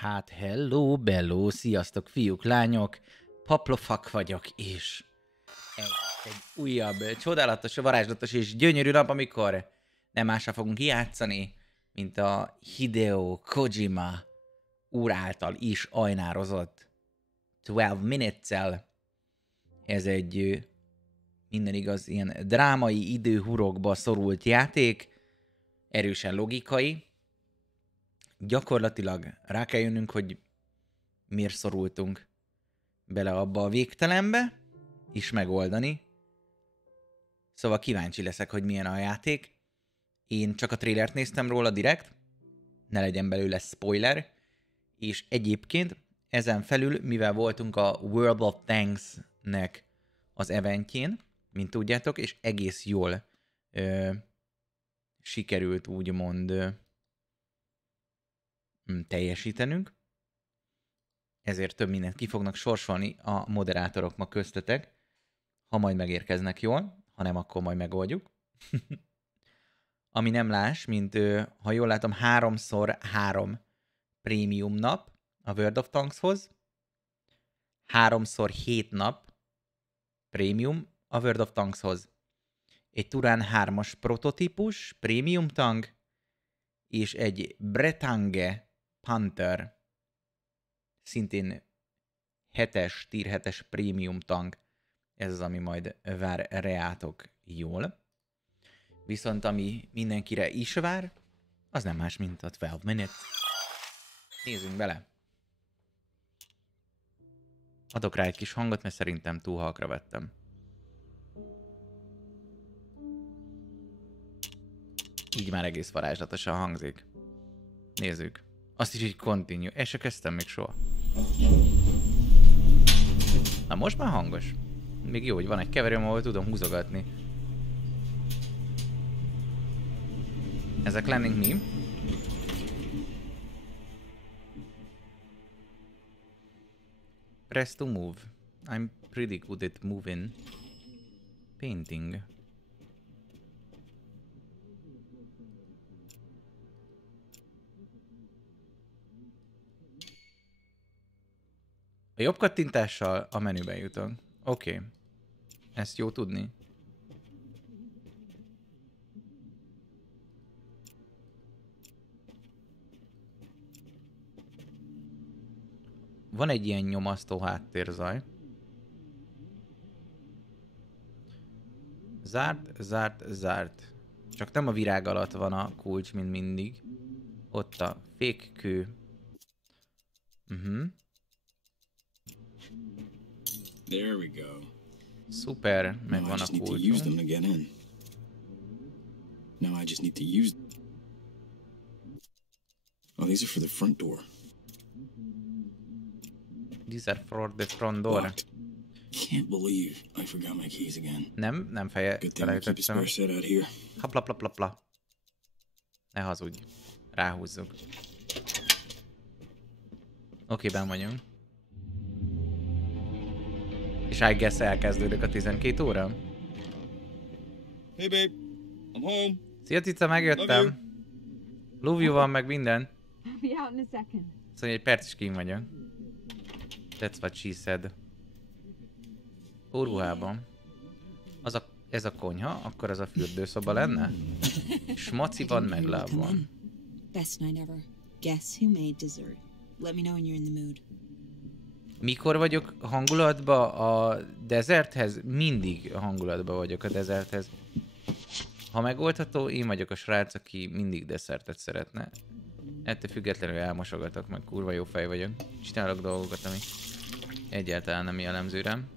Hát hello, bello, sziasztok fiúk, lányok, Paplovag vagyok, és egy újabb, csodálatos, varázslatos és gyönyörű nap, amikor nem másra fogunk játszani, mint a Hideo Kojima úr által is ajnározott 12 Minutes-el. Ez egy minden igaz, ilyen drámai időhurokba szorult játék, erősen logikai. Gyakorlatilag rá kell jönnünk, hogy miért szorultunk bele abba a végtelenbe, és megoldani. Szóval kíváncsi leszek, hogy milyen a játék. Én csak a trailert néztem róla direkt, ne legyen belőle spoiler, és egyébként ezen felül, mivel voltunk a World of Tanks-nek az eventjén, mint tudjátok, és egész jól sikerült úgymond teljesítenünk. Ezért több mindent ki fognak sorsolni a moderátorok ma köztetek, ha majd megérkeznek jól, ha nem, akkor majd megoldjuk. Ami nem más, mint, ha jól látom, 3x3 prémium nap a World of Tankshoz, 3x7 nap prémium a World of Tankshoz. Egy Turán 3-as prototípus, prémium tank, és egy Bretagne Panther, szintén 7-es, tier 7-es prémium tank. Ez az, ami majd vár reátok jól. Viszont ami mindenkire is vár, az nem más, mint a 12 Minutes. Nézzünk bele. Adok rá egy kis hangot, mert szerintem túl halkra vettem. Így már egész varázslatosan hangzik. Nézzük. Azt is így continue. Ezt se kezdtem még soha. Na most már hangos. Még jó, hogy van egy keverőm, ahol tudom húzogatni. Ezek lennénk mi? Press to move. I'm pretty good at moving. Painting. A jobb kattintással a menüben jutok. Oké. Ezt jó tudni. Van egy ilyen nyomasztó háttérzaj. Zárt. Csak nem a virág alatt van a kulcs, mint mindig. Ott a fékkő. There we go. Szuper, megvan a kulcsunk. Now I just need to use. Oh, these are for the front door. These are for the front door. Locked. Can't believe I forgot my keys again. Nem Good thing we keep a spare set out here. Hapla. Ne hazudj. Ráhúzzuk. Oké, benn vagyunk. És I guess elkezdődik a 12 óra? Hey babe, I'm home. Szia cica, megjöttem. Love you van meg minden. I'll be out in a second. Szóval egy perc is kín vagyok. That's what she said. Óruhában. Ez a konyha, akkor ez a fürdőszoba lenne? Smaci van meg láb van. Best night ever. Guess who made dessert? Let me know when you're in the mood. Mikor vagyok hangulatba a deserthez? Mindig hangulatba vagyok a deserthez. Ha megoldható, én vagyok a srác, aki mindig deszertet szeretne. Ettől függetlenül elmosogatok, meg kurva jó fej vagyok. Csinálok dolgokat, ami egyáltalán nem jellemző rám.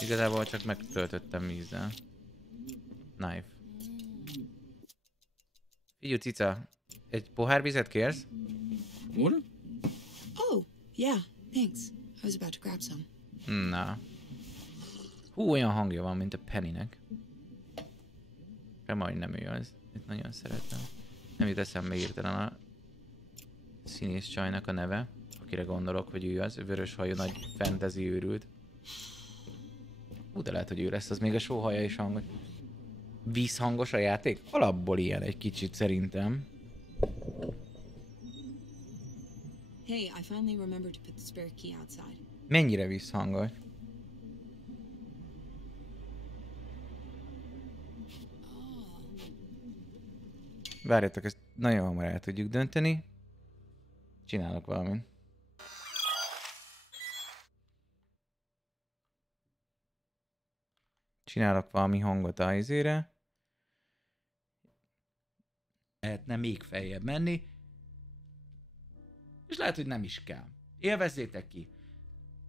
Igazából csak megtöltöttem vízzel. Knife. Figyelj, cica, egy pohár vizet kérsz? Water? Oh, yeah, thanks. I was about to grab some. Na. Hú, olyan hangja van, mint a Pennynek. Remélem, hogy nem ő az. Itt nagyon szeretem. Nem jut eszembe hirtelen a színész csajnak a neve, akire gondolok, hogy ő az. Vörös hajú, nagy fantasy őrült. De lehet, hogy ő lesz, az még a sóhaja is hangot. Vízhangos a játék? Alapból ilyen egy kicsit szerintem. Hey, I finally remembered to put the spare key outside. Mennyire vízhangos? Várjatok, ezt nagyon hamar el tudjuk dönteni. Csinálok valamit. Csinálok valami hangot a izére. Lehetne még feljebb menni. És lehet, hogy nem is kell. Élvezzétek ki.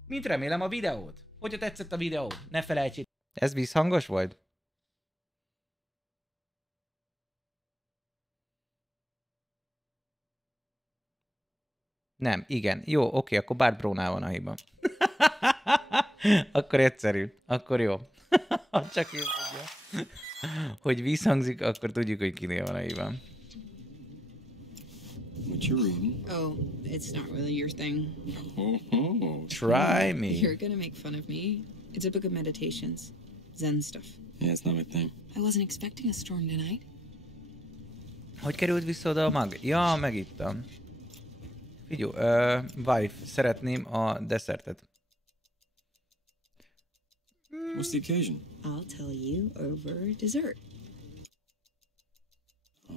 Mint remélem a videót. Hogyha tetszett a videó, ne felejtsétek. Ez vízhangos volt? Nem, igen. Jó, oké, akkor Bart Brónál van a hiba. Akkor egyszerű. Akkor jó. Ha csak ő mondja, hogy vízhangzik, akkor tudjuk, hogy kinél van a hiba. What you reading? Oh, it's not really your thing. Oh. Try me. You're gonna make fun of me. It's a book of meditations. Zen stuff. Yeah, it's not my thing. I wasn't expecting a storm tonight. Hogy került vissza oda a mag? Ja, megittam. Figyelj, wife, szeretném a desszertet. What's the occasion? I'll tell you over dessert.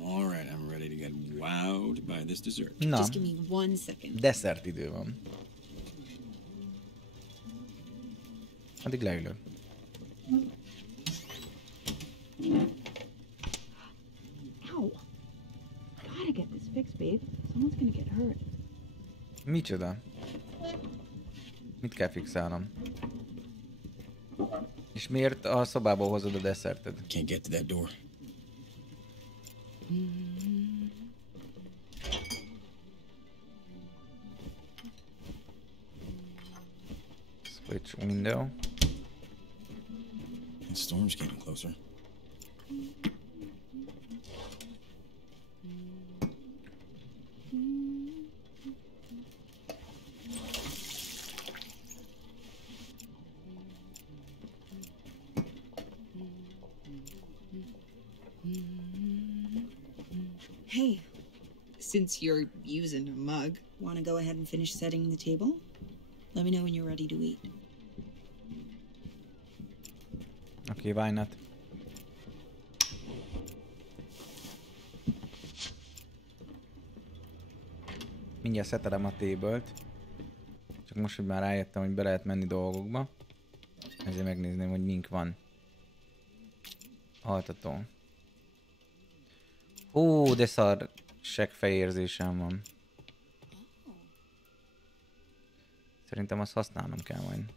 All right, I'm ready to get wowed by this dessert. Na, Just give me 1 second. desszert idő van. Addig leülök. Ow! Gotta get this fixed, babe. Someone's gonna get hurt. Micsoda? Mit kell fixálnom? És miért a szobából hozod a desszertet? Can't get to that door. Switch window. The storm's getting closer. Hey, since you're using a mug, want to go ahead and finish setting the table? Let me know when you're ready to eat. Oké, why not? Mindjárt szetelem a table-t. Csak most, hogy már rájöttem, hogy be lehet menni dolgokba. Ezért megnézném, hogy mink van. Altató. Ó, de szar seggfejérzésem van. Szerintem azt használnom kell majd.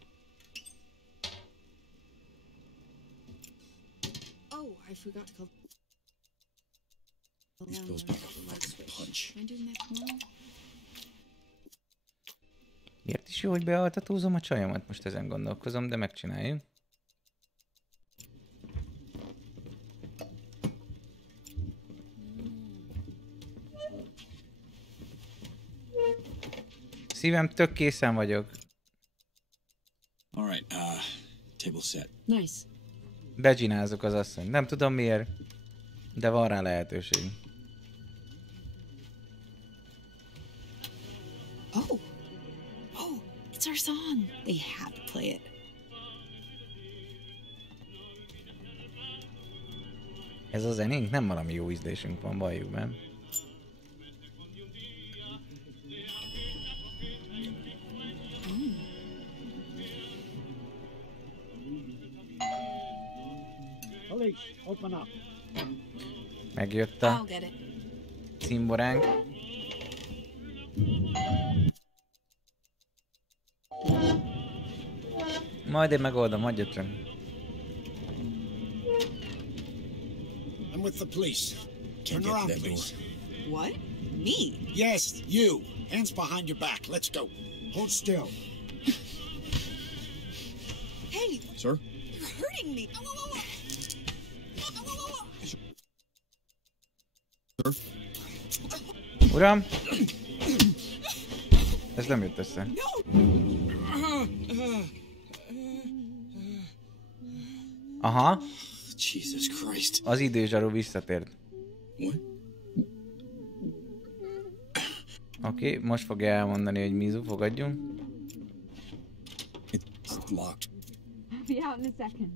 Oh, I forgot to call. These pills pack a fucking punch. Am I doing that tomorrow? Miért is jó, hogy bealtatózom a csajomat? Most ezen gondolkozom, de megcsináljuk. Szívem, tök készen vagyok. All right, table set. Nice. Becsinázok az asszonyt. Nem tudom miért, de van rá lehetőség. Oh, it's our song. They had to play it. Ez a zenénk? Nem valami jó ízlésünk van, valljuk be. Police, open up. Megjött I'll a get it. cimboránk. Majd én megoldom, hagyja csak. I'm with the police. Can't Turn get around, to that door. please. What? Me? Yes, you. Hands behind your back. Let's go. Hold still. Hey, Sir? you're hurting me. Ow, ow, ow, ow. Sir? Uram! Ez nem jött össze. Aha. Jesus Christ. Az időzsarú visszatért. What? Oké, most fogja elmondani, hogy Mizu, fogadjunk. It's locked. I'll be out in a second.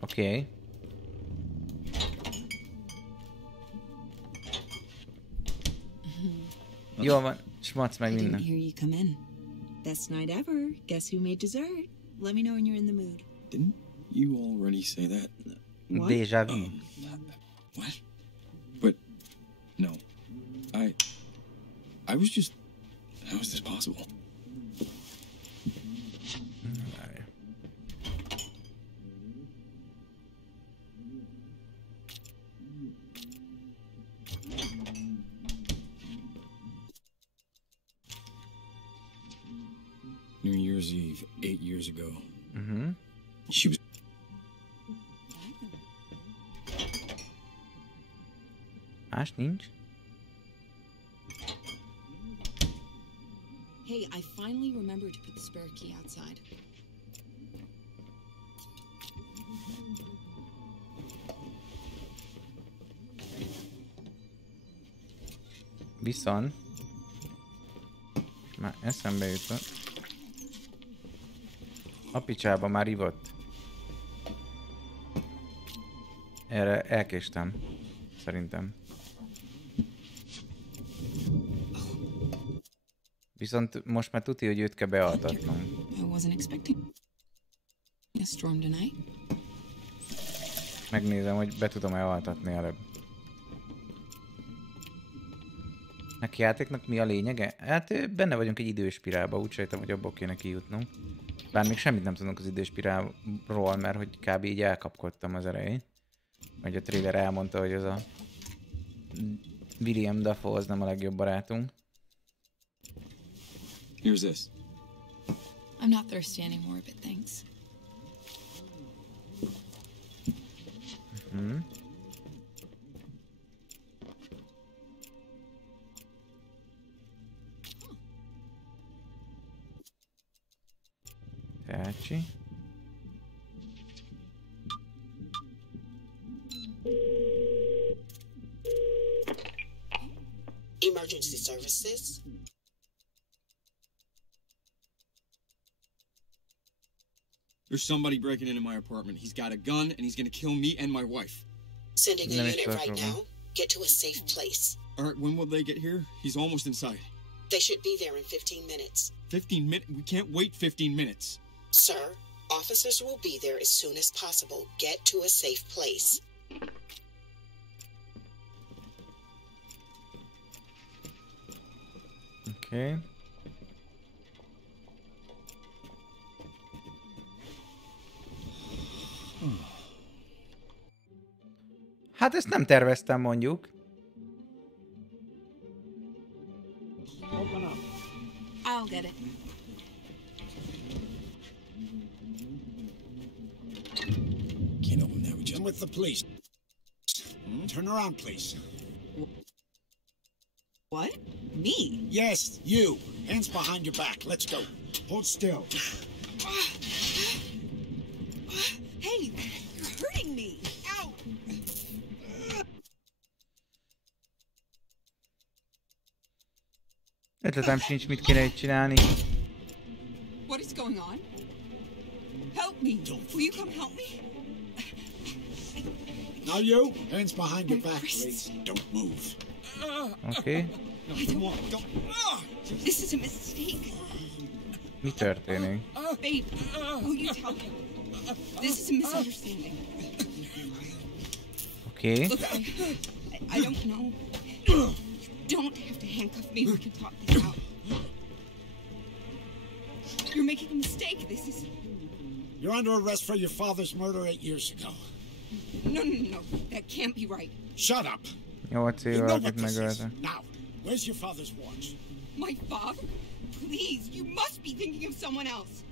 Oké. Jól van, smac meg I didn't minden. hear you come in. Best night ever. Guess who made dessert? Let me know when you're in the mood. Didn't you already say that? What? Déjà vu. What? But no, I was just. How is this possible? New Year's Eve, 8 years ago. She was. Más nincs. Hey, I finally remembered to put the spare key outside. Viszont már eszembe jutott. A picsába már ivott. Erre elkéstem. Szerintem. Viszont most már tuti, hogy őt kell bealtatnom. I wasn't expecting a storm tonight. Megnézem, hogy be tudom-e altatni előbb. Neki játéknak mi a lényege? Hát benne vagyunk egy időspirálba, úgy sejtem, hogy abból kéne kijutnunk. Bár még semmit nem tudunk az időspirálról, mert hogy kb. Így elkapkodtam az elején. Hogy a trailer elmondta, hogy az a William Dafoe az nem a legjobb barátunk. Here's this. I'm not thirsty anymore, but thanks. Tecci. Emergency services? There's somebody breaking into my apartment. He's got a gun and he's gonna kill me and my wife. Sending a Let me unit start right over. now. Get to a safe place. All right, when will they get here? He's almost inside. They should be there in 15 minutes. 15 minutes? We can't wait 15 minutes. Sir, officers will be there as soon as possible. Get to a safe place. Oké. Hát ezt nem terveztem, mondjuk. I'll get it. Can't open that with just. I'm with the police. Turn around, please. What? Me? Yes, you. Hands behind your back. Let's go. Hold still. Hey, you're hurting me. Ow! Ötletem sincs, mit kéne itt csinálni. What is going on? Help me. Will you come help me? Now you. Hands behind your back, please. Don't move. Oké. Come on, go. This is a mistake. Mi történik? Babe, will you tell him? This is a misunderstanding. Oké. Look, I don't know. You don't have to handcuff me. We can talk this out. You're making a mistake. This is... You're under arrest for your father's murder 8 years ago. No. That can't be right. Shut up. 8 You éve, know akit what this is. megölte. Now, where's your father's watch? My father? Please, you must be thinking of someone else.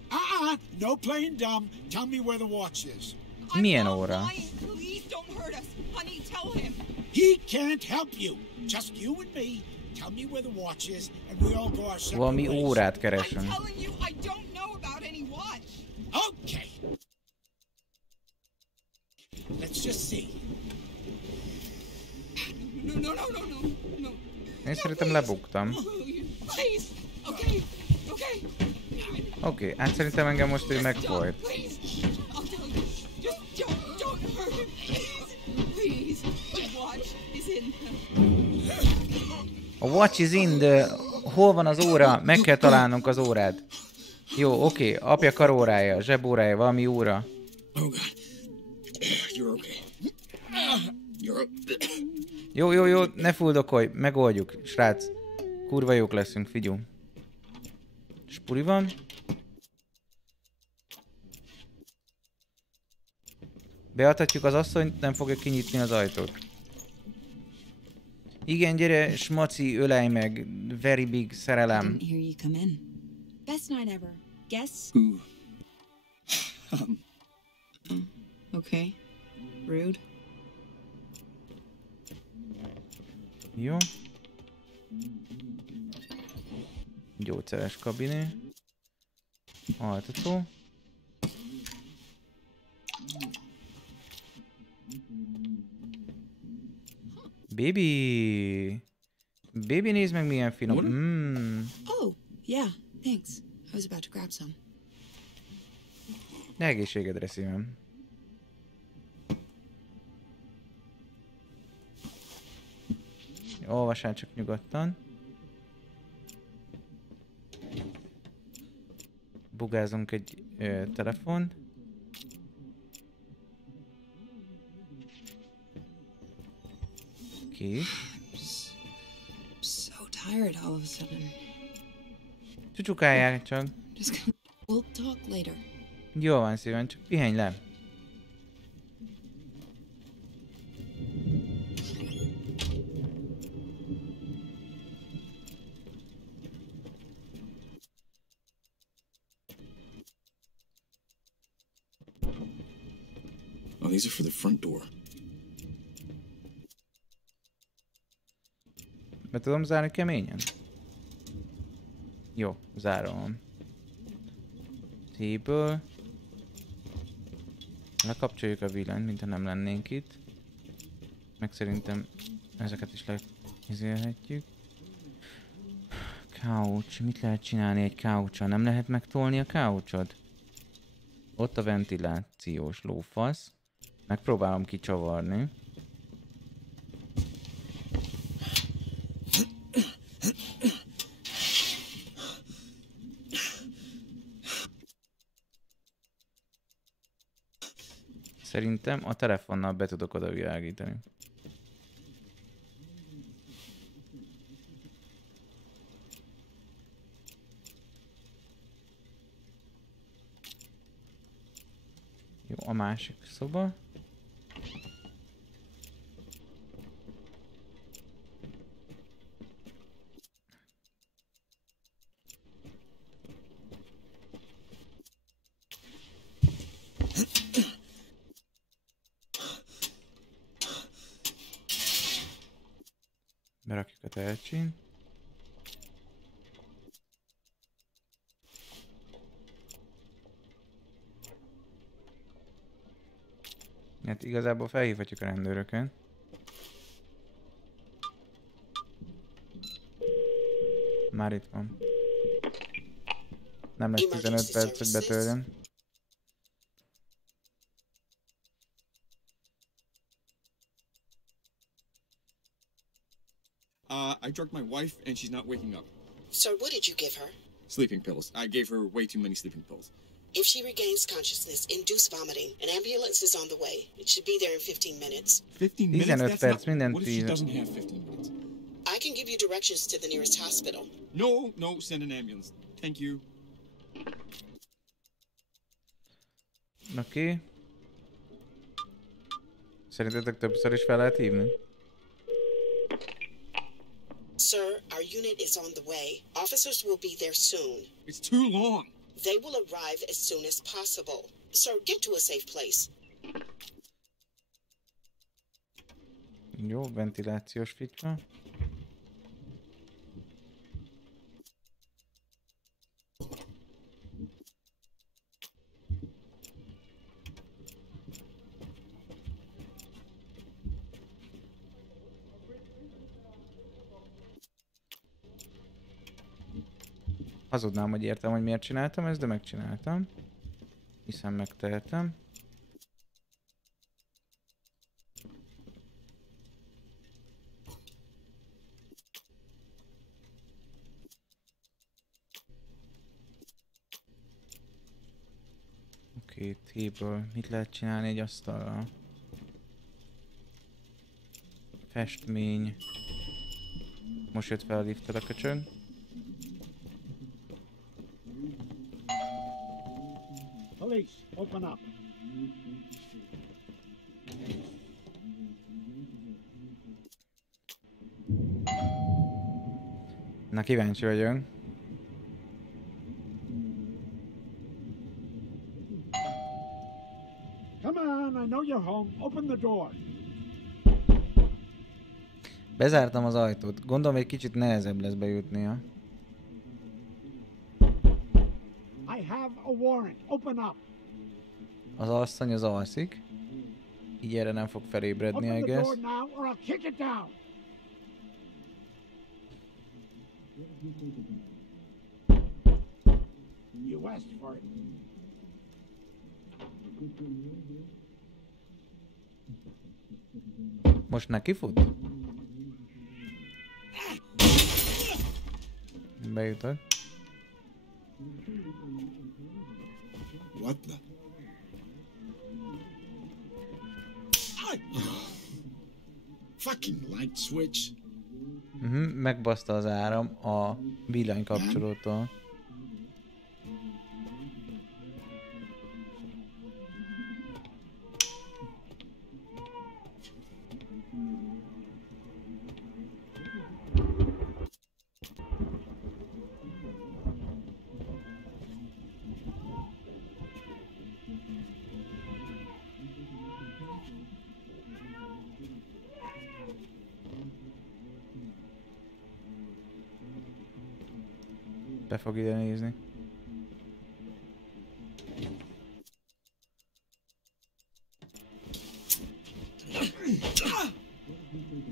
No playing dumb. Tell me where the watch is. Milyen I'm not óra? lying. Please don't hurt us. Honey, tell him. He can't help you. Just you and me. Tell me where the watch is, and we all go our separate Valami ways. órát I'm keresünk. telling you, I don't know about any watch. Okay. Én szerintem lebuktam. Oké, hát szerintem engem most ő megfolyt. A watch is in the... Hol van az óra? Meg kell találnunk az órát. Jó, oké. Apja karórája, zsebórája, valami óra. Oh God. You're okay. Jó, ne fuldokolj, megoldjuk, srác. Kurva jók leszünk, figyú. Spuri van. Beadhatjuk az asszonyt, nem fogja kinyitni az ajtót. Igen, gyere, smaci, ölej meg, very big szerelem. Didn't hear you come in. Best night ever. Guess? Okay. Rude. Jó. Gyógyszeres kabiné. Altató. Baby! Baby, nézd meg milyen finom. Oh, yeah, thanks. I was about to grab some. Egészségedre, szívem. Olvasál csak nyugodtan. Bugázunk egy telefont. Oké. So tired all of a sudden. Csúcsukáljál csak. We'll talk later. Jó van, szívem, csak pihenj le. Oh, these are for the front door. Be tudom zárni keményen? Jó, zárom. Table. Lekapcsoljuk a villanyt, mintha nem lennénk itt. Meg szerintem ezeket is leizélhetjük. Couch. Mit lehet csinálni egy couch-al? Nem lehet megtolni a couchot? Ott a ventilációs lófasz. Megpróbálom kicsavarni. Szerintem a telefonnal be tudok oda világítani. Jó, a másik szoba. Berakjuk a tehetségét. Hát igazából felhívhatjuk a rendőröket. Már itt van. Nem lesz 15 perc, hogy betörjön. I drugged my wife and she's not waking up. So what did you give her? Sleeping pills. I gave her way too many sleeping pills. If she regains consciousness, induce vomiting. An ambulance is on the way. It should be there in 15 minutes. 15 minutes? 15 perc, mindent What if she doesn't have 15 minutes? I can give you directions to the nearest hospital. No, send an ambulance. Thank you. Oké. Szerintetek többször is fel lehet hívni? Sir, our unit is on the way. Officers will be there soon. It's too long. They will arrive as soon as possible. Sir, get to a safe place. Jó, ventilációs ficsa. Hazudnám, hogy értem, hogy miért csináltam ezt, de megcsináltam. Hiszen megtehetem. Oké, téből mit lehet csinálni egy asztalra? Festmény. Most jött fel a liftet a köcsög. Police, open up. Na, kíváncsi vagyok. Come on, I know you're home. Open the door. Bezártam az ajtót. Gondolom, egy kicsit nehezebb lesz bejutnia. I have a warrant. Open up. Az asszony az alszik. Így erre nem fog felébredni, Open I the guess. door now or I'll kick it down. You asked for it. Most neki fut? Bejutok. What the? Fucking light switch. Megbaszta az áram a villanykapcsolótól. Be fog ide nézni.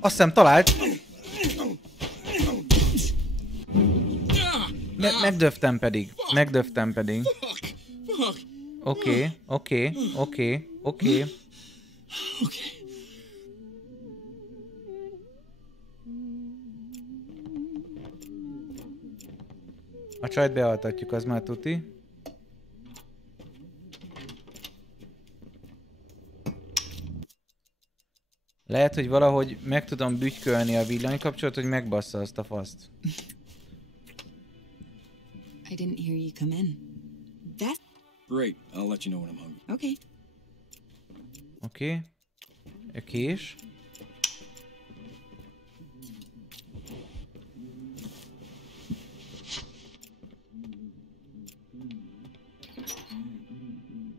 Azt hiszem talált! Megdöftem pedig. Megdöftem pedig. Oké. A csajt bealtatjuk, az már tuti. Lehet, hogy valahogy meg tudom bütykölni a villanykapcsolót, hogy megbassza azt a faszt. I didn't hear you come in. That's Great. I'll let you know when I'm hungry. okay. Oké. A kés.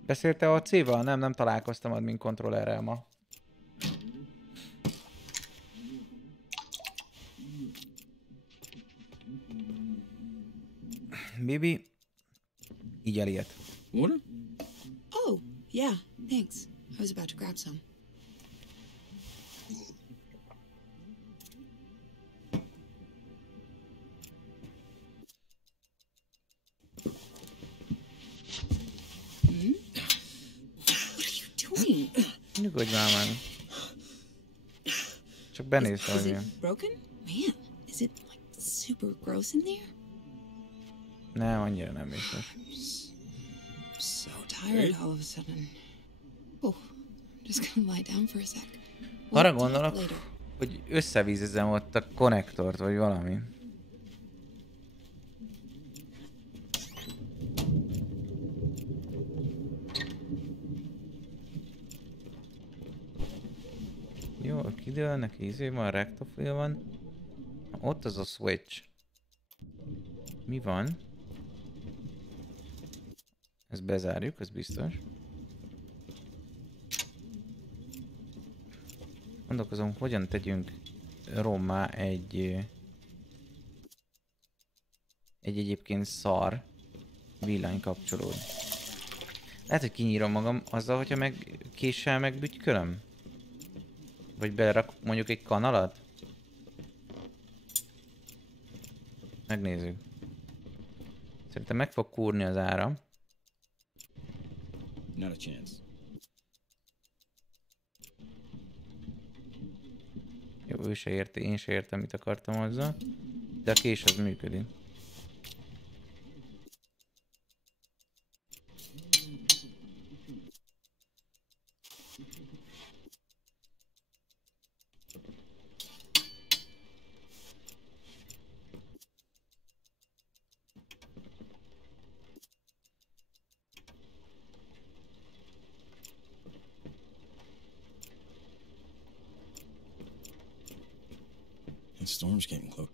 Beszélte a C-val? Nem találkoztam admin kontrollerrel ma. Bibi, így elihet. Water? Oh, yeah, thanks. I was about to grab some. Nyugodj már meg. Csak benéztem, hogy Is milyen. it broken? Man, is it like super gross in there? Nem, annyira nem biztos. I'm so tired all of a sudden. Oh, I'm just gonna lie down for a sec. Arra We'll talk gondolok, later. hogy összevízezem ott a konnektort, vagy valami. Jó, kidőlnek, izé van, rektofil van. Ott az a switch. Mi van? Ezt bezárjuk, ez biztos. Gondolkozom, hogyan tegyünk rommá egy egyébként szar villanykapcsolót. Lehet, hogy kinyírom magam azzal, hogyha meg késsel megbütykölöm? Vagy belerak mondjuk egy kanalat? Megnézzük. Szerintem meg fog kúrni az ára. Not a chance. Jó, ő se érti, én se értem, mit akartam hozzá. De a kés az működik. The storm's getting close.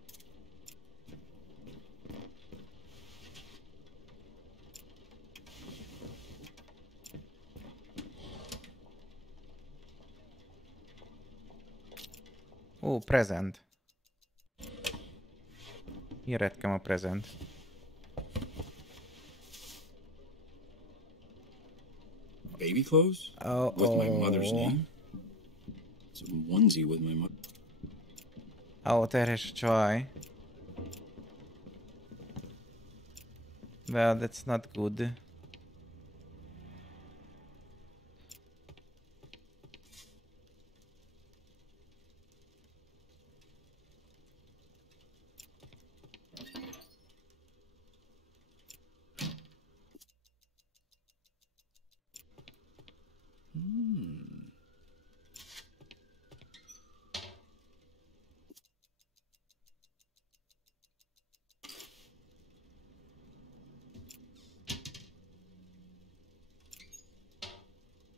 Ó, prezent. Éretkem a prezent. Baby clothes? With my mother's name? It's a onesie with my mother. Ó, terhes a csaj. Well, that's not good.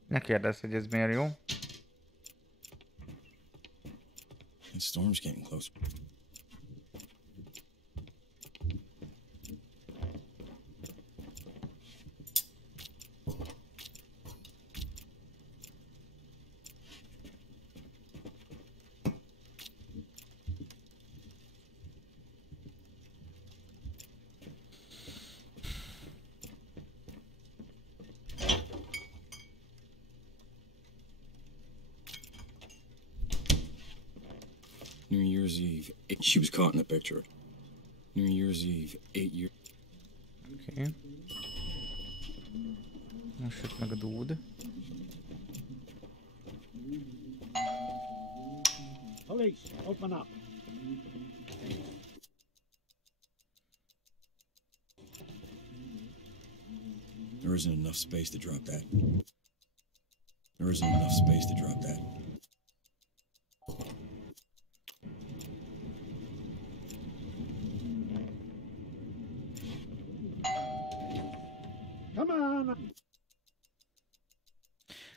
Ne kérdezz, hogy ez miért jó. The storm's getting close. New Year's Eve. She was caught in the picture. New Year's Eve, 8 years. Oké. Most jött meg a dúd. Police, open up. There isn't enough space to drop that. There isn't enough space to drop that. Come on.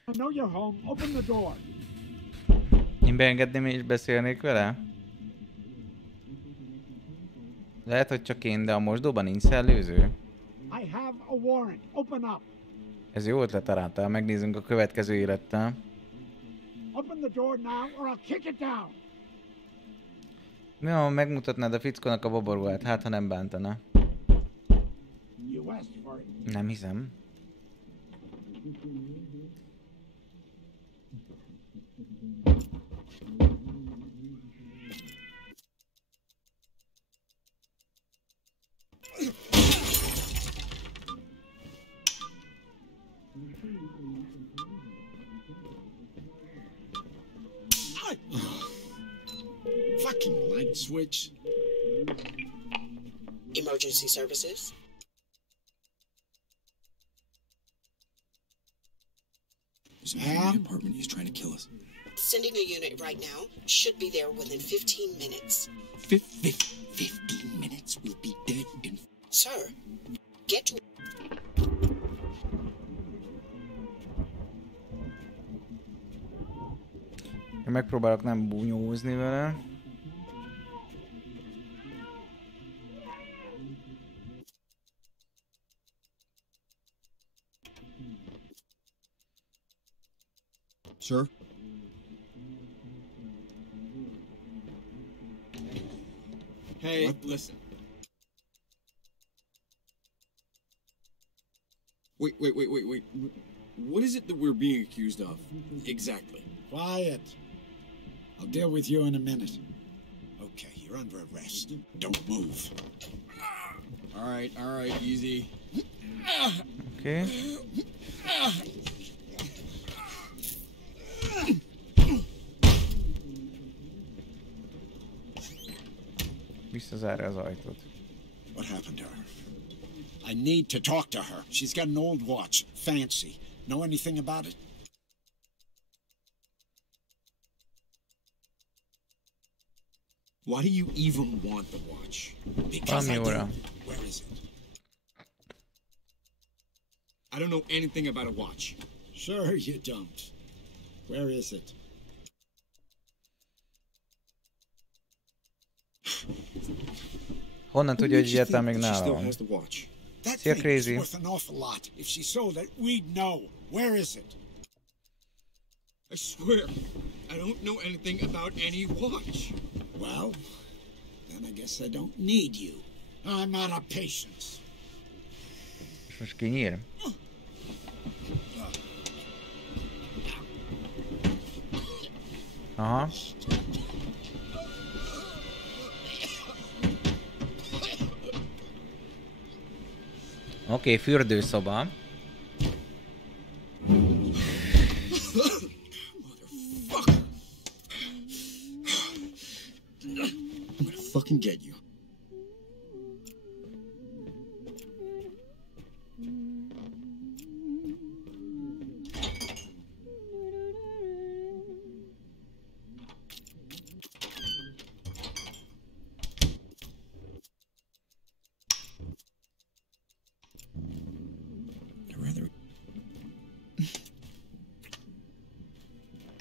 I know you're home. Open the door. Én beengedném és beszélnék vele? Lehet, hogy csak én, de a mosdóban nincs szellőző? I have a warrant. Open up. Ez jó ötlet, Arátál. Megnézzünk a következő élettel. Open the door now or I'll kick it down. Mi ha megmutatnád a fickónak a babaruhát? Hát, ha nem bántana. You asked for it. Nem hiszem. Fucking light switch. Emergency services. There's a man in the apartment. He's trying to kill us. Sending a unit right now. Should be there within 15 minutes. 15 minutes. We'll be dead in... Sir, get to... Én megpróbálok nem bunyózni vele. Sir? Hey, What? listen. Wait. What is it that we're being accused of? Exactly. Quiet. I'll deal with you in a minute. Okay, you're under arrest. Don't move. All right, easy. Oké. Visszazárja az ajtót. What happened to her? I need to talk to her. She's got an old watch. Fancy. Know anything about it? Why do you even want the watch? Because I do. óra. Where is it? I don't know anything about a watch. Sure you don't. Where is it? Honnan tudja, hogy egyáltalán még She nála still van? has the watch. That You're thing crazy. is worth an awful lot. If she sold it, we'd know. Where is it? I swear, I don't know anything about any watch. Well, then I guess I don't need you. I'm out of patience. És most kinyír? Aha. Oké, fürdőszoba. I'm gonna fucking get you.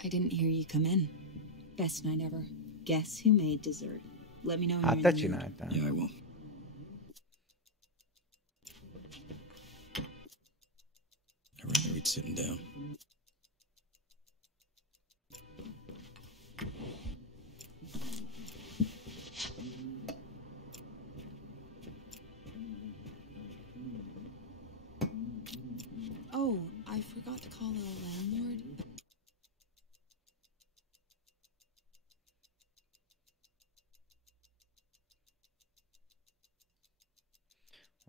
I didn't hear you come in. Best night ever. Guess who made dessert? Let me know when Hát you're te in the mood. csináltál. Yeah, I will. I'd rather eat sitting down. Oh, I forgot to call the landlord.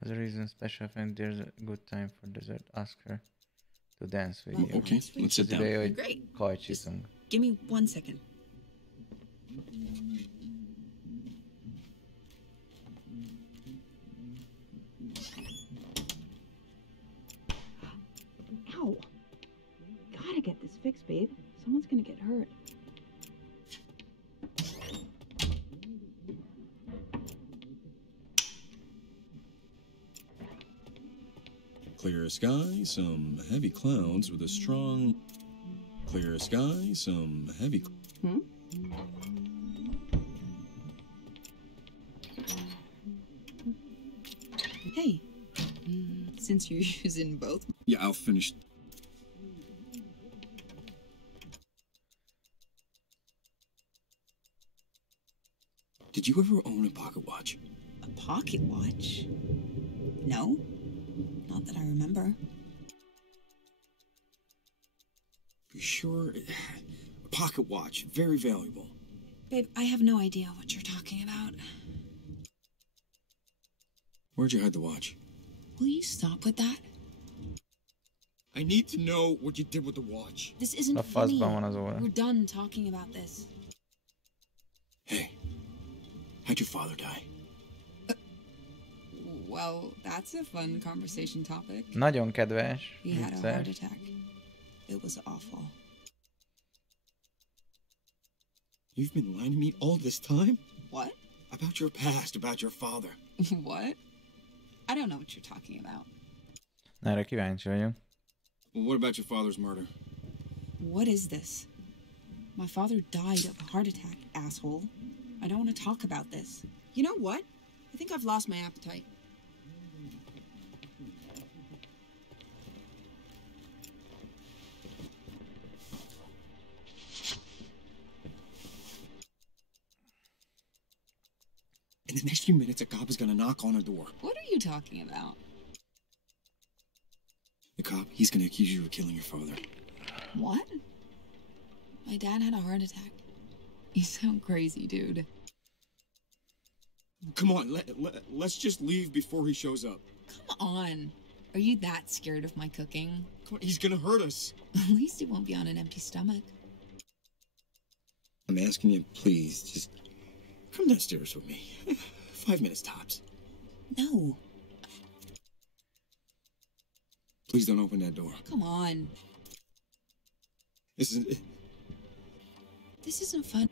As a reason special event, there's a good time for dessert. Ask her to dance with you. Okay, let's sit Az down. ideje, hogy Great. kajcsizunk. Give me 1 second. Ow. Gotta get this fixed, babe. Someone's gonna get hurt. Clear sky, some heavy clouds with a strong... Clear sky, some heavy... Hey, since you're using both. Yeah, I'll finish. Did you ever own a pocket watch? A pocket watch? No, not that I remember. You sure? A pocket watch, very valuable. Babe, I have no idea what you're talking about. Where'd you hide the watch? Will you stop with that? I need to know what you did with the watch. This isn't A funny. fazban van az óra. We're done talking about this. Hey, how'd your father die? Well, that's a fun conversation topic. Nagyon kedves. He had a heart Vicces. attack. It was awful. You've been lying to me all this time? What? About your past, about your father. What? I don't know what you're talking about. Erre kíváncsi vagyok. Well, what about your father's murder? What is this? My father died of a heart attack, asshole. I don't want to talk about this. You know what? I think I've lost my appetite. In the next few minutes, a cop is gonna knock on her door. What are you talking about? The cop, he's gonna accuse you of killing your father. What? My dad had a heart attack. You sound crazy, dude. Come on, let's just leave before he shows up. Come on. Are you that scared of my cooking? Come on, he's gonna hurt us. At least it won't be on an empty stomach. I'm asking you, please, just come downstairs with me. 5 minutes tops. No. Please don't open that door. Come on. This isn't fun.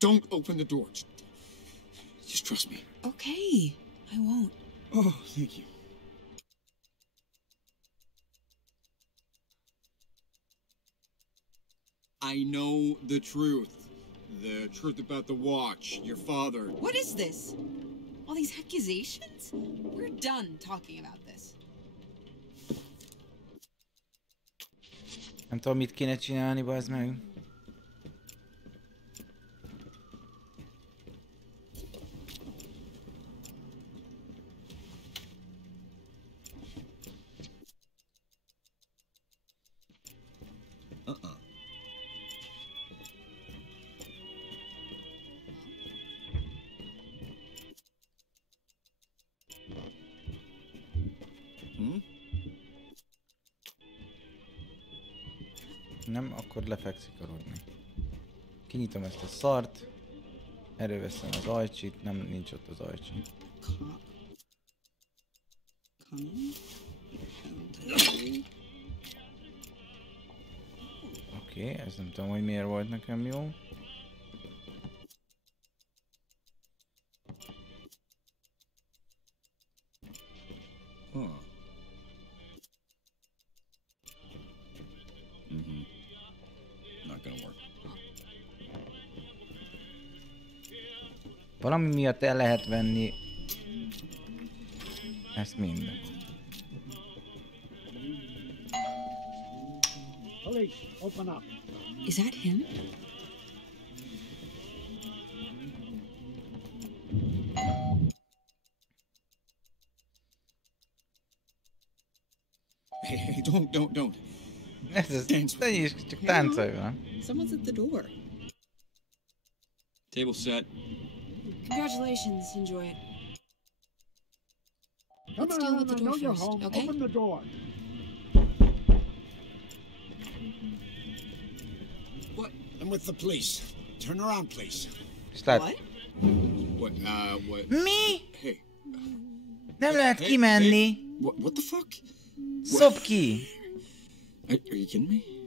Don't open the door. Just trust me. Okay. I won't. Oh, thank you. I know the truth. The truth about the watch, your father. What is this? All these accusations? We're done talking about this. Nem tudom, mit kéne csinálni, bazd meg. Nem, akkor lefekszik aludni. Kinyitom ezt a szart. Előveszem az ajcsit, nem, nincs ott az ajcsi. Oké, ez nem tudom, hogy miért volt nekem jó. Valami miatt el lehet venni ezt mind. Police, open up. Is that him? Hey, don't. Ez csak táncolj vele. Someone's at the door. Table set. Congratulations, enjoy it. Come Let's deal with on, the I door know you're first, home. okay? Open the door. What? I'm with the police. Turn around, please. What? What? Mi? Hey. Nem lehet kimenni. What the fuck? Szopd ki. Are you kidding me?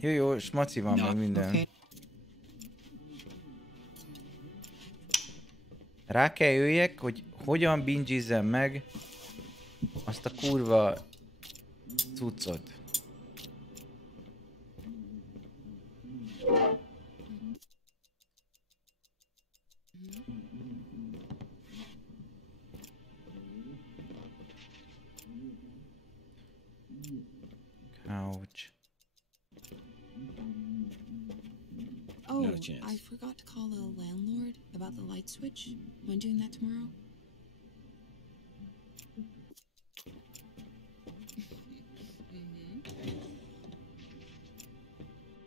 Jó, smaci van meg minden. Okay. Rá kell jöjjek, hogy hogyan bingizzem meg azt a kurva cuccot. Couch. Oh, I forgot to call the landlord about the light switch. Mind doing that tomorrow?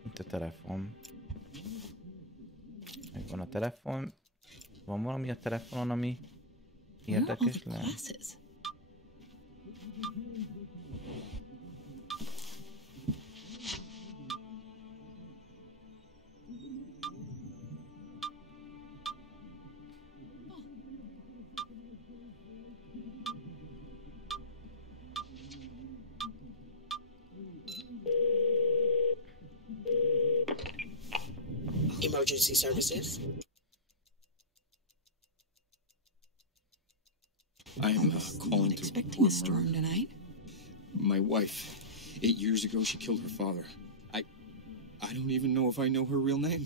Itt a telefon. Megvan a telefon. Van valami a telefonon, ami érdekes lehet? Emergency services. I'm calling to expecting a storm tonight. My wife. 8 years ago, she killed her father. I don't even know if I know her real name.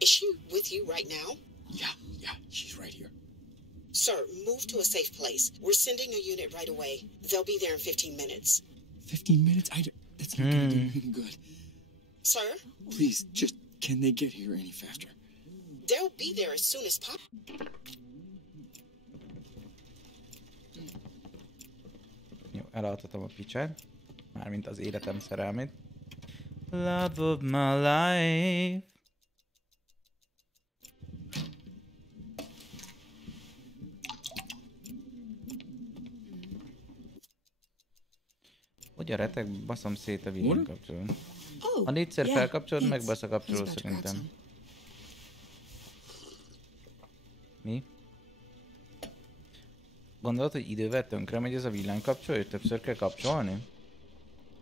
Is she with you right now? Yeah, she's right here. Sir, move to a safe place. We're sending a unit right away. They'll be there in 15 minutes. 15 minutes? That's not gonna do anything good. Sir, Please, just can they get here any faster? they'll be there as soon as possible. Jó, elaltatom a picsát. Mármint az életem szerelmét. Love of my life. Hogy a retek baszom szét a videón kapcsolón. Ha négyszer felkapcsolod, megbasz a kapcsoló szerintem. Mi? Gondolod, hogy idővel tönkre megy ez a villanykapcsoló, hogy többször kell kapcsolni?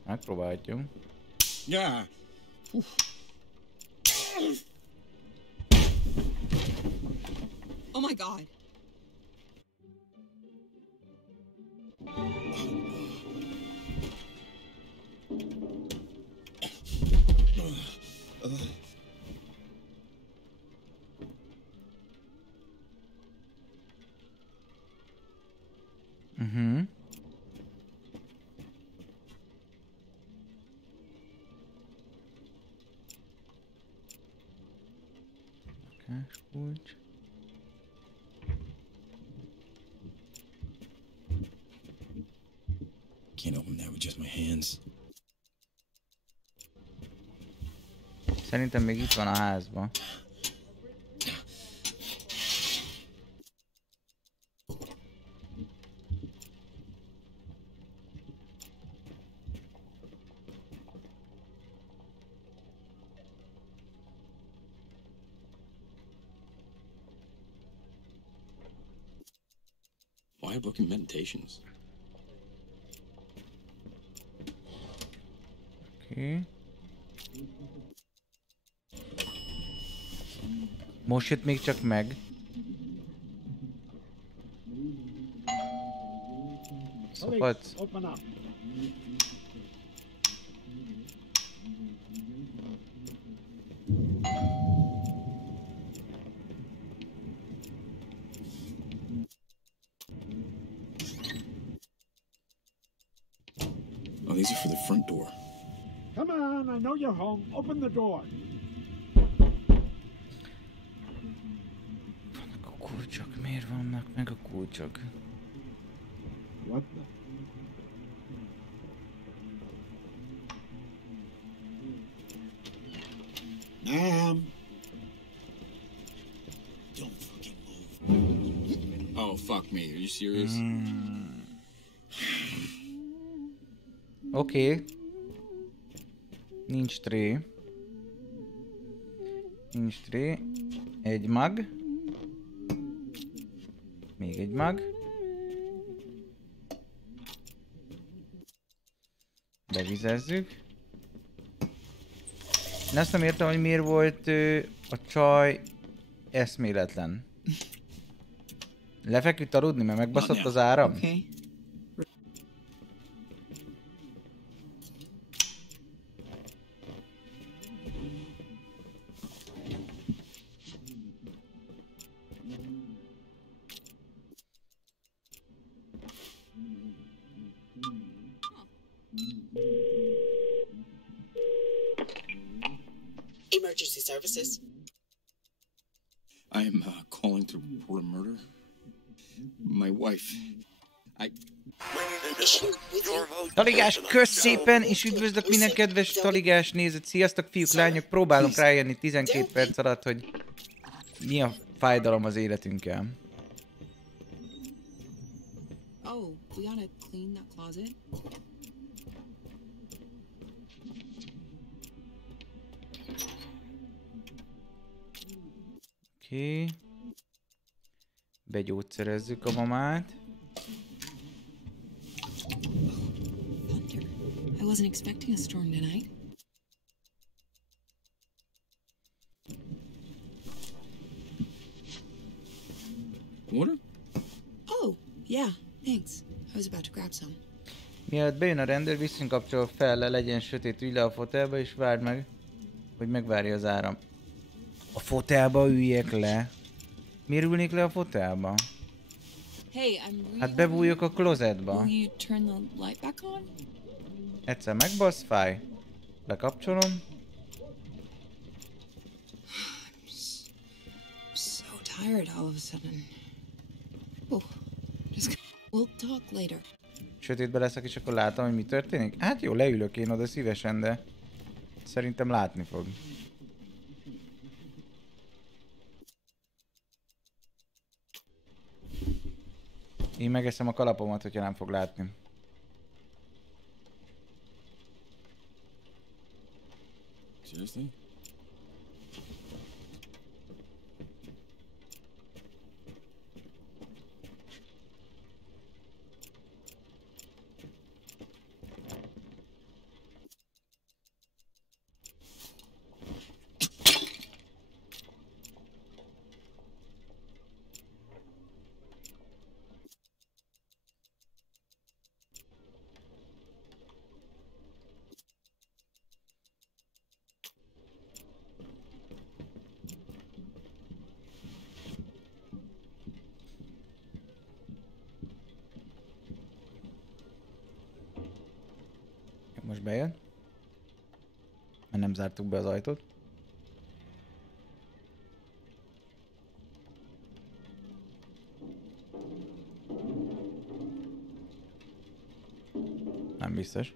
Megpróbáljuk. Yeah. Oh my god. Kulcs. Can't open that with just my hands. Szerintem még itt van a házban. Why are booking meditations? Oké. Most jött még csak meg. Szopadsz? Oh, these are for the front door. Come on, I know you're home. Open the door. Vannak a kulcsok. Miért vannak meg a kulcsok? What the? Ma'am. Don't fucking move. Oh, fuck me. Are you serious? Oké. Nincs tré. Nincs tré. Egy mag. Még egy mag. Bevizezzük. Én azt nem értem, hogy miért volt a csaj eszméletlen. Lefeküdt aludni, mert megbaszott az áram? Okay. Emergency services. I'm calling to report a murder. My wife. Taligás, kösz szépen, és üdvözlök minden kedves taligás nézőt. Sziasztok fiúk, lányok, próbálunk rájönni 12 perc alatt, hogy mi a fájdalom az életünkkel. Oh, we gotta clean that closet. Oké. Begyógyszerezzük a mamát. Thunder. I wasn't expecting a storm tonight. Water? Oh, yeah, thanks. I was about to grab some. Mielőtt bejön a rendőr, visszakapcsol fel, legyen sötét, ülj le a fotelba és várd meg, hogy megvárja az áram. A fotelba üljek le? Miért ülnék le a fotelba? Hey, I'm really Hát bebújok a klozetba. Will you turn the light back on? Egyszer megbasz, fáj. Lekapcsolom. So tired all of a sudden. Oh, we'll talk later. Sötétbe leszek, és akkor látom, hogy mi történik? Hát jó, leülök én oda szívesen, de szerintem látni fog. Én megeszem a kalapomat, hogyha nem fog látni. Seriously? Most bejön. Mert nem zártuk be az ajtót. Nem biztos.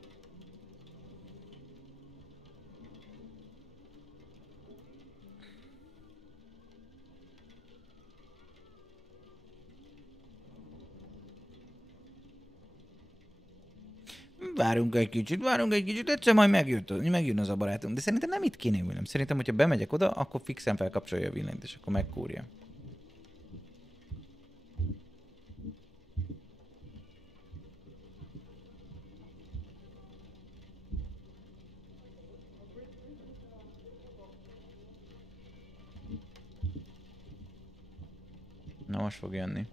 Várunk egy kicsit, egyszer majd megjön az a barátunk. De szerintem nem itt kéne ülnöm. Szerintem, hogyha bemegyek oda, akkor fixen felkapcsolja a villanyt, és akkor megkúrja. Na, most fog jönni.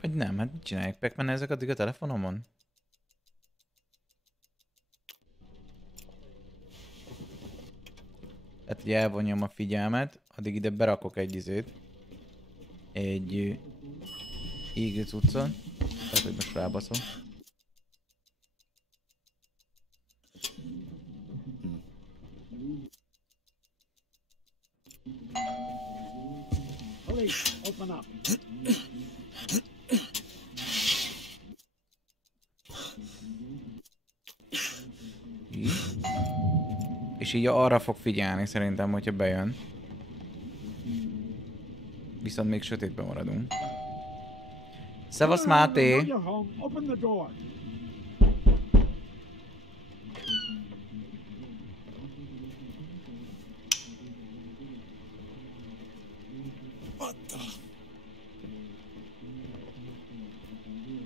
Vagy nem, hát mit csinálják? Pac-Man ezek addig a telefonomon? Hát, hogy elvonjam a figyelmet, addig ide berakok egy izét. Egy égő cuccot. Tehát, hogy most rábaszom. Police, open up. Így. És így arra fog figyelni szerintem, hogyha bejön. Viszont még sötétben maradunk. Szevasz, Máté! You're home. Open the door. What the?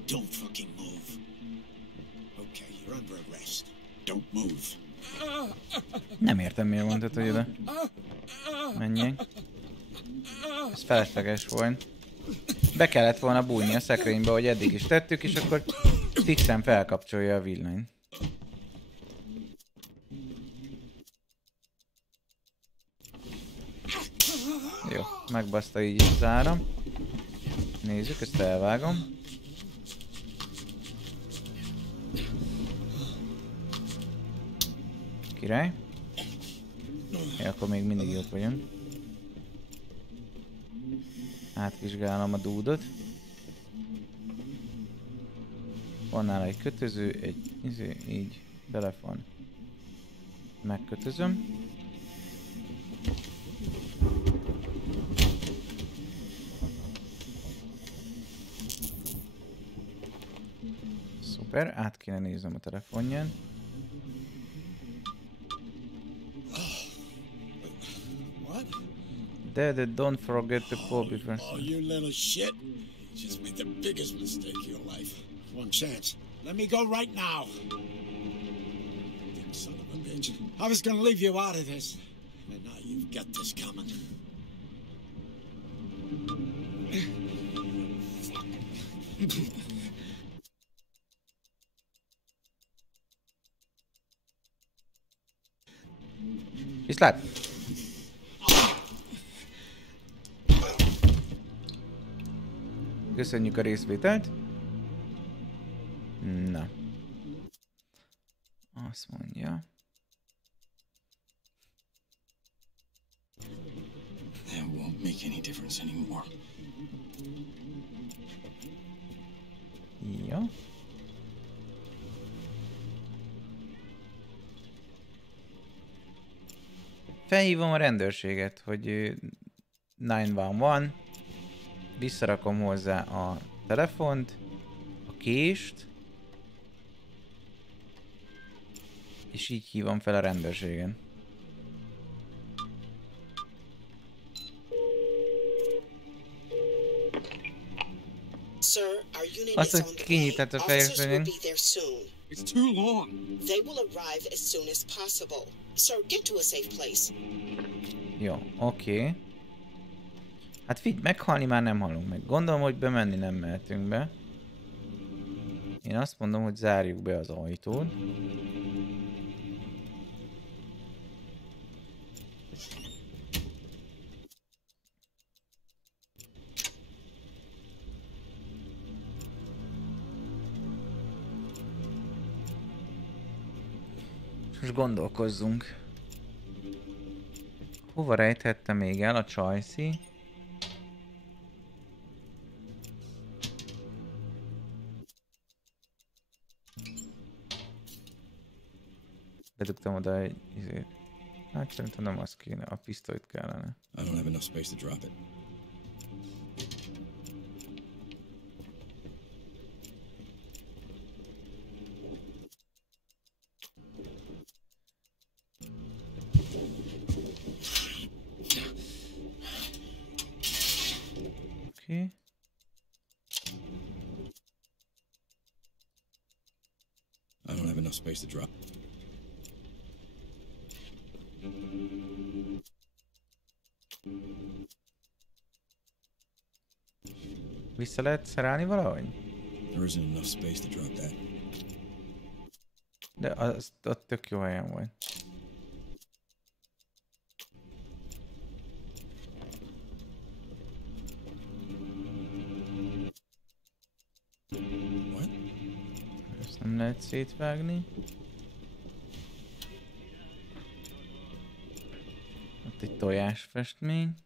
Don't fucking move. Okay, you're under arrest. Don't move. Nem értem, miért mondtad, hogy oda menjek. Ez felesleges volt. Be kellett volna bújni a szekrénybe, hogy eddig is tettük, és akkor fixen felkapcsolja a villanyt. Jó, megbaszta így az áram. Nézzük, ezt elvágom. Király. Ja, akkor még mindig jók vagyunk. Átvizsgálom a dúdot. Van nála egy kötöző, így telefon. Megkötözöm. Szuper, át kéne néznem a telefonján. Dad, don't forget to call before. Oh, you little shit. You just made the biggest mistake of your life. One chance. Let me go right now. Damn son of a bitch. I was gonna leave you out of this. And now you've got this coming. Viszlát! Köszönjük a részvételt. Na. Azt mondja. That won't make any difference anymore. Ja. Felhívom a rendőrséget, hogy 911. Visszarakom hozzá a telefont, a kést, és így hívom fel a rendőrségen. Sir, our unit Azt, is hogy on the way. kinyitett a Officers will fejfőnén. be there soon. It's too long. They will arrive as soon as possible. Sir, get to a safe place. Jó, oké. Hát figyelj, meghalni már nem halunk meg. Gondolom, hogy bemenni nem mehetünk be. Én azt mondom, hogy zárjuk be az ajtót. Most gondolkozzunk. Hova rejthette még el a csajszi? Bedugtam oda egy izét. Hát szerintem nem az kéne, a pisztolyt kellene. I don't have enough space to drop it. Oké. I don't have enough space to drop. Vissza lehet szerelni valahogy? There isn't enough space to drop that. De az ott tök jó helyen volt. What? Ezt nem lehet szétvágni. Ott egy tojásfestmény.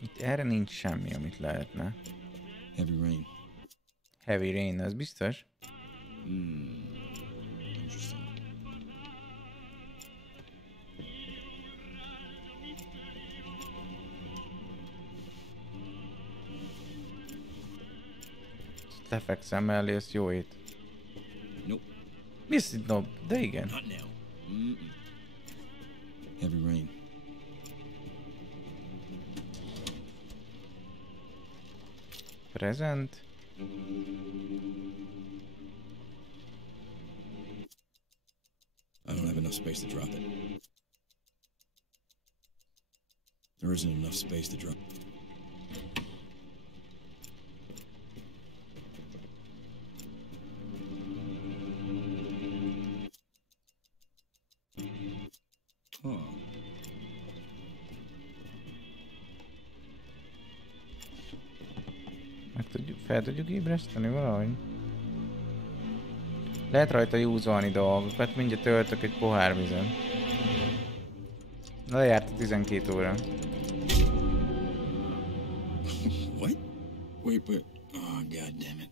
Itt erre nincs semmi, amit lehetne. Heavy rain. Heavy rain, az biztos? Interesting. Lefekszem mellé, ez jó ét. Nope. Viszont nope, de igen. Not now. Heavy rain. Present. I don't have enough space to drop it. There isn't enough space to drop. Huh. Fel tudjuk ébreszteni valahogy? Lehet rajta júzolni dolgokat, mindjárt töltök egy pohár vizet. Lejárt a 12 óra. What? Wait, oh, god damn it.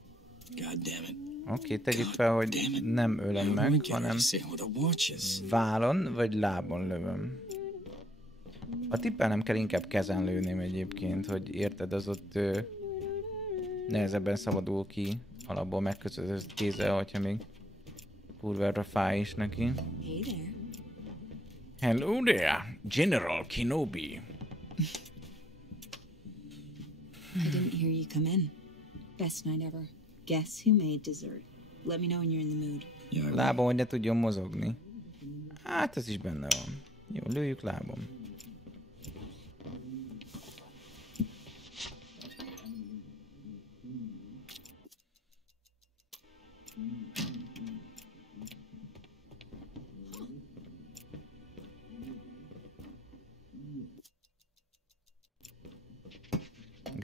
God damn it. Oké, tegyük fel, hogy nem ölöm meg, hanem vállon vagy lábon lövöm. A tippelnem kell, inkább kezen lőném egyébként, hogy érted, az ott nehezebben szabadul ki alapból megkötözött kézzel, hogyha még kurvára fáj is neki. Hey there. Hello there, General Kenobi. I didn't hear you come in. Best night ever. Guess who made dessert? Let me know when you're in the mood. Yeah, Lábon, hogy ne tudjon mozogni. Hát ez is benne van. Jó, lőjük lábon.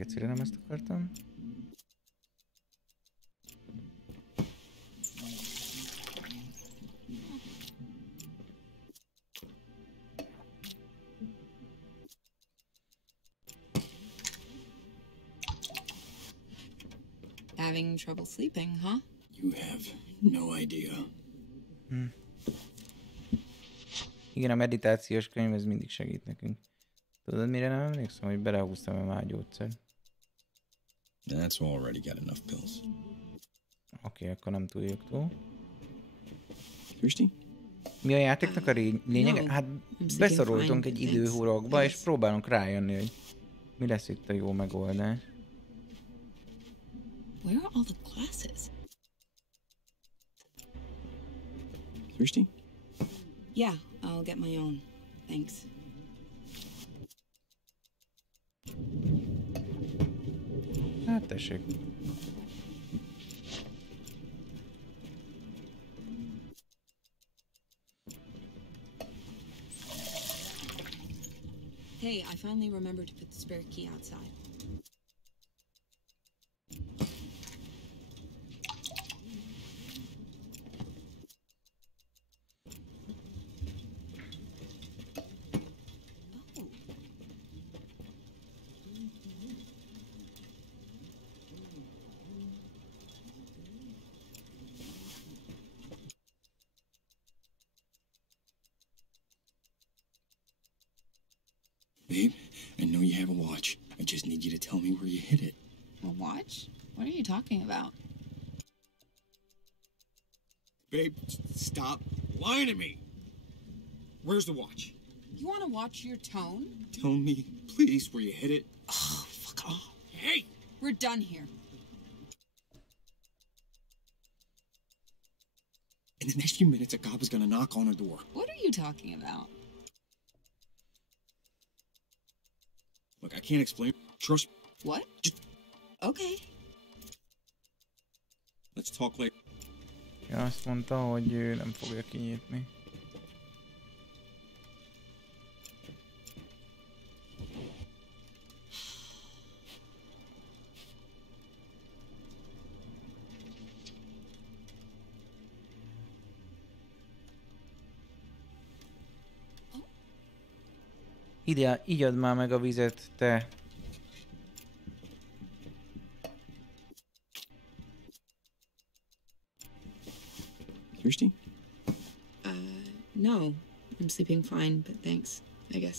Gecire nem ezt akartam. Having trouble sleeping, huh? You have no idea. Igen, a meditációs könyv ez mindig segít nekünk. Tudod, mire nem emlékszem, hogy belehúztam a vágyógyszert. That's already got enough pills. Oké, akkor nem túljuk túl. Thirsty? Mi a játéknak a lényege? Hát beszorultunk egy időhurokba, és próbálunk rájönni, hogy mi lesz itt a jó megoldás. Where are all the glasses? Thirsty? Yeah, I'll get my own. Thanks. Hát tessék. Hey, I finally remembered to put the spare key outside. Babe, I know you have a watch. I just need you to tell me where you hid it. A watch? What are you talking about? Babe, stop lying to me. Where's the watch? You want to watch your tone? Tell me, please, where you hid it. Oh, fuck off. Hey! We're done here. In the next few minutes, a cop is gonna knock on her door. What are you talking about? Look, I can't explain. Trust me. What? Just Okay. let's talk later. Ja, azt mondta, hogy ő nem fogja kinyitni. Ide, igyad már meg a vizet, te. Thirsty? No. I'm sleeping fine, but thanks, I guess.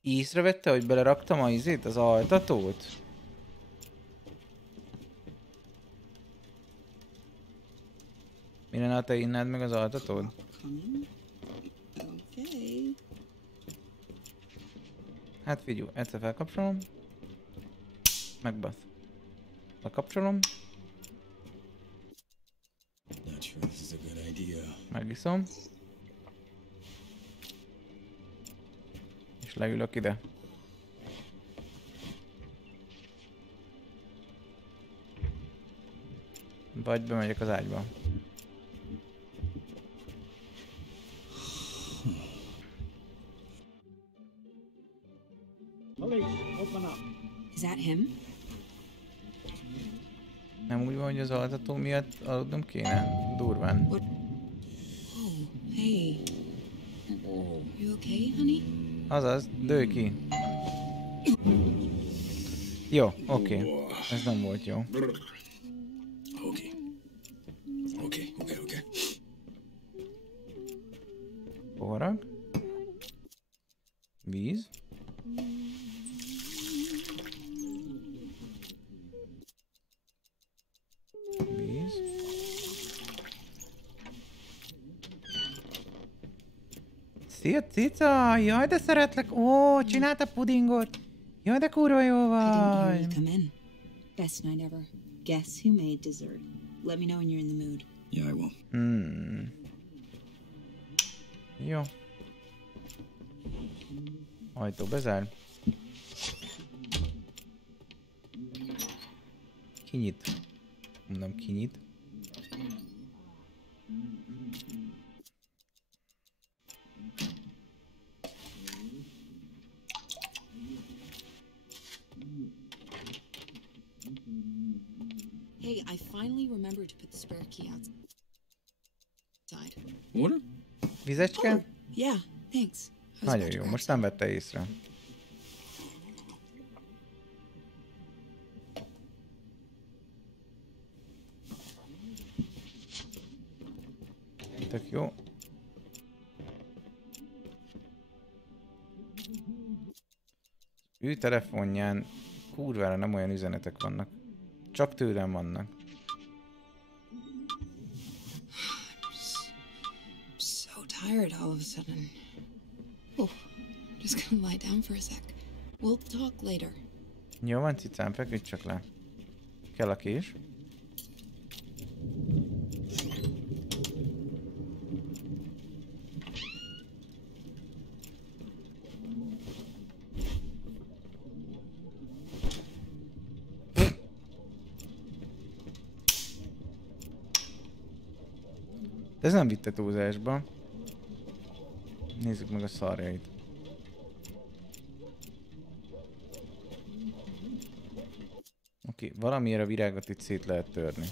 Észrevette, hogy beleraktam a izét, az altatót? Mi lenne, ha te innád meg az altatót? Coming. Okay. Hát figyelj, egyszer felkapcsolom. Megbasz. Lekapcsolom. Not sure this is a good idea. Megiszom. És leülök ide. Vagy bemegyek az ágyba. Police, open up. Is that him? Nem úgy van, hogy az altató miatt aludnom kéne? Durván. What? Oh, hey. You okay, honey? Azaz, dőj ki. Jó, oké. Ez nem volt jó. Okay. Okay. Poharag. Víz. Víz. Szia, cica! Jaj, de szeretlek! Ó, csinálta pudingot! Jaj, de kurva jó I didn't hear vagy! you come in. Best night ever. Guess who made dessert? Let me know when you're in the mood. Yeah, I will. Jó. Ajtó bezár. Kinyit. Mondom, kinyit. Hey, I finally remembered to put the spare key outside. Water? Vizecske? Oh, yeah, thanks. I was Nagyon about to jó, grab most some. nem vette észre. Tök jó. Ő telefonján kurvára nem olyan üzenetek vannak. Csak tőlem vannak. I'm so tired all of a sudden. Oh, just gonna lie down for a sec. We'll talk later. Jó van, cicám, feküdj csak le. Kell a kés. De ez nem vitte túlzásba. Nézzük meg a szarjait. Oké, valamiért a virágot itt szét lehet törni.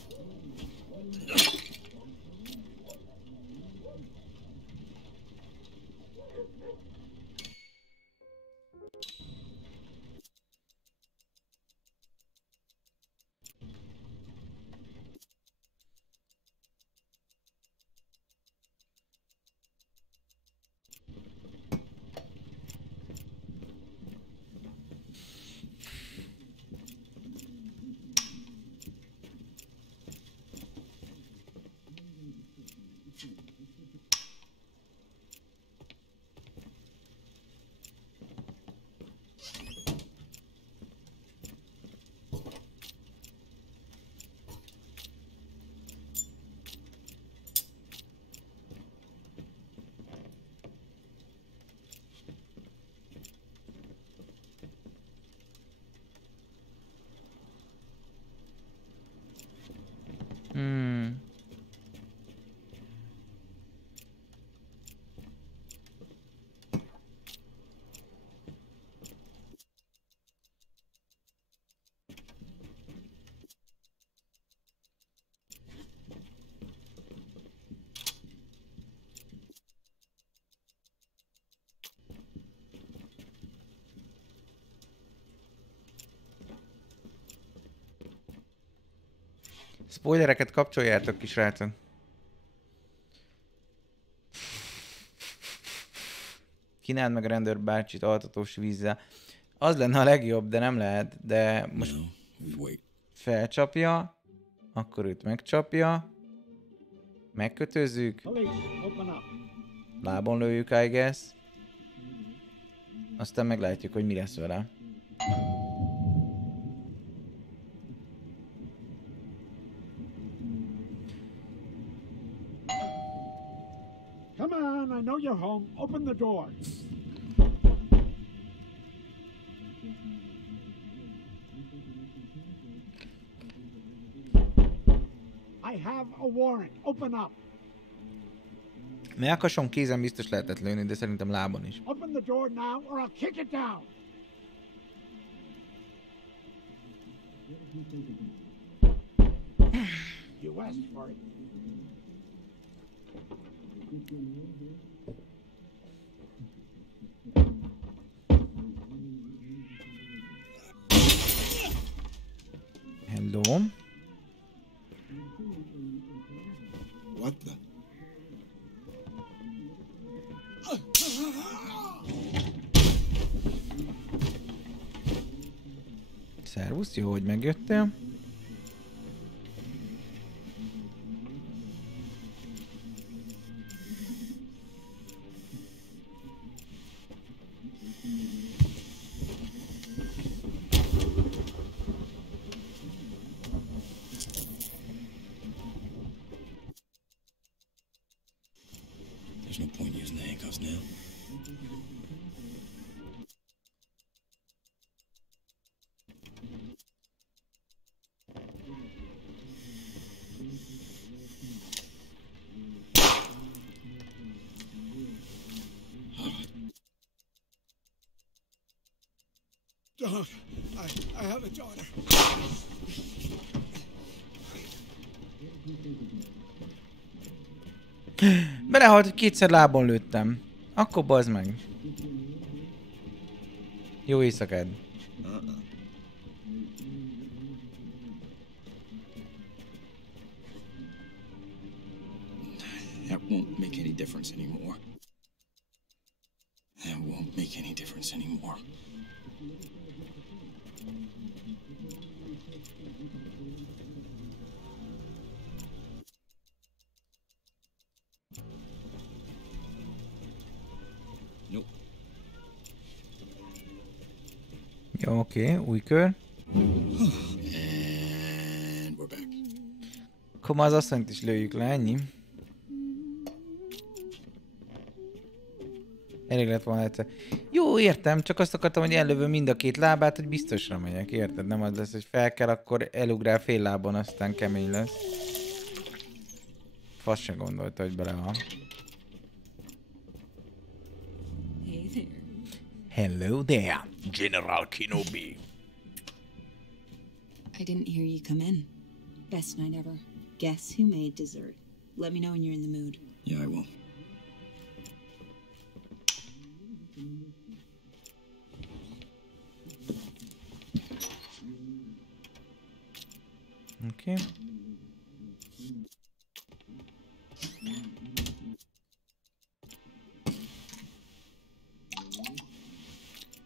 Spoilereket kapcsoljátok ki, srácok. Kínáld meg a rendőr bácsit altatós vízzel. Az lenne a legjobb, de nem lehet. De most felcsapja, akkor őt megcsapja. Megkötözzük. Lábon lőjük, I guess. Aztán meglátjuk, hogy mi lesz vele. Come on, I know you're home. Open the door. I have a warrant. Open up. Melkason kézen biztos lehetett lőni, de szerintem lábon is. Open the door now or I'll kick it down. You asked for it. Hello. What the? Szervusz, jó, hogy megjöttél. There's no point using the handcuffs now. Don't. I have a daughter. Belehalt, hogy kétszer lábon lőttem. Akkor bazd meg. Jó éjszakád. That won't make any difference anymore. That won't make any difference anymore. Nope. Jó, oké, új kör. And we're back. Akkor ma az asszonyt is lőjük le, ennyi. Elég lett volna egyszer. Jó, értem, csak azt akartam, hogy ellövöm mind a két lábát, hogy biztosra megyek, érted? Nem az lesz, hogy fel kell, akkor elugrál fél lábon, aztán kemény lesz. Fasz sem gondolta, hogy belehal. Hey there. Hello there, General Kenobi. I didn't hear you come in. Best night ever. Guess who made dessert? Let me know when you're in the mood. Yeah, I will. Oké.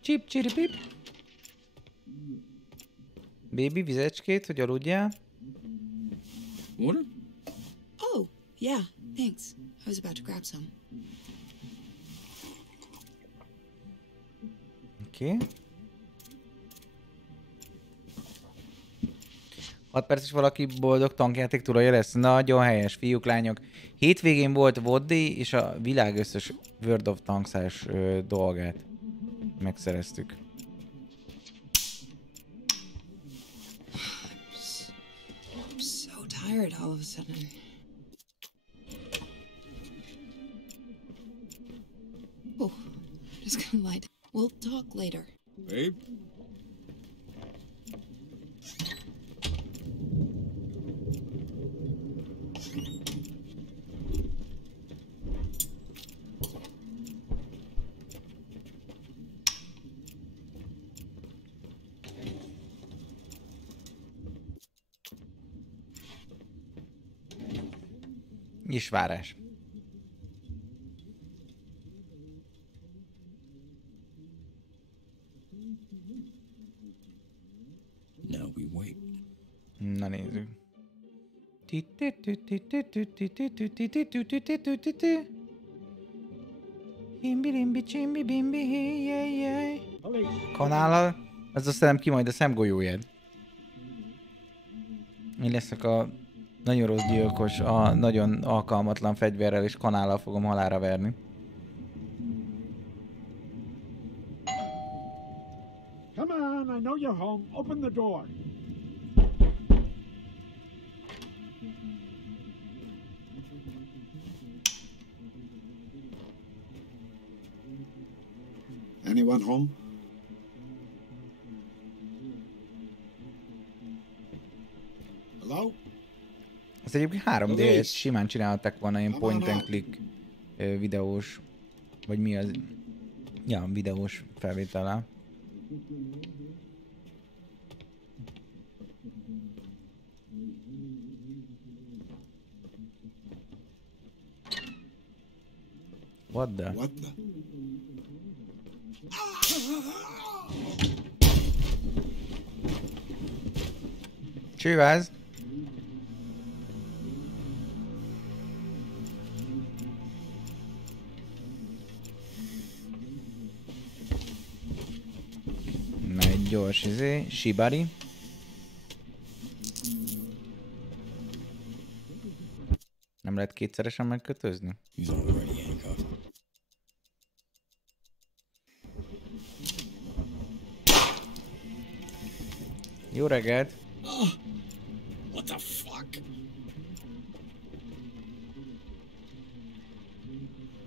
Csip, csiripip. Baby, vizecskét, hogy aludjál. Water? Oh, yeah, thanks. I was about to grab some. Oké. 6 perces valaki boldog tankjáték túlója lesz. Nagyon helyes, fiúk, lányok. Hétvégén volt Voddi, és a világ összes World of Tanks-ás dolgát megszereztük. I'm so tired all of a sudden. Oh, just gonna lie down. We'll talk later. Babe? És várás. Now we wait. Na nézzük. Himbi limbi csimbi bimbi héjjjjjjj. Kanállal, az azt hiszem ki majd a szemgolyójad. Én leszek a nagyon rossz gyilkos, a nagyon alkalmatlan fegyverrel és kanállal fogom halálra verni. Come on, I know you're home. Open the door. Anyone home? Hello? Ez egyébként 3D, ezt simán csinálhatták volna ilyen point and click videós, vagy mi az? Ja, videós felvétellel. What the? What the? Csőváz! Na egy gyors shibari. Nem lehet kétszeresen megkötözni? He's already handcuffed. Jó reggelt! What the fuck?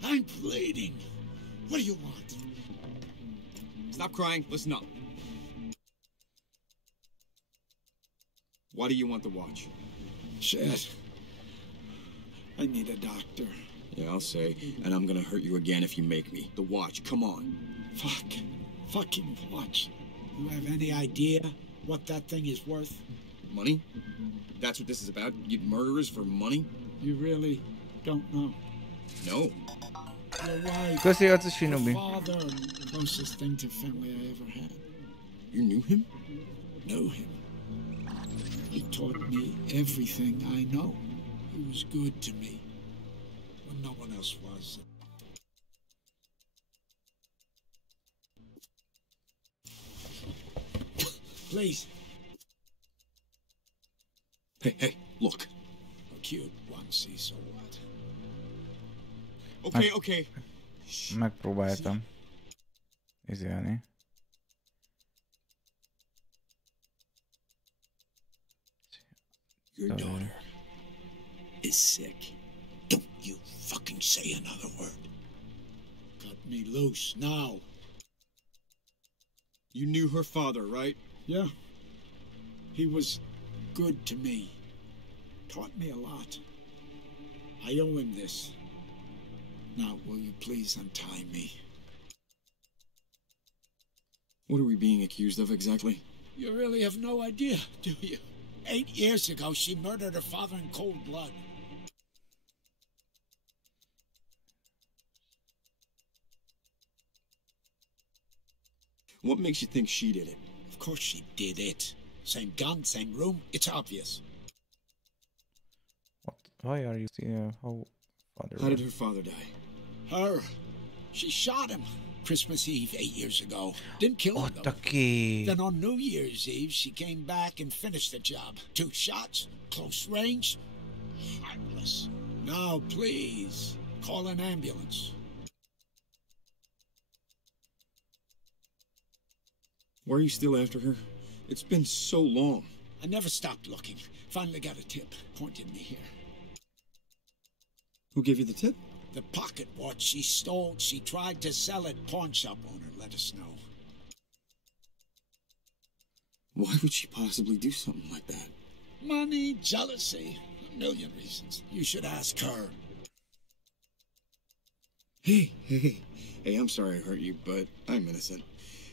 I'm bleeding. What do you want? Stop crying. Listen up. Why do you want to watch? Shit. I need a doctor. Yeah, I'll say. And I'm gonna hurt you again if you make me. The watch, come on. Fucking watch. You have any idea what that thing is worth? Money? That's what this is about? You'd murderers for money? You really don't know. No. Your wife, Köszi, Atsa your Shinobi. father, closest thing to family I ever had. You knew him? Knew him. He taught me everything I know. He was good to me when no one else was. Please. Hey, look. A cute onesie, so what? Okay. Megpróbáltam izélni. Your daughter is sick. Don't you fucking say another word. Cut me loose now. You knew her father, right? Yeah. He was good to me. Taught me a lot. I owe him this. Now, will you please untie me? What are we being accused of exactly? You really have no idea, do you? 8 years ago, she murdered her father in cold blood. What makes you think she did it? Of course she did it. Same gun, same room. It's obvious. What? Why are you still... How did her father die? Her. She shot him. Christmas Eve 8 years ago. Didn't kill him, though. Ottaki. Then on New Year's Eve, she came back and finished the job. 2 shots, close range, harmless. Now, please, call an ambulance. Why are you still after her? It's been so long. I never stopped looking. Finally got a tip. Pointed me here. Who gave you the tip? The pocket watch she stole. She tried to sell it. Pawn shop owner let us know. Why would she possibly do something like that? Money, jealousy, a million reasons. You should ask her. Hey, I'm sorry I hurt you, but I'm innocent.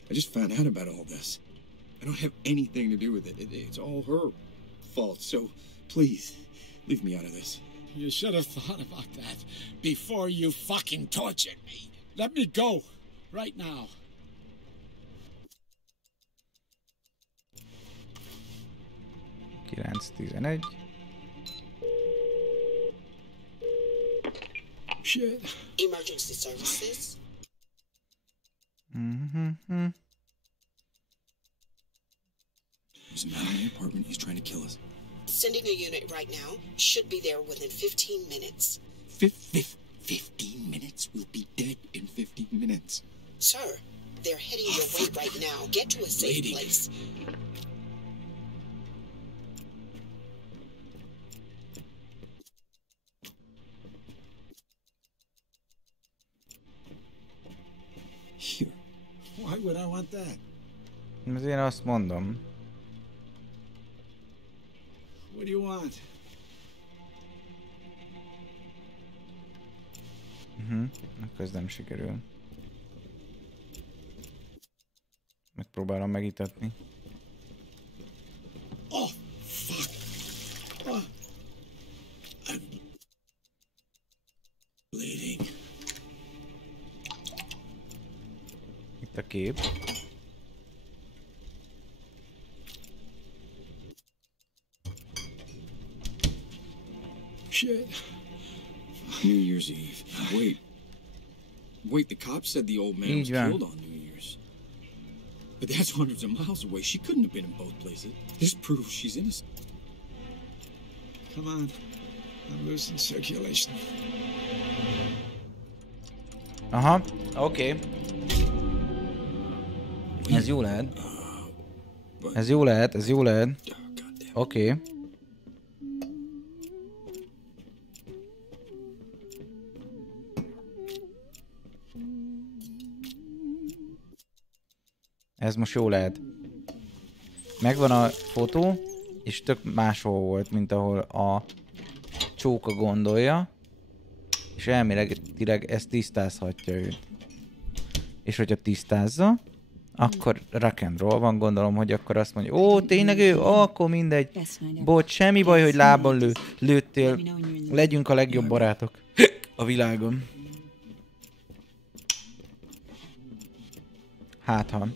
I just found out about all this. I don't have anything to do with it. It's all her fault, so please, leave me out of this. You should have thought about that before you fucking tortured me. Let me go, right now. Shit. Emergency services. There's a man in the apartment. He's trying to kill us. Sending a unit right now. Should be there within 15 minutes. 15 minutes? We'll be dead in 15 minutes. Sir, they're heading your way right now. Get to a safe place. Here. Why would I want that? Mert én azt mondom. What do you want? Akkor ez nem sikerül. Megpróbálom megítatni. Oh, fuck. Oh. I'm bleeding. Itt a kép. Shit. New Year's Eve. Wait, the cops said the old man was killed on New Year's. But that's hundreds of miles away. She couldn't have been in both places. This proves she's innocent. Come on. I'm losing circulation. Aha, oké. Ez jó lehet. Ez jó lehet, ez jó lehet. Oké. Ez most jó lehet. Megvan a fotó, és tök máshol volt, mint ahol a csóka gondolja. És elméletileg ezt tisztázhatja őt. És hogyha tisztázza, akkor rock and roll van, gondolom, hogy akkor azt mondja, ó, tényleg ő? Ó, akkor mindegy. Bocs, semmi baj, hogy lábon lőttél. Legyünk a legjobb barátok a világon. Hát, ha.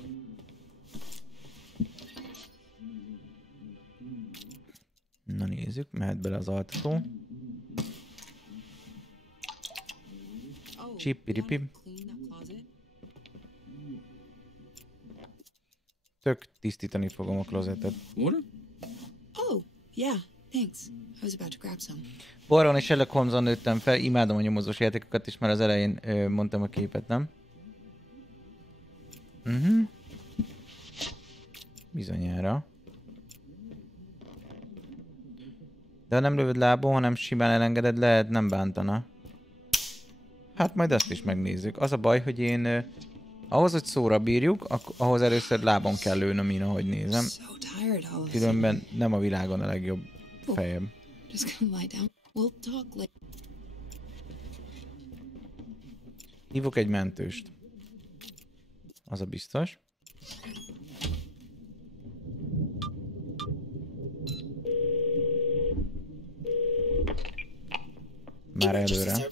Na nézzük, mehet bele az altató. Csipiripip. Tök tisztítani fogom a klozetet. Oh, yeah, thanks. I was about to grab some. Poirot és Sherlock Holmeson nőttem fel, imádom a nyomozós játékokat, és már az elején mondtam a képet, nem? Bizonyára. De ha nem lövöd lábon, hanem simán elengeded, lehet nem bántana. Hát majd azt is megnézzük. Az a baj, hogy én ahhoz, hogy szóra bírjuk, ahhoz először lábon kell lőnöm én, ahogy nézem. Különben nem a világon a legjobb fejem. Hívok egy mentőst. Az a biztos. Már előre.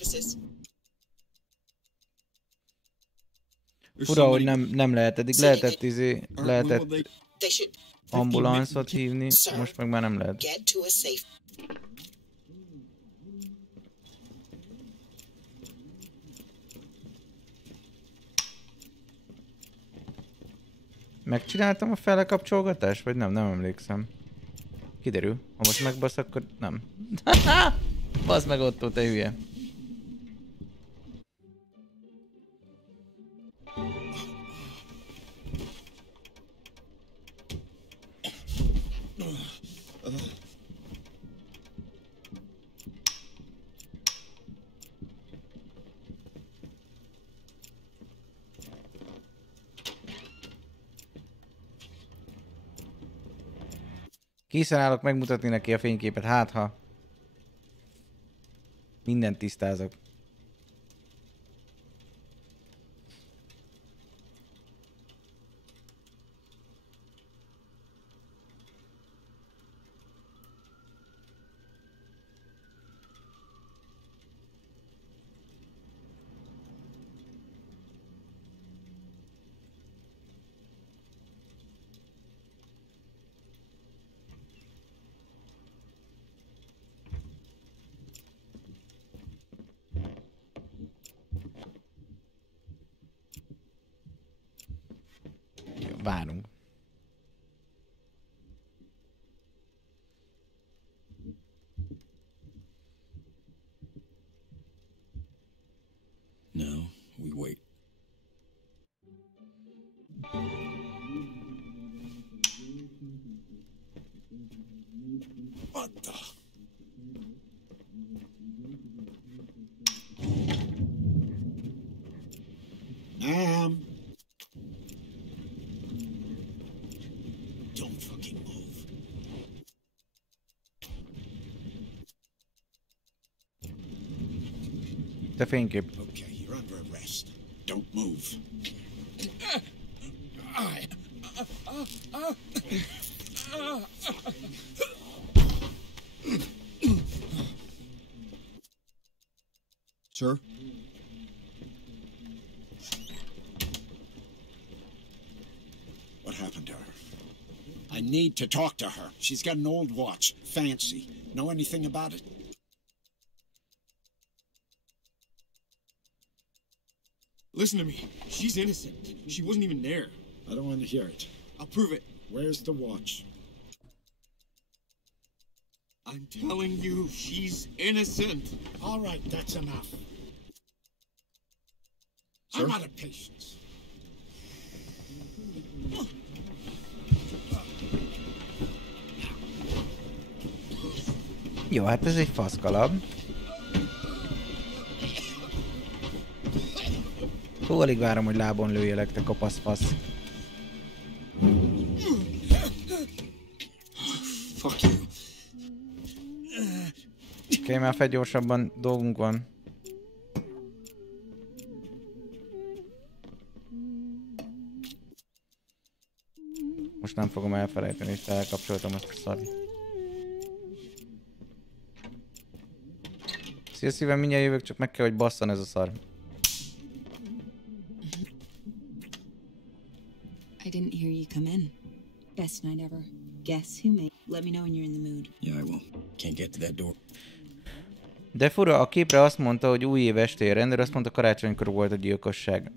Fura, hogy nem lehet, eddig lehetett ambulanszot hívni, most meg már nem lehet. Megcsináltam a felekapcsolgatást, vagy nem? Nem emlékszem. Kiderül. Ha most megbasz, akkor nem. Basz meg Ottó, te hülye. Készen állok megmutatni neki a fényképet, hát ha mindent tisztázok. Várunk. No, we wait. What the? Don't fucking move. Te fénykép. Okay, you're under arrest. Don't move. Sir? What happened to her? I need to talk to her. She's got an old watch. Fancy. Know anything about it? Listen to me. She's innocent. She wasn't even there. I don't want to hear it. I'll prove it. Where's the watch? I'm telling you, she's innocent. All right, that's enough. Sir? I'm out of patience. Jó, hát ez egy faszkalap. Hú, alig várom, hogy lábon lőjelek, te kopasz fasz. Fuck you. Oké, már fel gyorsabban dolgunk van. most nem fogom elfelejteni, és elkapcsoltam azt a szart. Szia szívem, mindjárt jövök, csak meg kell, hogy basszan ez a szar. I didn't hear you come in. Best night ever. Guess who made? Let me know when you're in the mood. Yeah, I will. Can't get to that door. De fura, a képre azt mondta, hogy új év estéje rendőr, azt mondta, karácsonykor volt a gyilkosság.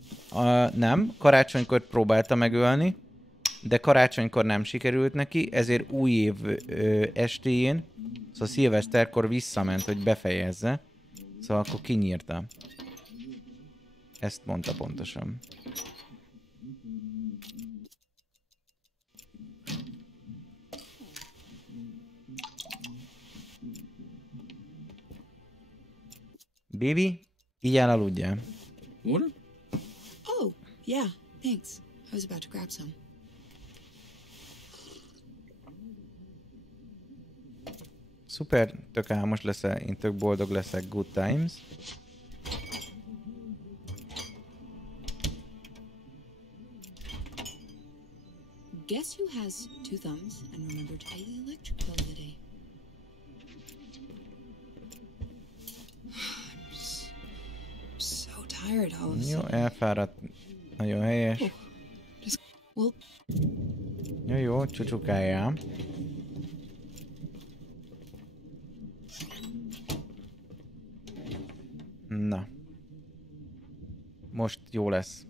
Nem, karácsonykor próbálta megölni, de karácsonykor nem sikerült neki, ezért új év estéjén, szóval szilveszterkor visszament, hogy befejezze. Szóval akkor kinyírta. Ezt mondta pontosan. Baby, így aludjál. Water? Oh, yeah, thanks. I was about to grab some. Szuper, tök álmos leszel, én tök boldog leszek, good times. Guess who has two thumbs and remembered to pay the electric bill today? I'm so tired all of a Jó, sudden. elfáradt. Nagyon helyes. Well, Jó, csúcsukáljál. Na. Most jó lesz.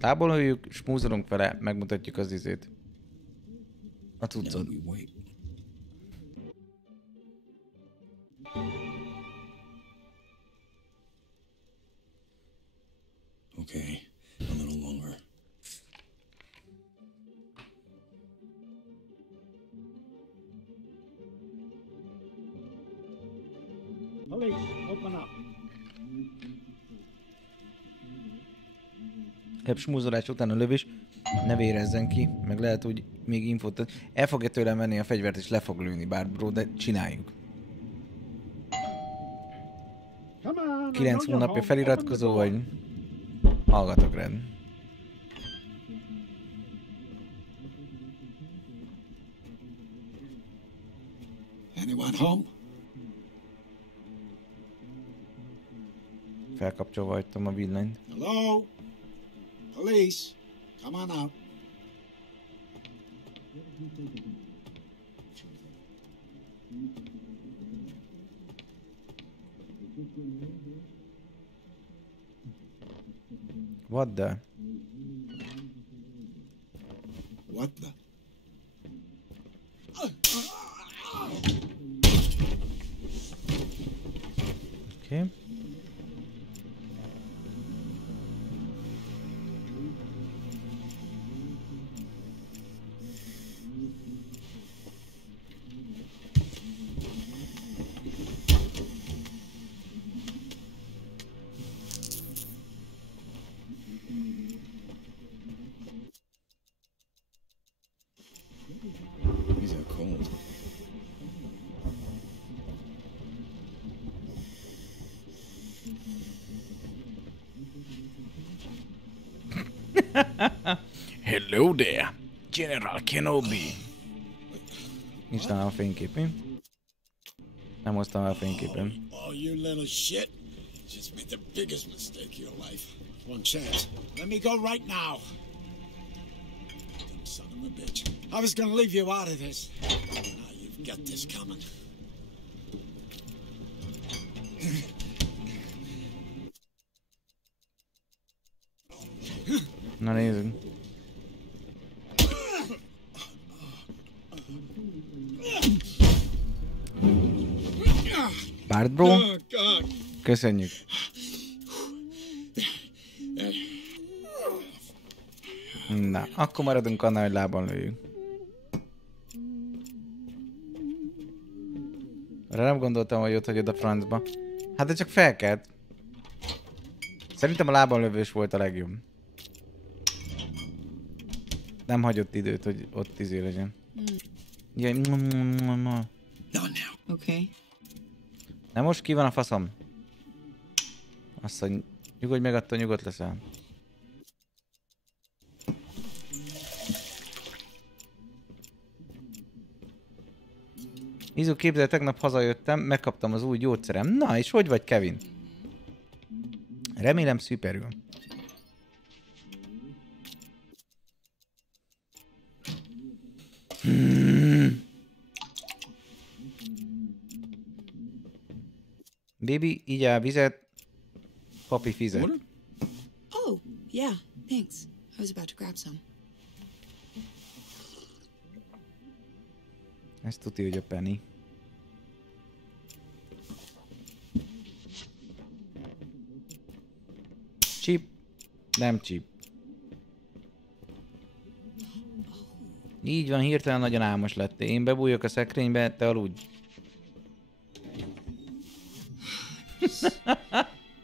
Láboljuk, smúzolunk vele, megmutatjuk az izét. A cuccot. Okay, a little longer. Police, open up. Ebb smúzolás után a lövés ne vérezzen ki, meg lehet, hogy még infót ad. El fogja tőlem venni a fegyvert és le fog lőni, bár bro, de csináljuk. 9 hónapja feliratkozó vagy. Hallgatok rád. Anyone home? Felkapcsolva hagytam a villanyt. Hello? Police, come on out. What the? What the? Okay. These are cold. Hello there, General Kenobi. Nincs nálam a fényképén. Nem hoztam el a fényképén. Oh, you little shit. Just made the biggest mistake of your life. One chance. Let me go right now. Dumb son of a bitch. I was gonna leave you out of this. Now you've got this coming. Na nézzük. Bárd bro? Köszönjük. Na, akkor maradunk annál, hogy lábon lőjük. Arra nem gondoltam, hogy ott hagyod a francba. Hát de csak felkelt. Szerintem a lábon lövős volt a legjobb. Nem hagyott időt, hogy ott izé legyen. Jaj, Not now. okay. Na most ki van a faszom? Azt, hogy nyugodj meg, attól nyugodt leszel. Izu, képzel, tegnap hazajöttem, megkaptam az új gyógyszerem. Na, és hogy vagy, Kevin? Remélem szuperül. Baby, így áll vizet, papi fizet. Oh, yeah, thanks. I was about to grab some. Ezt tudja, hogy a Penny. Chip. Nem chip. Így van, hirtelen nagyon álmos lettél. Én bebújok a szekrénybe, te aludj.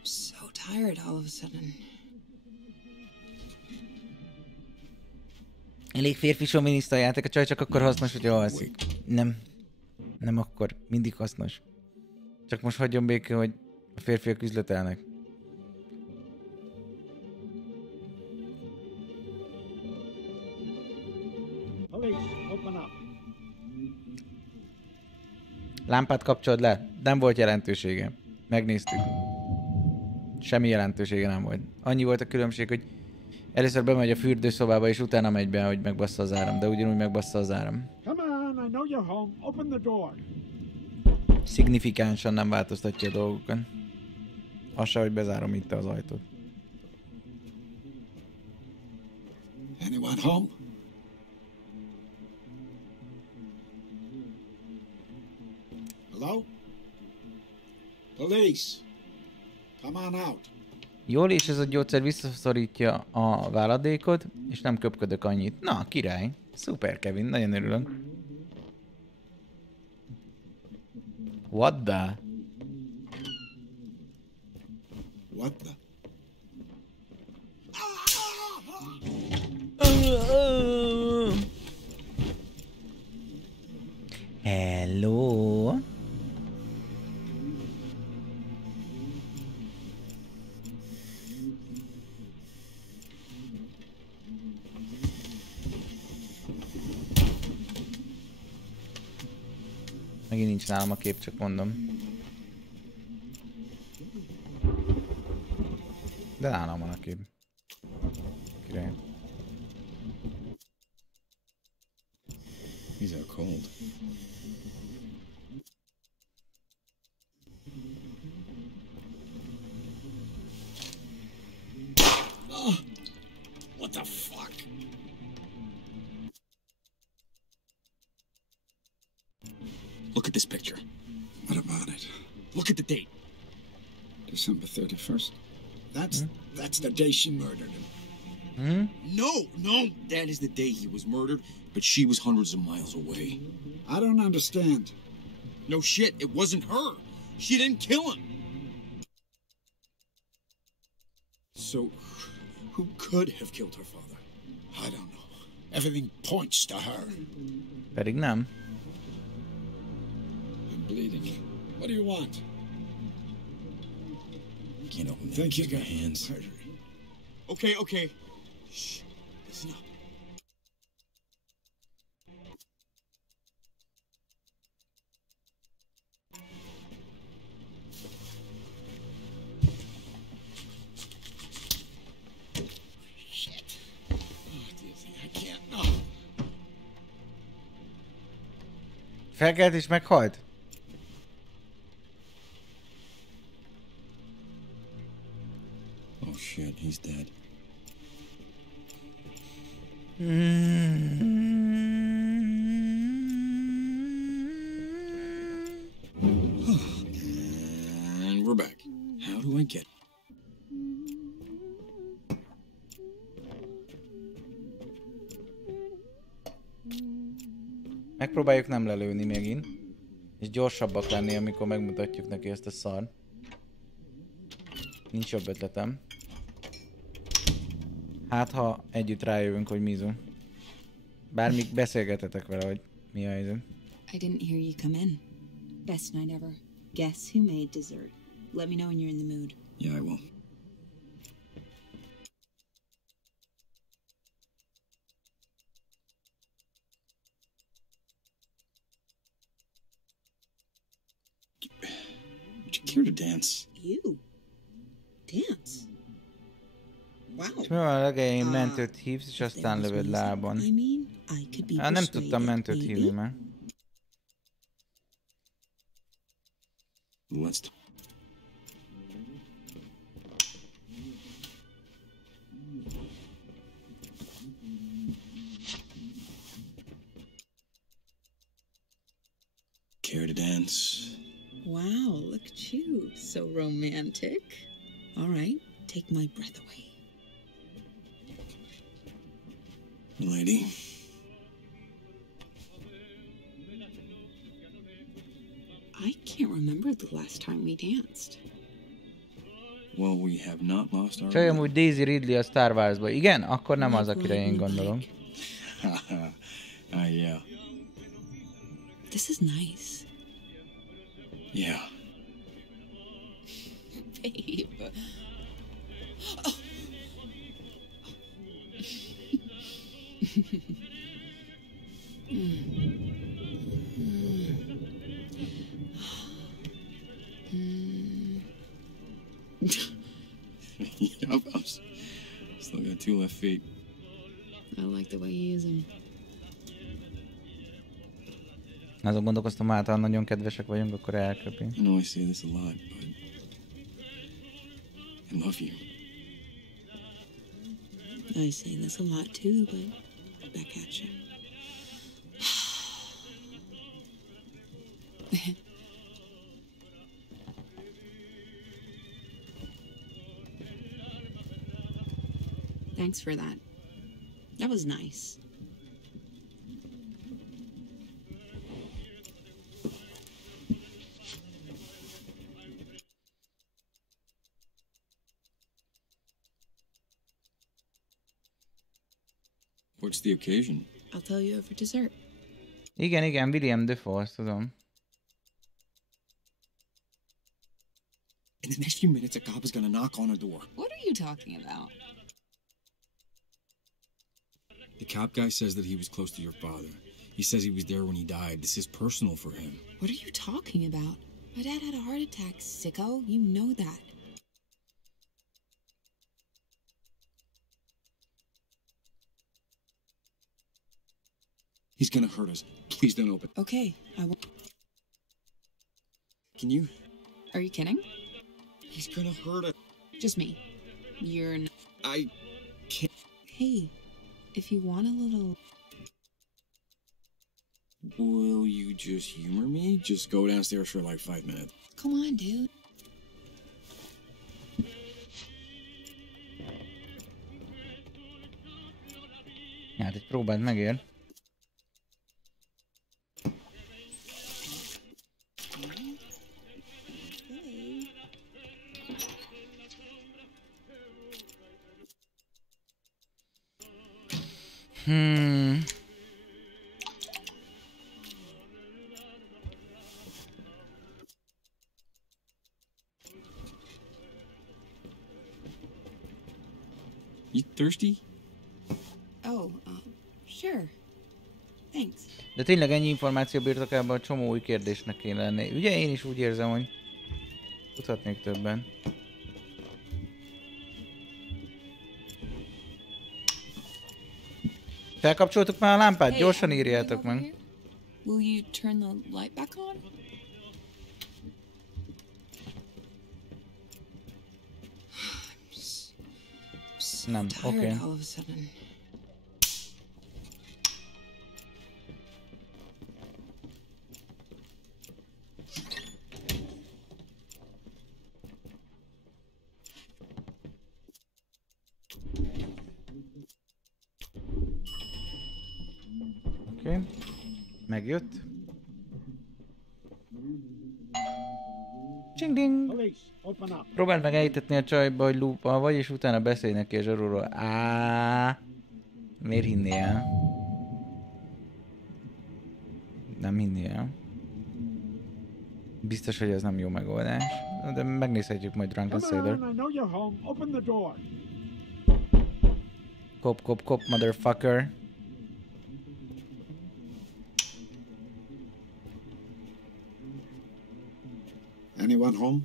So tired all of a sudden. Elég férfi soviniszta játék, a csaj csak akkor hasznos, hogyha alszik. Nem. Nem akkor. Mindig hasznos. Csak most hagyjon béke, hogy a férfiak üzletelnek. Lámpát kapcsolod le? Nem volt jelentősége. Megnéztük. Semmi jelentősége nem volt. Annyi volt a különbség, hogy először bemegy a fürdőszobába, és utána megy be, hogy megbassza az áram. De ugyanúgy megbassza az áram. Szignifikánsan nem változtatja a dolgokat. Az se, hogy bezárom itt az ajtót. Anyone home? Hello? Police! Come on out. Jól, és ez a gyógyszer visszaszorítja a váladékot, és nem köpködök annyit. Na, király. Szuper, Kevin, nagyon örülök. What the? What the? Hello? Megint nincs nálam a kép, csak mondom. De nálam van a kép. Király. These are cold. Oh, what the fuck? Look at this picture. What about it? Look at the date. December 31st? That's the day she murdered him. No, that is the day he was murdered, but she was hundreds of miles away. I don't understand. No shit, it wasn't her. She didn't kill him. So, who could have killed her father? I don't know. Everything points to her. Pedig nem. I'm bleeding. What do you want? Can't open that. Thank you, Use my hands. Okay. Shh. Listen up. Shit. Oh, Dizzy, I can't. No. Felkelt és meghalt? Oh shit, he's dead. And we're back. How do I get? Megpróbáljuk nem lelőni megint. És gyorsabbak lenni, amikor megmutatjuk neki ezt a szar. Nincs jobb ötletem. Hát, ha együtt rájövünk, hogy Mizu. Bár még beszélgetetek vele, hogy mi a helyzet. I didn't hear you come in. Best night ever. Guess who made dessert? Let me know when you're in the mood. Yeah, I will. care to dance? You? Dance? Wow. És mi van a legelején mentőt hívsz, és aztán lövöd lábon. Nem tudtam mentőt hívni már. Let's care to dance? Wow, look at you. So romantic. All right, take my breath away. Lady. I can't remember the last time we danced. Well, we have not lost our... Csaj, amúgy Daisy Ridley a Star Warsba. Igen? Akkor nem az, akire én gondolom. Yeah. This is nice. Yeah. Babe. Oh. I've still got 2 left feet. I like the way you use them. Azon gondolkoztam, általán nagyon kedvesek vagyunk, akkor elköpi. I know I say this a lot, but I love you. I say this a lot too, but back at you. Thanks for that. That was nice. What's the occasion? I'll tell you over dessert. Igen, William Dafoe, azt tudom. In the next few minutes, a cop is gonna knock on a door. What are you talking about? The cop guy says that he was close to your father. He says he was there when he died. This is personal for him. What are you talking about? My dad had a heart attack, sicko. You know that. He's gonna hurt us. Please don't open. Okay, I won't. Can you? Are you kidding? He's gonna hurt us. Just me. You're not. I can't. Hey, if you want a little... Will you just humor me? Just go downstairs for like 5 minutes. Come on, dude. Hát egy próbáld megér. You thirsty? Oh, sure. Thanks. De tényleg ennyi információ birtokában csomó új kérdésnek kéne lenni. Ugye én is úgy érzem, hogy tudhatnék többen. Felkapcsoltuk már a lámpát? Gyorsan írjátok meg. Will you turn the light back on? Nem, oké. All of a sudden. Oké. Megjött. Csing-ding! Police, open up. Próbáld meg elhitetni a csajba, hogy lúpa vagy, és utána beszélj neki a zsarúról. Miért hinnél? Nem hinnél. Biztos, hogy ez nem jó megoldás. De megnézhetjük majd Drunken Sailor. Come on, I know you're home. Open the door. Kop, motherfucker. Anyone home?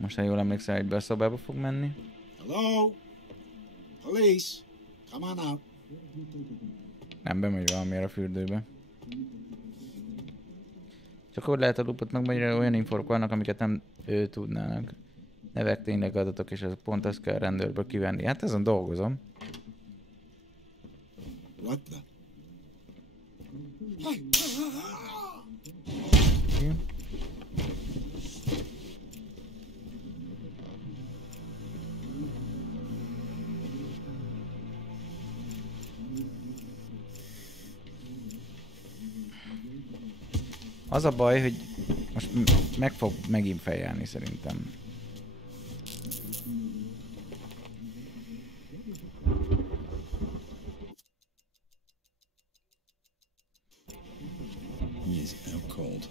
Most, ha jól emlékszem, egybe a szobába fog menni. Hello? Police? Come on out. Nem, bemegy valamiért a fürdőbe. Csak hogy lehet a lupot megmagyarálni, olyan informok vannak, amiket nem tudnának. Nevek, tényleg adatok, és ez pont azt kell rendőrből kivenni. Hát ezen dolgozom. What the? Az a baj, hogy most meg fog megint feljárni szerintem. He's out cold.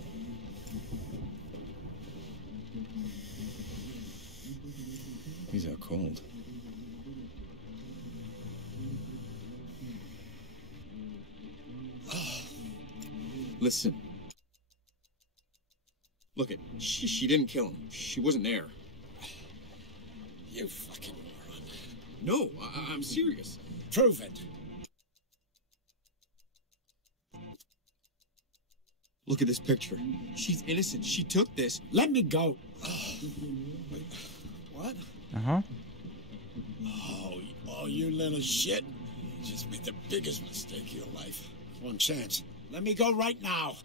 He's out cold. Listen. Look it. She didn't kill him. She wasn't there. You fucking moron. No, I'm serious. Prove it. Look at this picture. She's innocent. She took this. Let me go. What? Aha. Oh, you little shit. You just made the biggest mistake of your life. One chance. Let me go right now.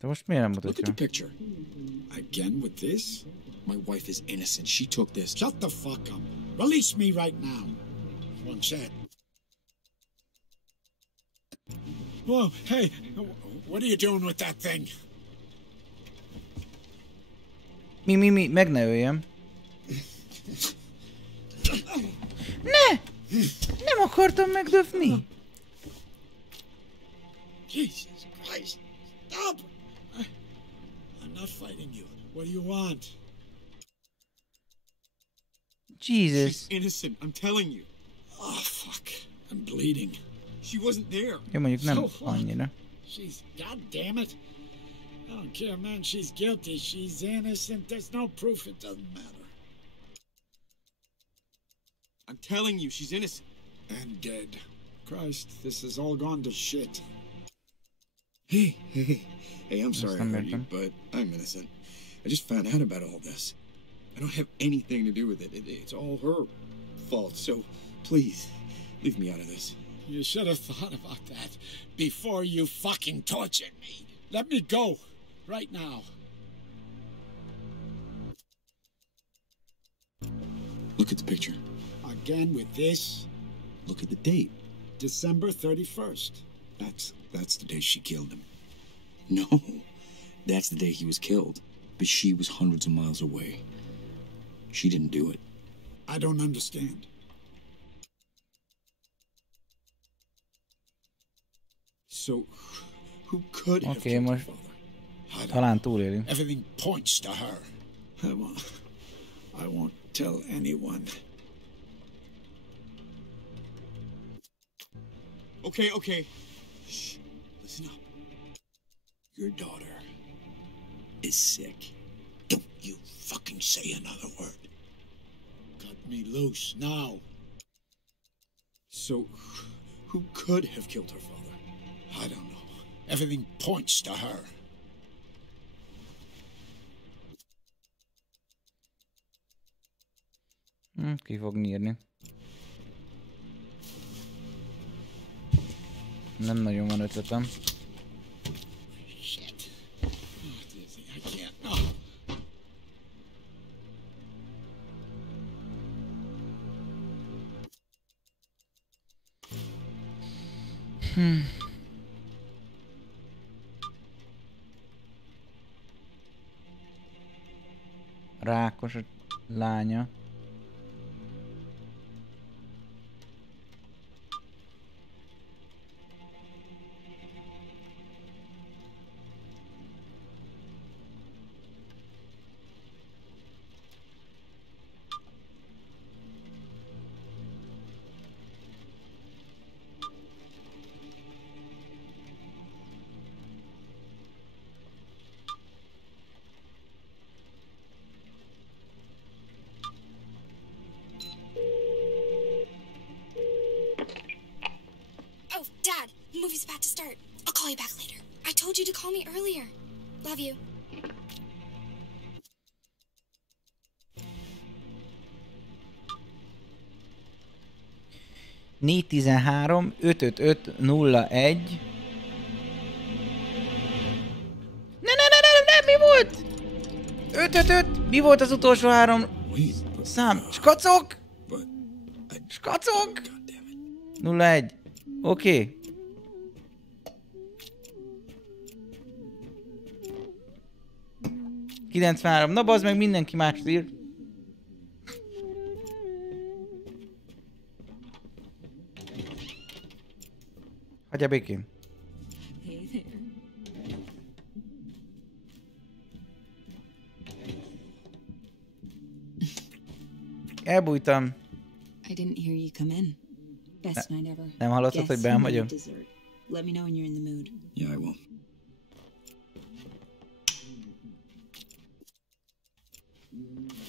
De most miért nem Look at the mutatja? picture. Again with this? My wife is innocent. She took this. Shut the fuck up. Release me right now. One chance. Whoa, hey, what are you doing with that thing? Mi, meg ne öljem. Ne! Nem akartam megdöfni! Jesus Christ, stop! I'm not fighting you. What do you want? Jesus. She's innocent. I'm telling you. Oh, fuck. I'm bleeding. She wasn't there. Jó, mondjuk nem So what? annyira. She's, god damn it. I don't care, man. She's guilty. She's innocent. There's no proof. It doesn't matter. I'm telling you, she's innocent. And dead. Christ, this has all gone to shit. Hey, I'm sorry I not hurt you, bad. but I'm innocent. I just found out about all this. I don't have anything to do with it. It's all her fault, so please, leave me out of this. You should have thought about that before you fucking tortured me. Let me go right now. Look at the picture. Again with this? Look at the date. December 31st. That's the day she killed him. No, that's the day he was killed. But she was hundreds of miles away. She didn't do it. I don't understand. So, who could have Oké, killed her most father? talán túlélünk. Everything points to her. I won't tell anyone. Okay. Shh, listen up. Your daughter is sick. Don't you fucking say another word. Cut me loose now. So, who could have killed her father? I don't know. Everything points to her. Ki fog nyírni. Nem nagyon van ötletem. Shit. Oh, Dizzy, I can't. No. Rákos a lánya. It's about to start. I'll call you back later. I told you to call me earlier. Love you. Négy 13 555 01. Ne, mi volt? 555, mi volt az utolsó 3 szám? Skacok! Skacok! 01. Oké. Okay. 93. Na bazd meg, mindenki más ír. Hagyja békén. Elbújtam. I didn't hear you come in. Best night ever. Nem hallottad, hogy benn vagyok? Let me know when you're in the mood. Yeah, I will.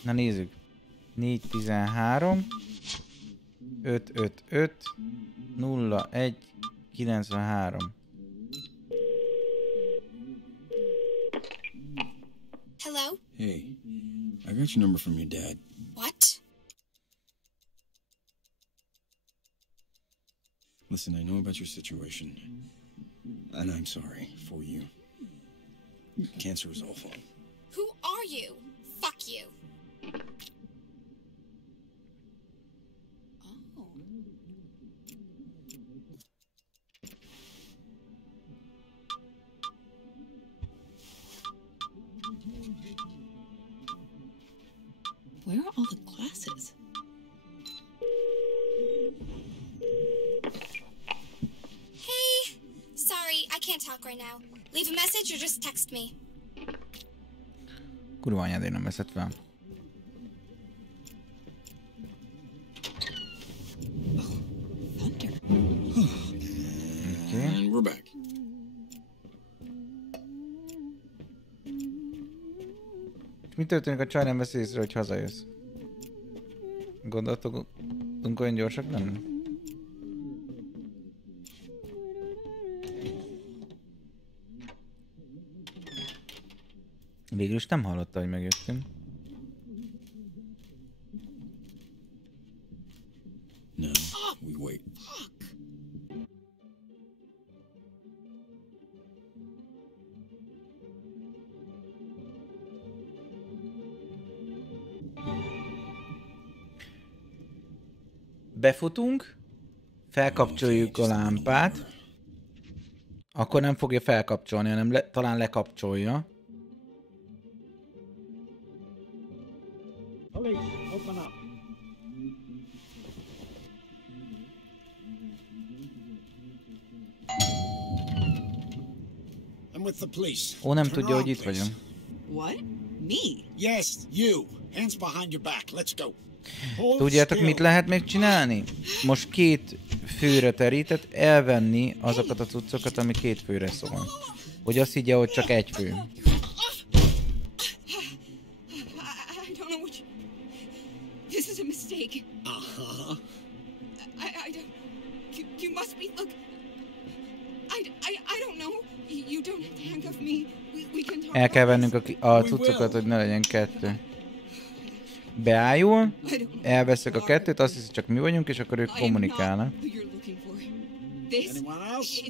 Na nézzük. 413 555 01 93. Hello? Hey, I got your number from your dad. What? Listen, I know about your situation, and I'm sorry for you. Cancer is awful. Who are you? Fuck you. Where are all the glasses? Hey, sorry, I can't talk right now. Leave a message or just text me. Kurva anyád, én nem veszed fel. Okay. And we're back. Mi történik, a csaj nem veszi észre, hogy hazajössz? Gondoltok, tudunk olyan gyorsak lenni? Végül is nem hallotta, hogy megjöttünk. No, we wait. Befutunk, felkapcsoljuk a lámpát, akkor nem fogja felkapcsolni, hanem talán lekapcsolja. Police, open up. I'm with the police. Ó, nem Turn tudja, hogy around, itt please. vagyunk. What? Me? Yes, you. Hands behind your back. Let's go. Hold Tudjátok, still. mit lehet még csinálni? Most 2 főre terített, elvenni azokat a cuccokat, ami 2 főre szól. Hogy azt higgye, hogy csak 1 fő. I don't know what This is a mistake. Uh-huh. I don't... You must be... Look... I don't know. You don't have to handcuff me. We can talk. El kell vennünk a cuccokat, hogy ne legyen 2. Beállul, elveszek a 2-t, azt hiszi, csak mi vagyunk, és akkor ők kommunikálnak. Anyone else?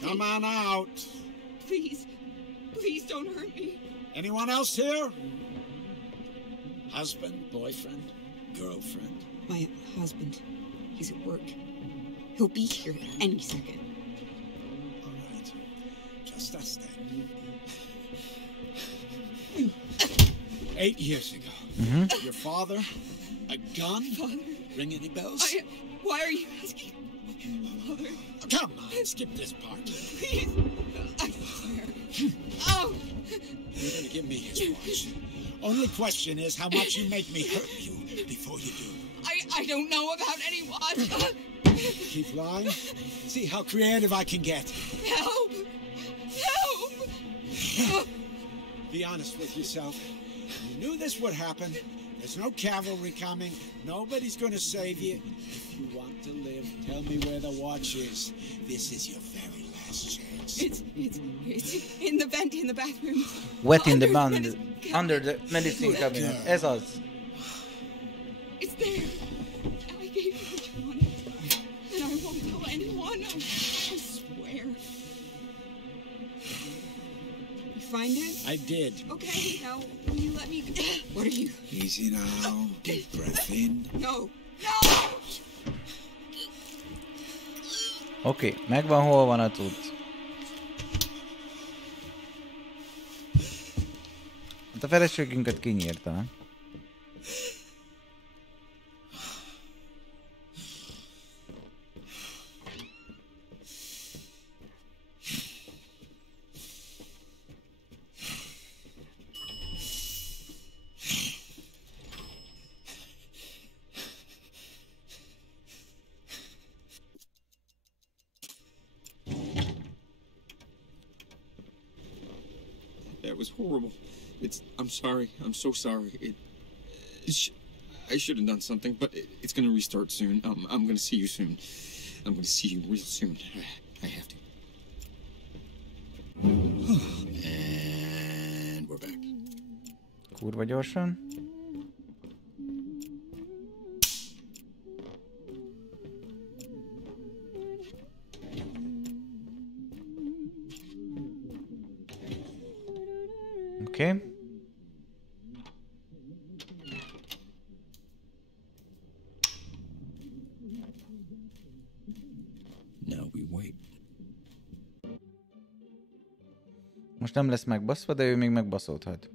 Come on out. Please don't hurt me. Anyone else here? Husband, boyfriend, girlfriend? My husband. He's at work. He'll be here any second. All right. Just us then. 8 years ago. Your father? A gun? Father? Ring any bells? Why are you asking? Father? Come on, skip this part. Please. I swear. Oh! You're gonna give me his watch. Only question is how much you make me hurt you before you do. I don't know about any watch. Keep lying. See how creative I can get. Help! Help! Be honest with yourself. You knew this would happen. There's no cavalry coming. Nobody's gonna save you. If you want to live, tell me where the watch is. This is your very last It's in the vent in the bathroom. Wet in the bund. Under the medicine cabinet. Ez az. It's there. I gave you what you wanted. And I won't tell anyone. I swear. You find it? I did. Okay, now will you let me... What are you? Easy now. Deep breath in. No. No! Oké, megvan, hol van a cucc. Hát a feleségünket kinyírta. That was horrible. I'm sorry. I'm so sorry. I should have done something, but it's gonna restart soon. I'm gonna see you soon. I'm gonna see you real soon. I have to. And we're back. Kurva gyorsan. Oké. Okay. Now we wait. Most nem lesz megbaszva, de ő még megbaszódhat.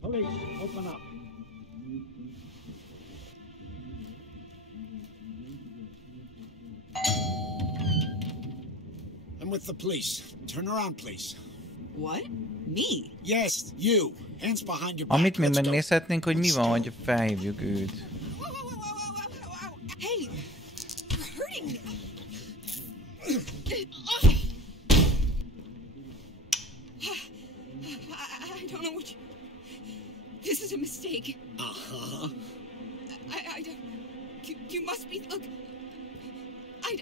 Police, open up. I'm with the police. Turn around, please. What? Me? Yes, you. Hands behind your back. Amit még Let's go. megnézhetnénk, hogy mi van, hogy felhívjuk őt. Hey! You're hurting me! I don't know what you... This is a mistake. Uh-huh. I don't... You must be... Look... I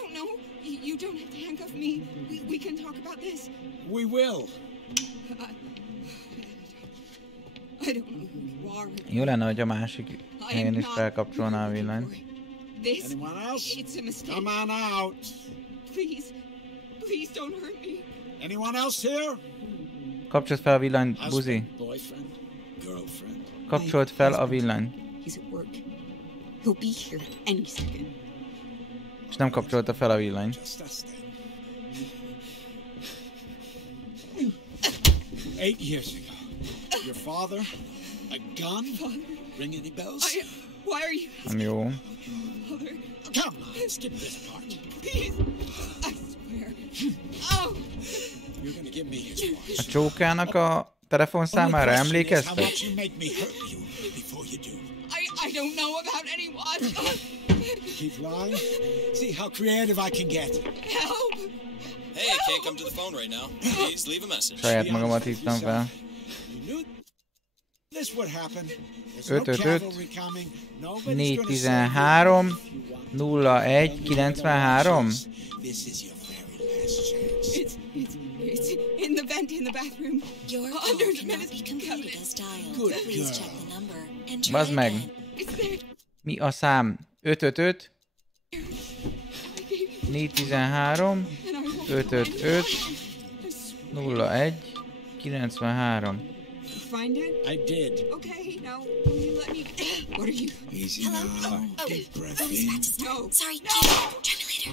don't know. You don't have to handcuff me. We can talk about this. We will. I don't know who you are. Jó lenne, hogy a másik helyen is felkapcsolná a villanyt. This... Anyone else? It's a mistake. Come on out. Please. Please don't hurt me. Anyone else here? Kapcsolt fel a villanyt, buzi. Boyfriend, girlfriend. Kapcsolt fel a villanyt. He's at work. He'll be here any second. És nem kapcsolta fel a villanyt. Just us then. 8 years ago. Your father? A gun? Father? Ring any bells? Why are you... Nem jó. Father? Come on, skip this part. Please. I swear. Oh! You're gonna give me his watch. A csókának a telefonszámára emlékeztek? How much you make me hurt you before you do. I don't know about any watch. Keep lying. See how creative I can get. Help! Hey, I can't come to the phone right now. Please leave a message. Saját magamat hívtam fel. This would happen. 555 413 01 93. This is your very last chance. It's in the vent in the bathroom. Your Under call the cannot be medicine completed cabinet. as dialed. Good Please girl. check the number and try Bazd meg. again. It's there. Mi a szám? 555 413 555 01 93. Find it? I did. Okay, now will you let me... What are you... Easy Hello? now. Oh, Deep breath oh, he's in. about to start. No. Sorry, No. can't. Try me later.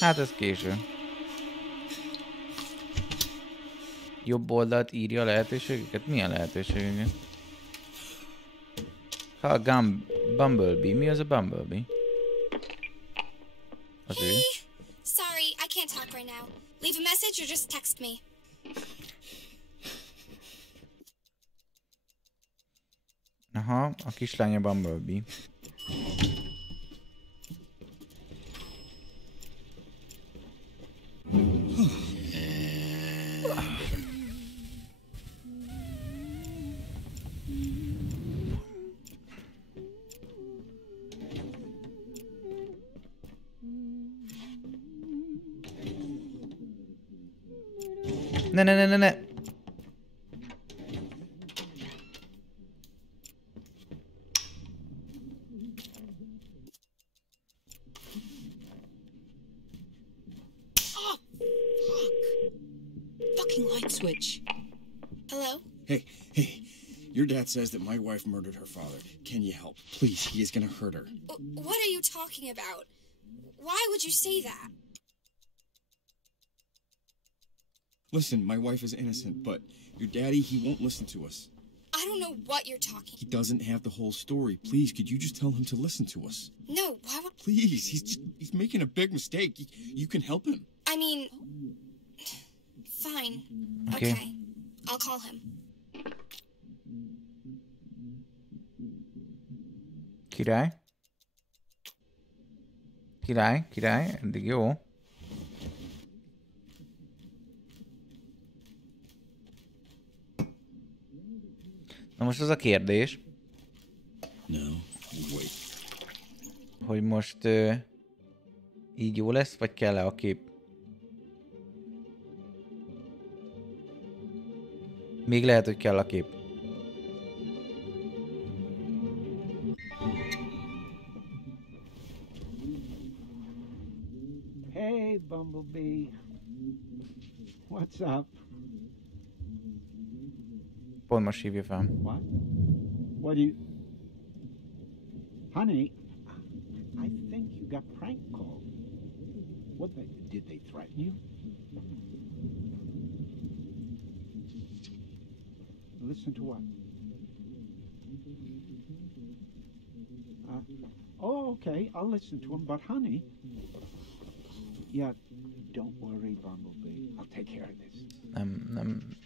Hát ez késő. Jobb oldalt írja a lehetőségeket? Milyen lehetőségeket? Ha Bumblebee. Mi az a Bumblebee? Az ő. Hey, sorry, I can't talk right now. Leave a message or just text me. Aha, a kislánya Bumblebee. Ne. Fucking light switch. Hello? Hey, your dad says that my wife murdered her father. Can you help? Please, he is gonna hurt her. What are you talking about? Why would you say that? Listen, my wife is innocent, but your daddy, he won't listen to us. I don't know what you're talking. He doesn't have the whole story. Please, could you just tell him to listen to us? No, why would... Please, he's making a big mistake. You can help him. I mean... Fine. Okay. Okay. I'll call him. Király, eddig jó. Na most az a kérdés, hogy most így jó lesz, vagy kell-e a kép? Még lehet, hogy kell a kép. Hey, Bumblebee. What's up? Pont most hívja fel. What? What do you... Honey, I think you got prank called. Did they threaten you? Listen to what? Oh, okay, I'll listen to him, but honey... Yeah, don't worry, Bumblebee. I'll take care of this. Nem.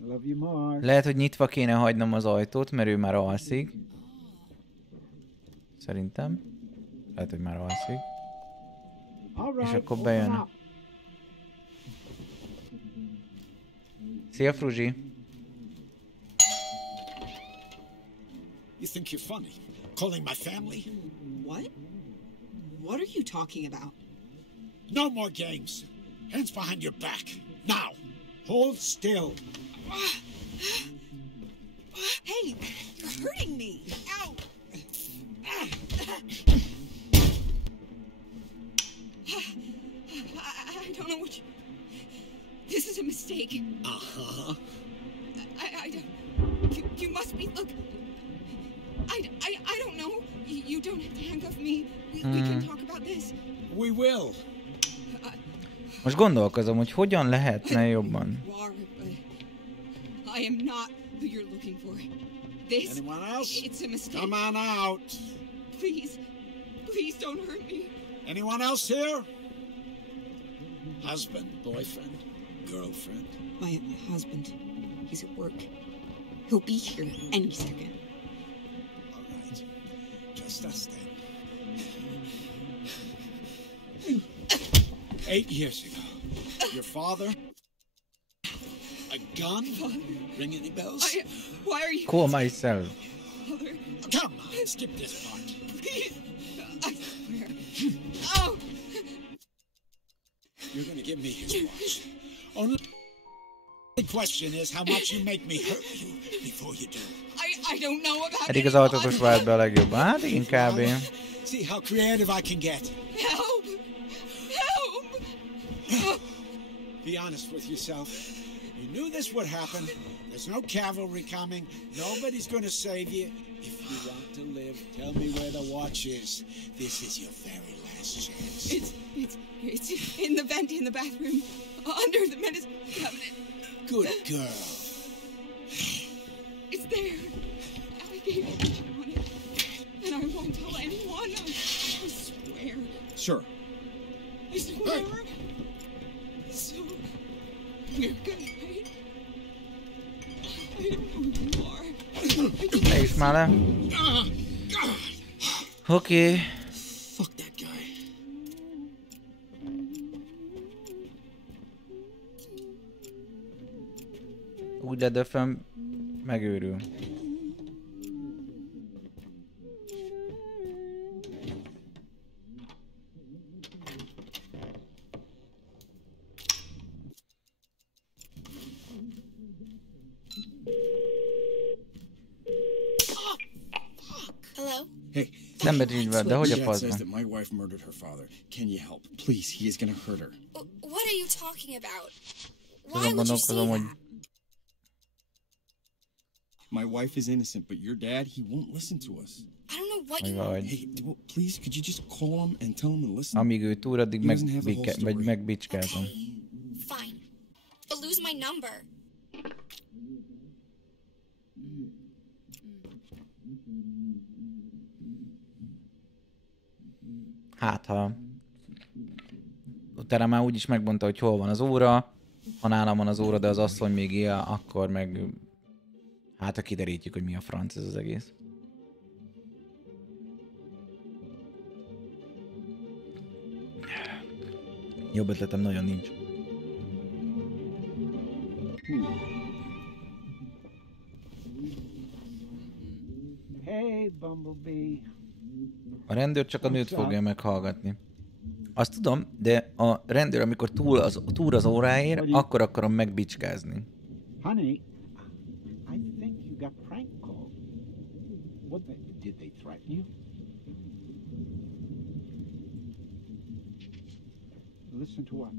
I love you more. Lehet, hogy nyitva kéne hagynom az ajtót, mert ő már alszik. Szerintem. Lehet, hogy már alszik. És akkor bejön. Szia, Fruzsi! You think you're funny? Calling my family? What? What are you talking about? No more games. Hands behind your back. Now. Hold still. Hey, you're hurting me. Ow. I don't know what you... This is a mistake. Uh-huh. I don't... You must be... Look... I don't know. You don't have to handcuff me. We can talk about this. We will. Most gondolkozom, hogy hogyan lehetne jobban. I am not who you're looking for. This... Anyone else? It's a mistake. Come on out. Please don't hurt me. Anyone else here? Husband, boyfriend, girlfriend? My husband. He's at work. He'll be here any second. All right. Just us then. 8 years ago, your father... A gun? Father. Ring any bells? Why are you... Call myself. Father. Come on, skip this part. Please. I swear. Oh! You're gonna give me his watch. Only question is how much you make me hurt you before you do. I don't know about Eddig az autótos vált be a legjobban. Hát igen, kb. See how creative I can get. Help! Be honest with yourself. You knew this would happen. There's no cavalry coming. Nobody's gonna save you. If you want to live, tell me where the watch is. This is your very last chance. It's in the vent in the bathroom. Under the medicine cabinet. Good girl. It's there. I gave it to Johnny. And I won't tell anyone. I swear. Sure. I swear. Hey. So, you're good, right? I don't know who you are. Ne is már le. Oké. Fuck that guy. Úgy ledöföm, megőrül. Szembecsülve, de hogy a Dad says faszban? that my wife murdered her father. Can you help? Please, he is gonna hurt her. What are you talking about? Why Azon would you say gondolkozom, hogy that? My wife is innocent, but your dad, he won't listen to us. I don't know what hogy you... valahogy. Hey, please, could you just call him and tell him to listen? Amíg ő túl, addig megbicskázom. Okay, fine. But lose my number. Hát ha... Utána már úgyis megmondta, hogy hol van az óra. Ha nálam van az óra, de az asszony még él, akkor meg... Hát ha kiderítjük, hogy mi a franc ez az egész. Jobb ötletem nagyon nincs. Hey, Bumblebee. A rendőr csak a nőt fogja meghallgatni. Azt tudom, de a rendőr, amikor túl az óráért, akkor akarom megbicskázni. Honey, I think you got prank called. Did they threaten you? Listen to what?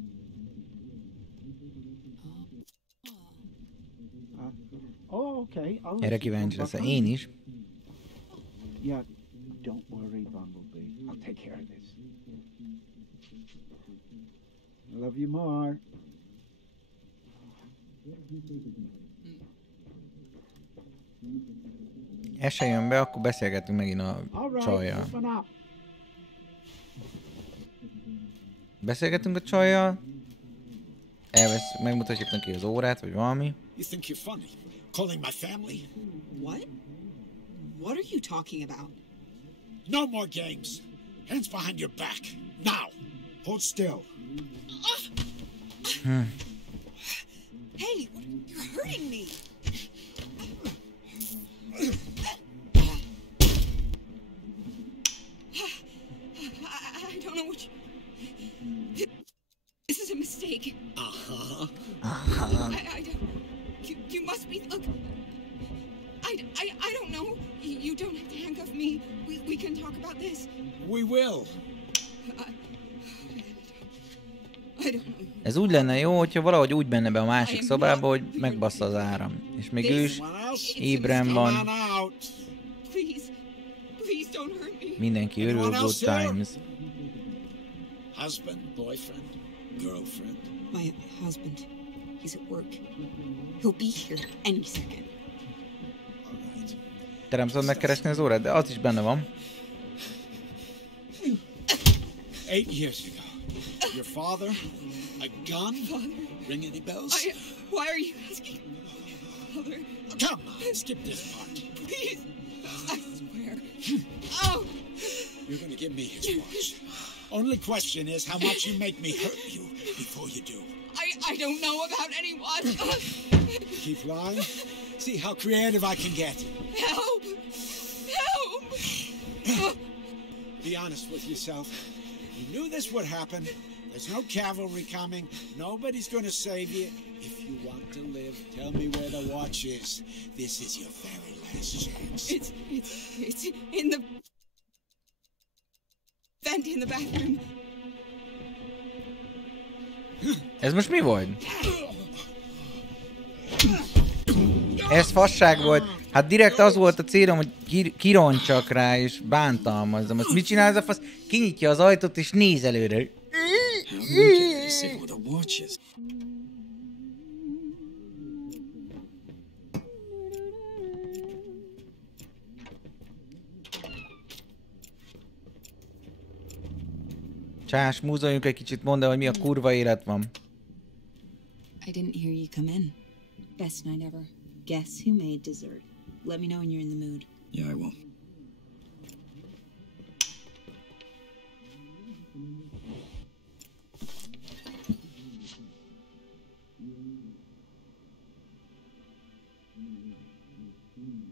Oh, okay. Erre kíváncsi lesz én is. Yeah, don't worry, Bumblebee. I'll take care of this. I love you more. Ez se jön be, akkor beszélgetünk megint a csajjal. Beszélgetünk a csajjal. Megmutatjuk neki az órát, vagy valami. You think you're funny? Calling my family? What? What are you talking about? No more games. Hands behind your back. Now. Hold still. Hey, you're hurting me. I don't know what you... This is a mistake. Uh-huh. I don't... You must be... Look... I don't know. You don't have to handcuff me. We can talk about this. We will. I don't know. Ez úgy lenne jó, hogyha valahogy úgy benne be a másik szobába, hogy megbassza az áram. És még ő is ébren van. Mindenki örül, good times. Husband, boyfriend, girlfriend. My husband. He's at work. He'll be here any second. Te nem tudod megkeresni az órát, de az is benne van. 8 years ago. Your father, a gun, ring any bells? Why are you asking? Father. Come on, skip this part. Please. I swear. Oh. You're gonna give me his watch. Only question is how much you make me hurt you before you do. I don't know about any watch. Keep lying. See how creative I can get. Help! Help! Be honest with yourself. You knew this would happen. There's no cavalry coming. Nobody's gonna save you. If you want to live, tell me where the watch is. This is your very last chance. It's in the vent in the bathroom. Ez most mi volt? Ez fasság volt. Hát direkt az volt a célom, hogy kironcsak rá és bántalmazzam. Most mit csinál ez a fasz? Kinyitja az ajtót és néz előre. Csás, múzoljunk egy kicsit, mondd el, hogy mi a kurva élet van. I didn't hear you come in. Best night ever. Guess who made dessert? Let me know when you're in the mood. Yeah, I will.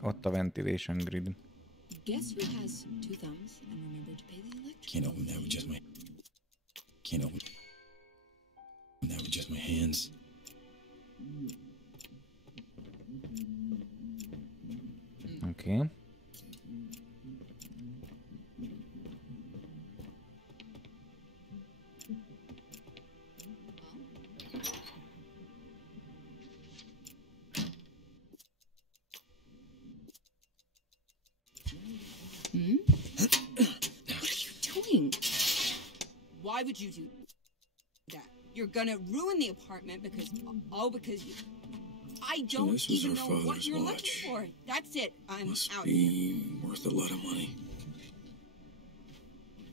Ott a ventilation grid. Guess who has 2 thumbs and remembered to pay the electric? Can't open that with just my... Can't open that with just my hands. Oké. Why would you do that? You're gonna ruin the apartment because you... I don't even know what you're looking for. That's it. I'm out here. Must be worth a lot of money.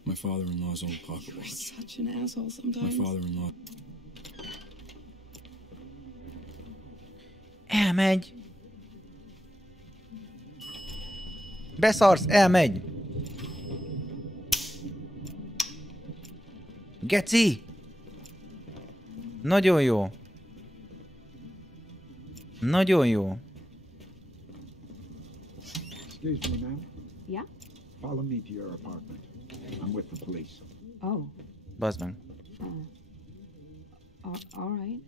My father-in-law's old pocket watch. You're such an asshole sometimes. My father-in-law... Elmegy. Beszarsz, elmegy. Geci! Nagyon jó. Nagyon jó. Excuse me, ma'am. Yeah? Follow me to your apartment. I'm with the police. Oh. Bazd meg. All right.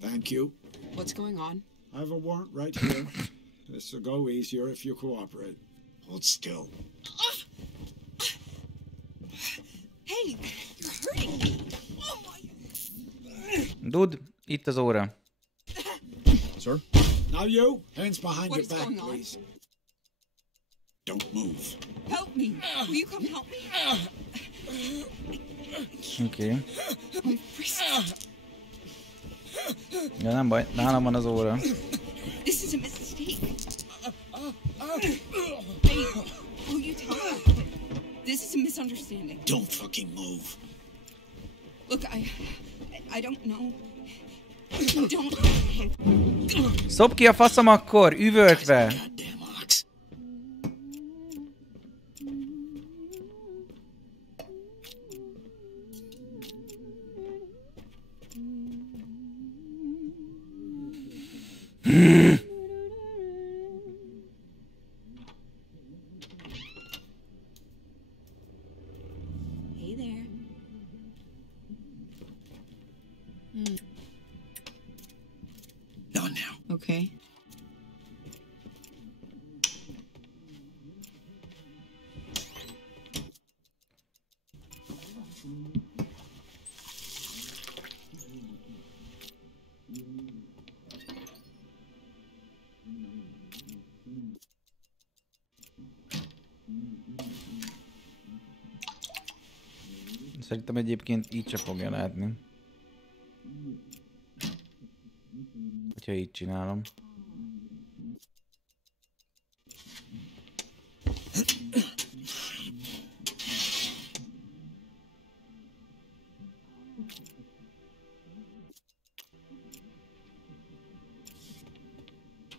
Thank you. What's going on? I have a warrant right here. This will go easier if you cooperate. Hold still. Hey, you're hurting me. Oh my. Dude, itt az óra. Sir? Now you, hands behind What your is back, going on? please. Don't move. Help me. Will you come help me? Oké. My wrist. Ja, nem baj, nálam van az óra. This is a mistake. Hey, will you tell me? This is a misunderstanding. Don't fucking move. Look, I don't know. Don't. Szopd ki a faszom akkor, üvöltve. Goddamn ox. Hey there. Not now. Okay. Szerintem egyébként így se fogja látni. Hogyha így csinálom.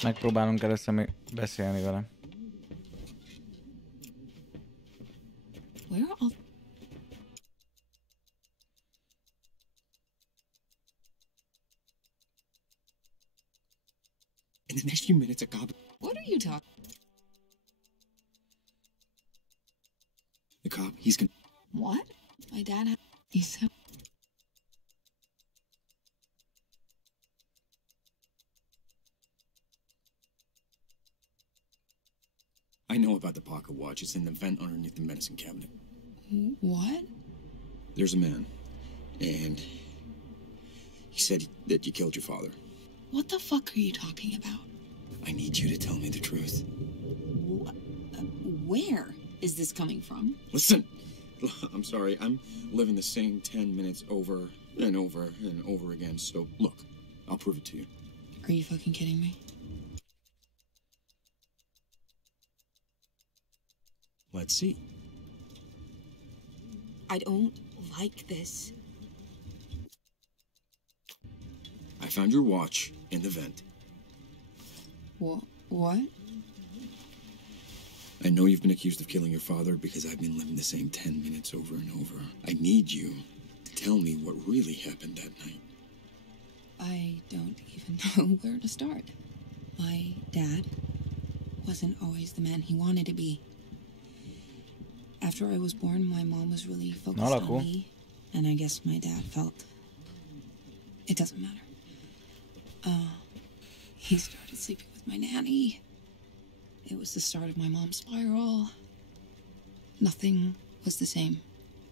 Megpróbálunk először még beszélni vele. Where are all... In the next few minutes, a cop... What are you talking? The cop, he's gonna... What? My dad had... He said... I know about the pocket watch. It's in the vent underneath the medicine cabinet. What? There's a man, and he said that you killed your father. What the fuck are you talking about? I need you to tell me the truth. Where is this coming from? Listen, I'm sorry. I'm living the same 10 minutes over and over and over again. So, look, I'll prove it to you. Are you fucking kidding me? Let's see. I don't like this. I found your watch in the vent. What? I know you've been accused of killing your father because I've been living the same 10 minutes over and over. I need you to tell me what really happened that night. I don't even know where to start. My dad wasn't always the man he wanted to be. After I was born, my mom was really focused on me, and I guess my dad felt it doesn't matter. He started sleeping with my nanny. It was the start of my mom's spiral. Nothing was the same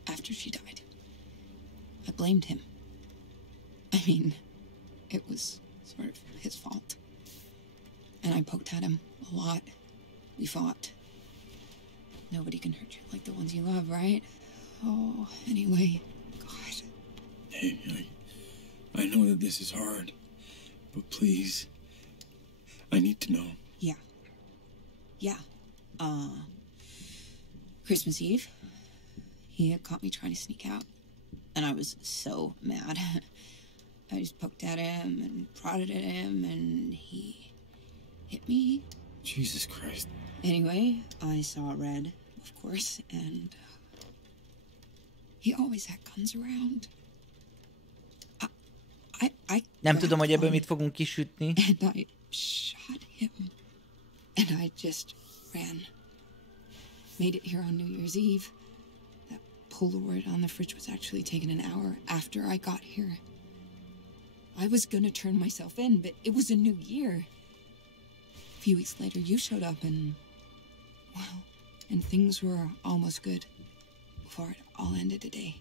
after she died. I blamed him. I mean, it was sort of his fault. And I poked at him a lot. We fought. Nobody can hurt you like the ones you love, right? Oh, anyway, God. Hey, I know that this is hard, but please, I need to know. Yeah. Christmas Eve, he had caught me trying to sneak out, and I was so mad. I just poked at him and prodded at him, and he hit me. Jesus Christ. Anyway, I saw red, of course, and he always had guns around. I Nem tudom, hogy ebből mit fogunk kisütni. And I shot him. And I just ran. Made it here on New Year's Eve. That Polaroid on the fridge was actually taken an hour after I got here. I was gonna turn myself in, but it was a new year. A few weeks later, you showed up and... well, and things were almost good before it all ended today.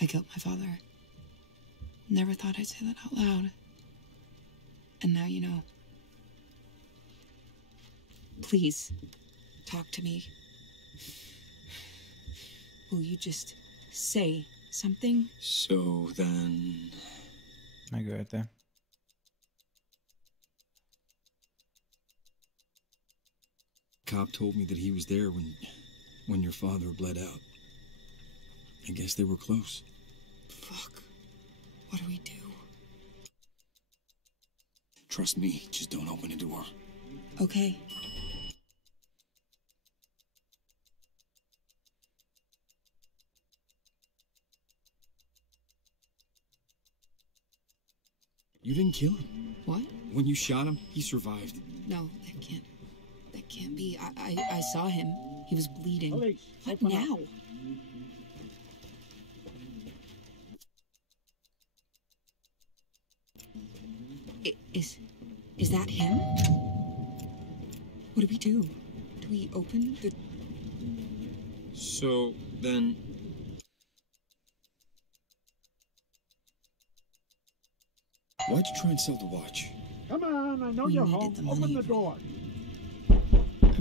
I killed my father. Never thought I'd say that out loud. And now you know. Please, talk to me. Will you just say something? So then... Megölte. Cop told me that he was there when your father bled out. I guess they were close. Fuck. What do we do? Trust me, just don't open the door. Okay. You didn't kill him? What? When you shot him, he survived. No, that can't be. I saw him. He was bleeding. Police, What open now? up. Is that him? What do we do? Do we open the... So then... Why'd you try and sell the watch? Come on, I know We you're needed home. the Open money. the door.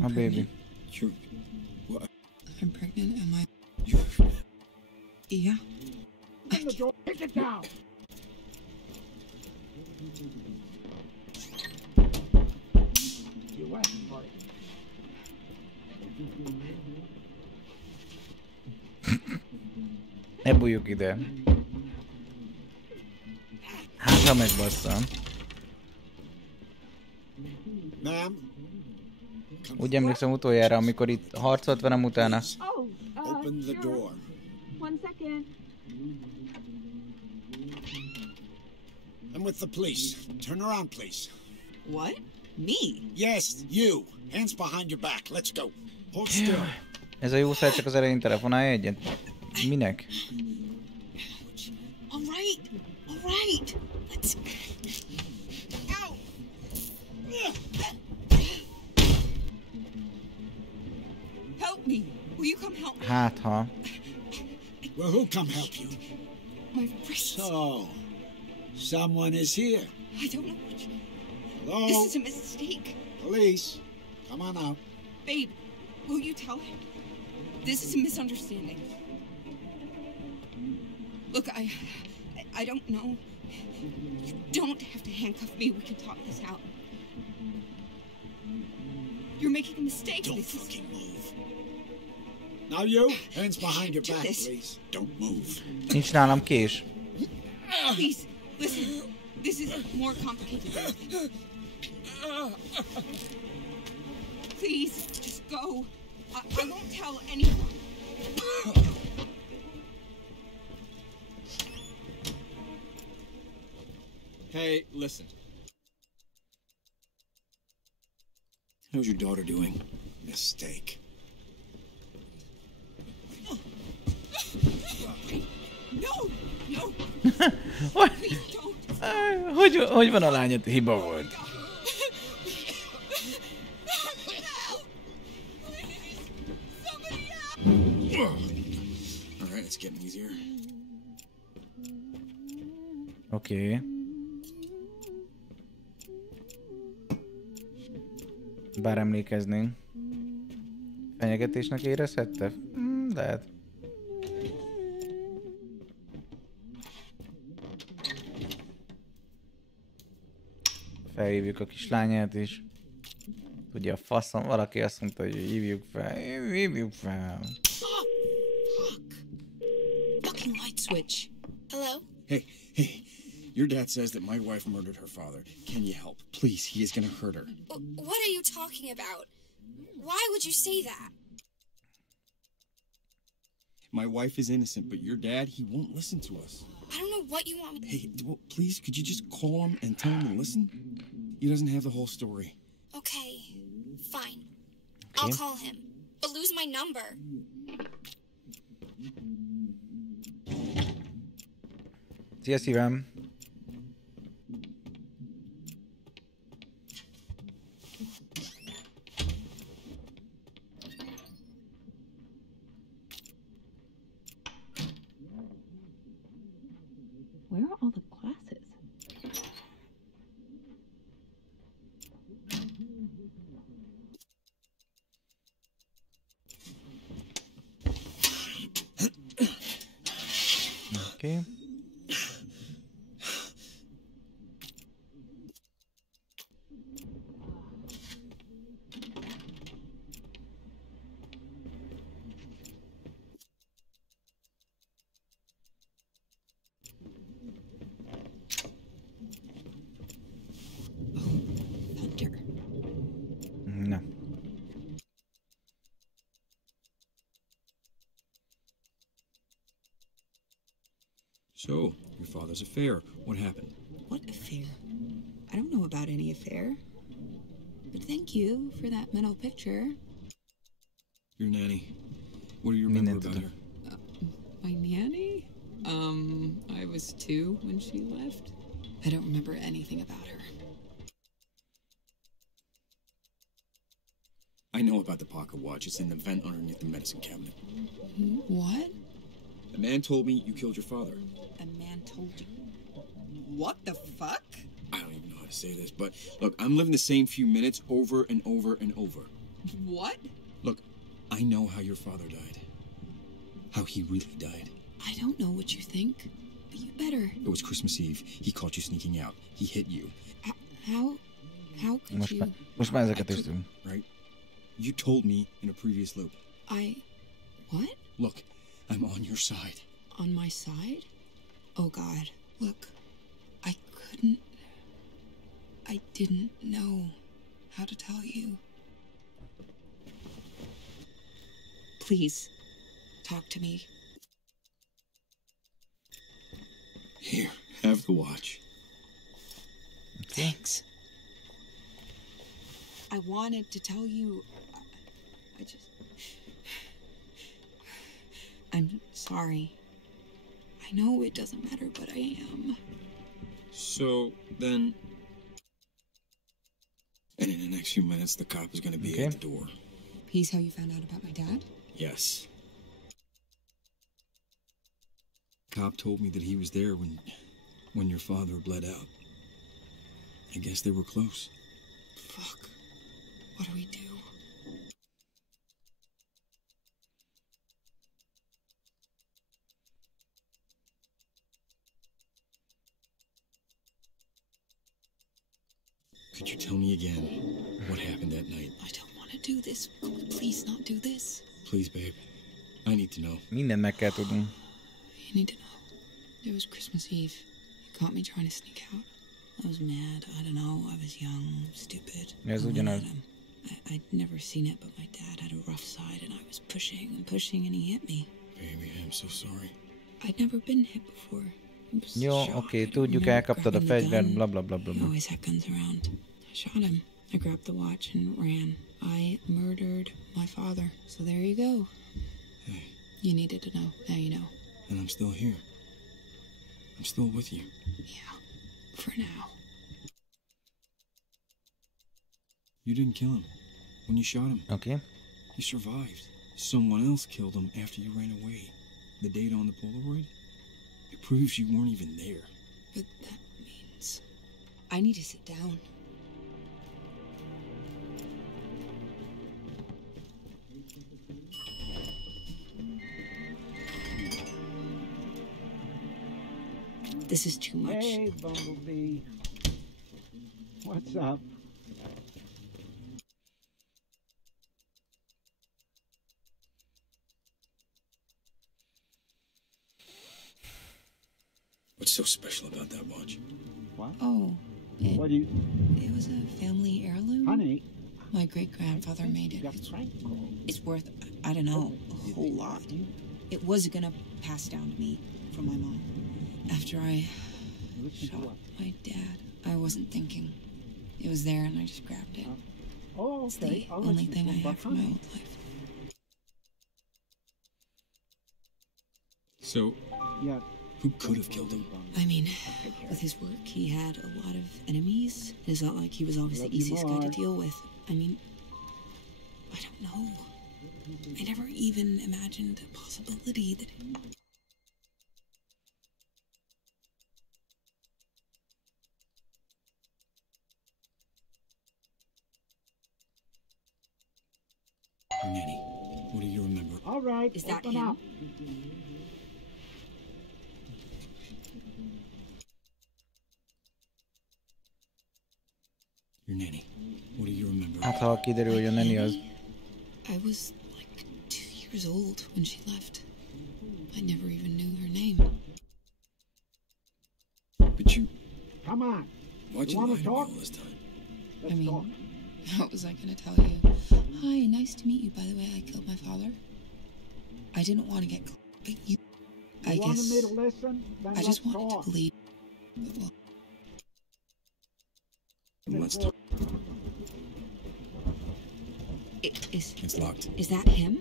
A baby. You're... What? I'm pregnant, am I? You're... Yeah. Open the door. Take it down. You went for it. Ne bújjuk ide. Hát, ha megbasszam. Ma'am? Úgy emlékszem utoljára, amikor itt harcolt velem utána. Oh, Open the sure. door. 1 second. I'm with the police. Turn around, please. What? Me? Yes, you. Hands behind your back. Let's go. Hold still. Ez a jó száj csak az elején telefonálja egyet. Minek? All right. Let's... Ow! Help me. Will you come help me? Hát ha. Well, who'll come help you? My wrist. So, someone is here. I don't know which... Hello? This is a mistake. Police, come on out. Babe, will you tell him? This is a misunderstanding. Look, I don't know. You don't have to handcuff me. We can talk this out. You're making a mistake. Don't This is... fucking move. Now you, hands behind your Do back, this. please. Don't move. Nincs nálam kés. Please, listen. This is more complicated than you think. Please, just go. I won't tell anyone. Hey, listen. How's your daughter doing? Mistake. No! Hogy? Please don't! Hogy van a lány? Hiba volt. All right, it's getting easier. Oké. Bár emlékeznénk. Fenyegetésnek érezhette? Lehet. Felhívjuk a kislányát is. Ugye a faszom, valaki azt mondta, hogy hívjuk fel. Hívjuk fel. Fucking light switch. Hello? Hey, your dad says that my wife murdered her father. Can you help? Please, he is gonna hurt her. What are you talking about? Why would you say that? My wife is innocent, but your dad, he won't listen to us. I don't know what you want me to... Hey, well, please, could you just call him and tell him to listen? He doesn't have the whole story. Okay, fine. I'll call him, but lose my number. Szia szívem! Where are all the glasses? Okay. No. So, your father's affair. What happened? What affair? I don't know about any affair. But thank you for that mental picture. Your nanny. What do you remember about her? My nanny? I was 2 when she left. I don't remember anything about her. I know about the pocket watch. It's in the vent underneath the medicine cabinet. What? The man told me you killed your father. The man told you. What the fuck? I don't even know how to say this, but look, I'm living the same few minutes over and over and over. What? Look, I know how your father died. How he really died. I don't know what you think, but you better. It was Christmas Eve. He caught you sneaking out. He hit you. How could you? Most már ezeket is tudom. Right? You told me in a previous loop. What? Look, I'm on your side. On my side? Oh God, look, I didn't know how to tell you. Please, talk to me. Here, have the watch. Thanks. I wanted to tell you, I'm sorry. I know it doesn't matter, but I am. So, then... And in the next few minutes, the cop is going to be at the door. He's how you found out about my dad? Yes. Cop told me that he was there when your father bled out. I guess they were close. Fuck. What do we do? Could you tell me again what happened that night? I don't want to do this. Please not do this. Please, babe. I need to know. Mindent meg kell tudnunk. You need to know. It was Christmas Eve. You caught me trying to sneak out. I was mad. I don't know. I was young, stupid. Ez ugyanaz. I'd never seen it, but my dad had a rough side, and I was pushing and pushing, and he hit me. Baby, I'm so sorry. I'd never been hit before. Jó, oké, tudjuk, elkaptad a fegyvert, bla bla bla bla. He always had guns around. I shot him. I grabbed the watch and ran. I murdered my father. So there you go. Hey. You needed to know. Now you know. And I'm still here. I'm still with you. Yeah, for now. You didn't kill him. When you shot him. Okay. He survived. Someone else killed him after you ran away. The data on the Polaroid? It proves you weren't even there. But that means I need to sit down. This is too much. Hey, Bumblebee. What's up? What's so special about that watch? What? Oh, What do you... it was a family heirloom. Honey, My great-grandfather made it. you got Frank called. It's worth, I don't know, a whole lot. It was gonna pass down to me from my mom. After I Listen to shot what? my dad, I wasn't thinking. It was there and I just grabbed it. Oh, It's the okay. I'll only listen to thing I him, but have from my honey, old life. So, Yeah. who could have killed him? I mean, with his work, he had a lot of enemies. It's not like he was always Love the you easiest guy more. to deal with. I mean, I don't know. I never even imagined a possibility that... Nanny, what do you remember? All right, Is that open him? up. Your nanny. What do you remember? Hát ha kiderül, hogy a neni az. I was like 2 years old when she left. I never even knew her name. But you... Come on. Why'd You you wanna lie to me talk? all this time? Let's I mean, talk. what was I gonna tell you? Hi, nice to meet you. By the way, I killed my father. I didn't want to get but you... I You wanted guess me to listen? Then I let's just wanted talk. to believe. But, well, Let's talk. It's locked. Is that him?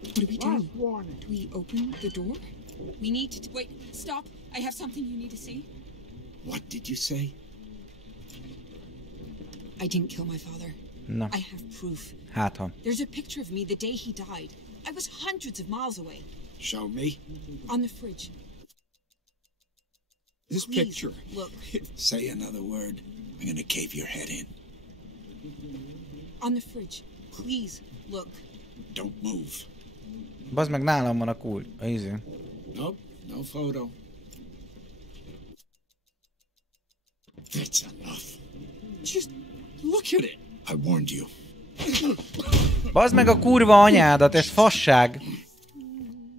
What do we do? Last warning. Do we open the door? We need to... Wait, stop. I have something you need to see. What did you say? I didn't kill my father. Na, I have proof. hát ha. There's a picture of me the day he died. I was hundreds of miles away. Show me. On the fridge. This Please, picture. look. Say another word. I'm gonna cave your head in. On the fridge. Please, look. Don't move. Bazd meg, nálam van a kult. A izé. Nope, no photo. That's enough. Just look at it. I warned you. Bazd meg a kurva anyádat, ez fasság.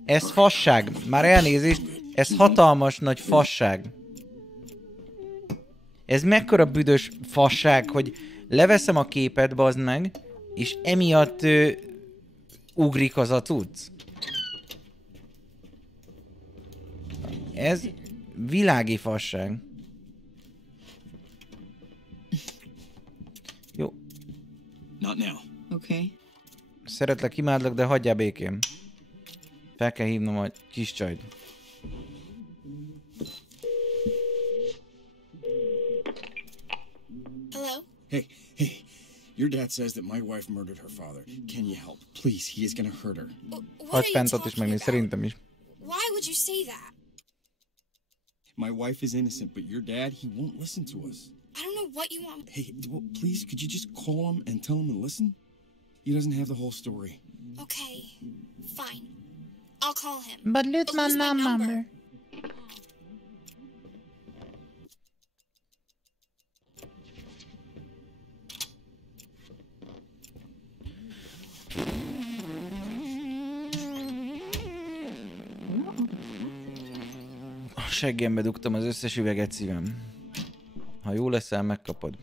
Ez fasság. Már elnézést, ez hatalmas nagy fasság. Ez mekkora büdös fasság, hogy leveszem a képet, bazd meg, és emiatt ugrik az a cucc. Ez világi fasság. Jó. Not now. Okay. Szeretlek, imádlak, de hagyjál békén. Fel kell hívnom a kis csajt. Hello? Hey, your dad says that my wife murdered her father. Can you help? Please, he is gonna hurt her. What are Hagyj you Pentot is talking megnézni, about? szerintem is. Why would you say that? My wife is innocent, but your dad, he won't listen to us. I don't know what you want. Hey, well, please, could you just call him and tell him to listen? He doesn't have the whole story. Okay, fine. I'll call him. But lose But my lose my number. number. A seggembe dugtam az összes üveget, szívem. Ha jó leszel, megkapod.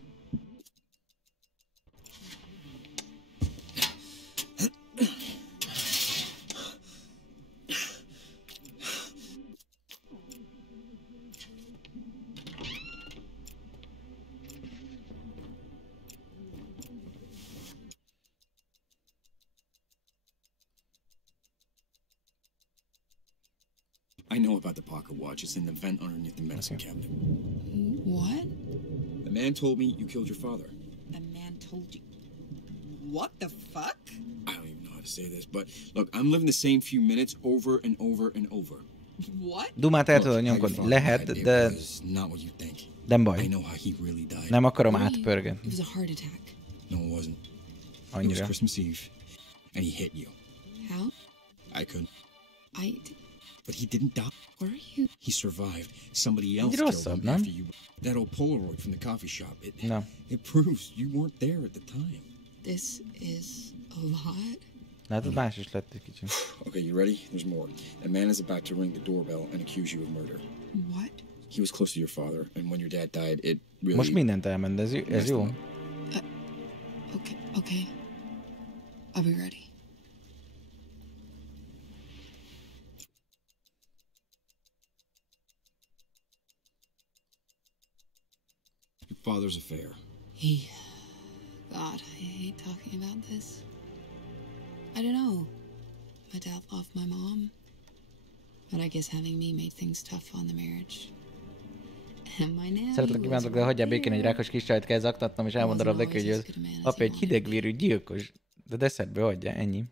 I know about the pocket watch. It's in the vent underneath the medicine cabinet. What? The man told me you killed your father. The man told you. What the fuck? I don't even know how to say this, but look, I'm living the same few minutes over and over and over. What? Dumát el tudod Look, how your nyomkodni. father Lehet, died, it de was not what you think. nem I baj. know how he really died. Nem akarom What do you- átpörgetni. It was a heart attack. No, it wasn't. It was Annyira. Christmas Eve, and he hit you. How? I couldn't. But he didn't die. What are you? He survived. Somebody else killed him no? after you. That old Polaroid from the coffee shop. It proves you weren't there at the time. This is a lot. Hát más is lett egy kicsit. Okay, you ready? There's more. A man is about to ring the doorbell and accuse you of murder. What? He was close to your father, and when your dad died, it really... Most mindent elment, ez jó? Okay. I'll be ready. Your father's affair. God, I hate talking about this. I don't know. My dad loved my mom. But I guess having me made things tough on the marriage. And my nanny Szeretlek, kívánok, de hagyjál békén, egy rákos kiscsajt kell zaktatnom, és elmondanod neki, hogy az apja egy hidegvérű gyilkos. De eszedbe hagyja, ennyi.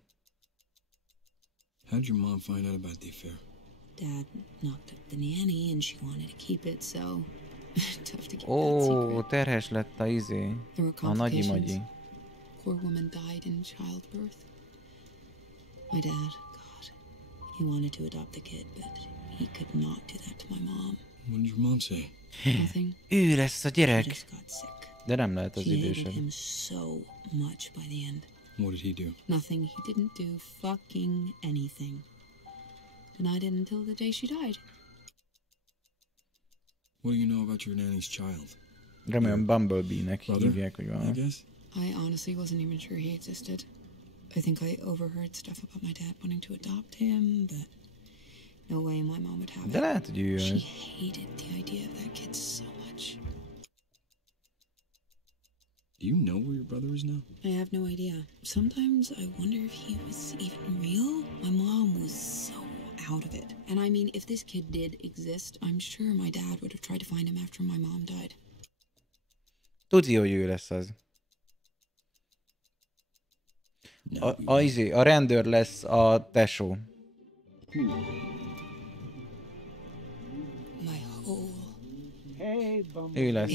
How'd your mom find out about the affair? Dad knocked up the nanny, and she wanted to keep it, so tough to keep that secret. Terhes lett a nagyi-magyi. Poor woman died in childbirth. My dad, God, he wanted to adopt the kid, but he could not do that to my mom. What did your mom say? Nothing. Ő lesz a gyerek. He just got sick. De nem lehet az She idősebb. hated him so much by the end. What did he do? Nothing. He didn't do fucking anything. Denied it until the day she died. What do you know about your nanny's child? Remélem Bumblebee-nek hívják, hogy valami. I honestly wasn't even sure he existed. I think I overheard stuff about my dad wanting to adopt him, but no way my mom would have it. De lehet, hogy ő She hated the idea of that kid so much. Do you know where your brother is now? I have no idea. Sometimes I wonder if he was even real. My mom was so out of it. And I mean, if this kid did exist, I'm sure my dad would have tried to find him after my mom died. Tudja, hogy ő lesz az. A rendőr lesz a tesó. Ő lesz.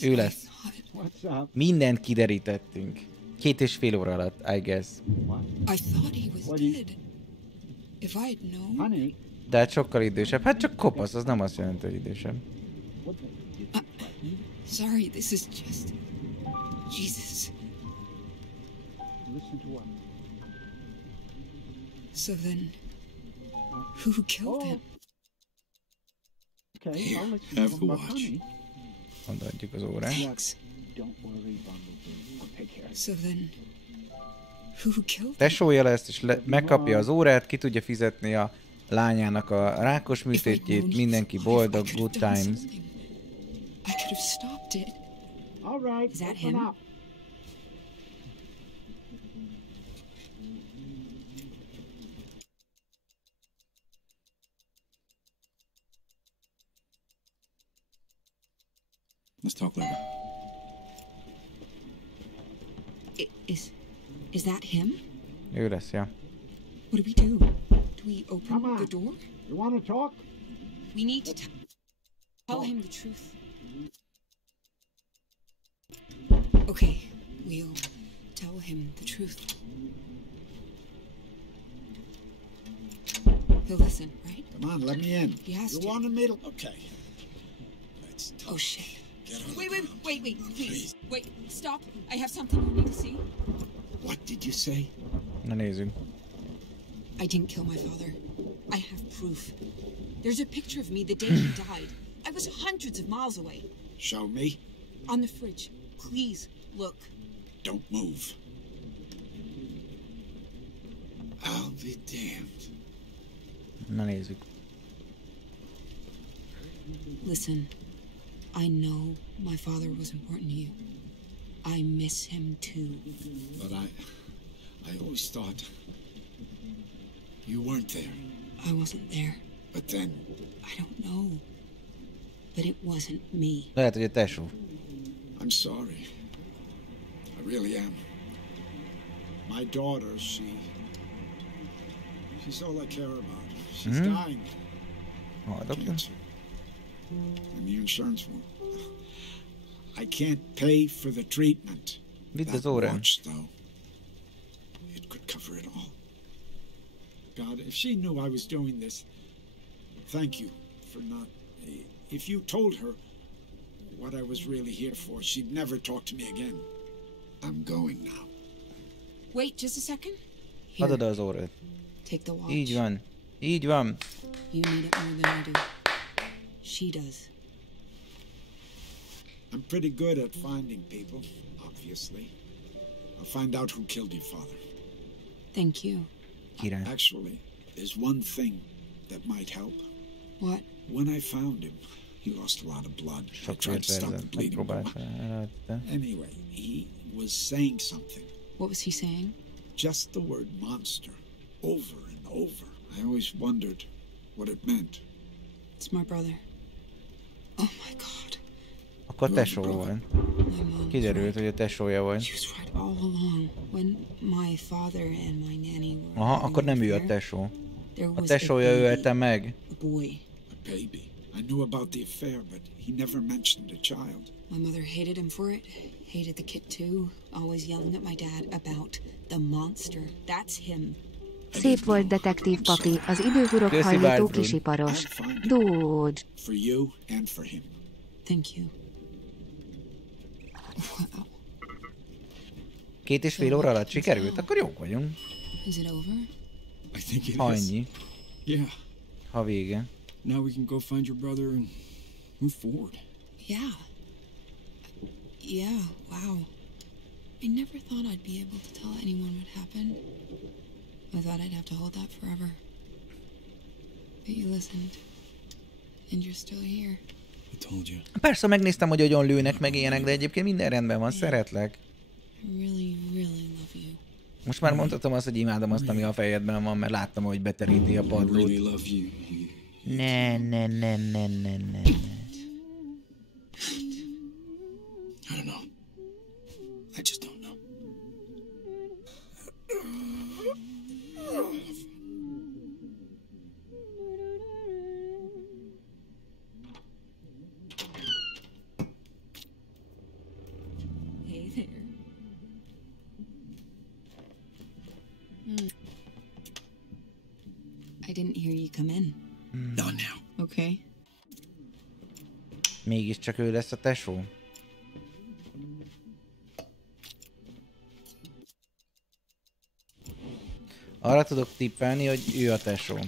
Ő lesz. Mindent kiderítettünk. 2,5 óra alatt, I guess. I thought he was dead. If I had known. De hát sokkal idősebb. Hát csak kopasz, az nem azt jelenti, hogy idősebb. Sorry, this is just... Jesus. So then, who killed him? Here, have the watch. Odaadjuk az órát. So then, who killed him? Tesója lesz, és megkapja az órát, ki tudja fizetni a lányának a rákos műtétjét, mindenki boldog, good times. I could have stopped it. All right, is that him? Up. Let's talk later. Is that him? Ő lesz, ja. What do we do? Do we open the door? You want to talk? We need to tell him the truth. Okay, we'll tell him the truth. He'll listen, right? Come on, let me in. He has you to. want me to? Okay. Let's talk. Oh shit. Get on Wait, please. Wait, stop. I have something you need to see. What did you say? Na nézzünk. I didn't kill my father. I have proof. There's a picture of me the day he died. I was hundreds of miles away. Show me. On the fridge. Please, look. Don't move. I'll be damned. Na nézzük. Listen, I know my father was important to you. I miss him too. But I always thought you weren't there. I wasn't there. But then... I don't know. But it wasn't me. Lehet, hogy a tesó. I'm sorry. I really am. My daughter, she's all I care about. She's dying. Cancer. And the insurance one. I can't pay for the treatment. That watch, though, it could cover it all. God, if she knew I was doing this, thank you for not... If you told her what I was really here for, she'd never talk to me again. I'm going now. Wait just a second. Adod az órát. Take the watch. Így van. Így van. You need it more than I do. She does. I'm pretty good at finding people, obviously. I'll find out who killed your father. Thank you. Király. Actually, there's one thing that might help. What? When I found him, he lost a lot of blood. I Sok tried to stop the vért bleeding. megpróbálta. Anyway, he was saying something. What was he saying? Just the word monster, over and over. I always wondered what it meant. It's my brother. Oh my God. Akkor tesó volt. Kiderült, hogy a tesója volt. She was right all along. When my father and my nanny were... Aha, akkor nem ő a tesó. A tesója ölte meg. A boy. A baby. I knew about the affair, but he never mentioned a child. My mother hated him for it. Hated the kid too. Always yelling at my dad about the monster. That's him. Szép volt, detektív papi, az időhurok hajlító kisiparos. Dodge. For you and for him. Thank you. Wow. 2,5 óra alatt sikerült? Akkor jók vagyunk. Is it over? I think it is. Annyi. Yeah. Ha vége. Now we can go find your brother and move forward. Yeah. Yeah, wow. I never thought I'd be able to tell anyone what happened. I thought I'd have to hold that forever. But you listened. And you're still here. I told you. Persze megnéztem, hogy hogyan lőnek meg ilyenek, de egyébként minden rendben van, szeretlek. I really, really love you. Most már mondhatom azt, hogy imádom azt, ami a fejedben van, mert láttam, hogy beteríti a padlót. Ne. I don't know. I just don't know. Hey there. I didn't hear you come in. Not now. Okay. Mégiscsak ő lesz a tesó? Arra tudok tippelni, hogy ő a tesó.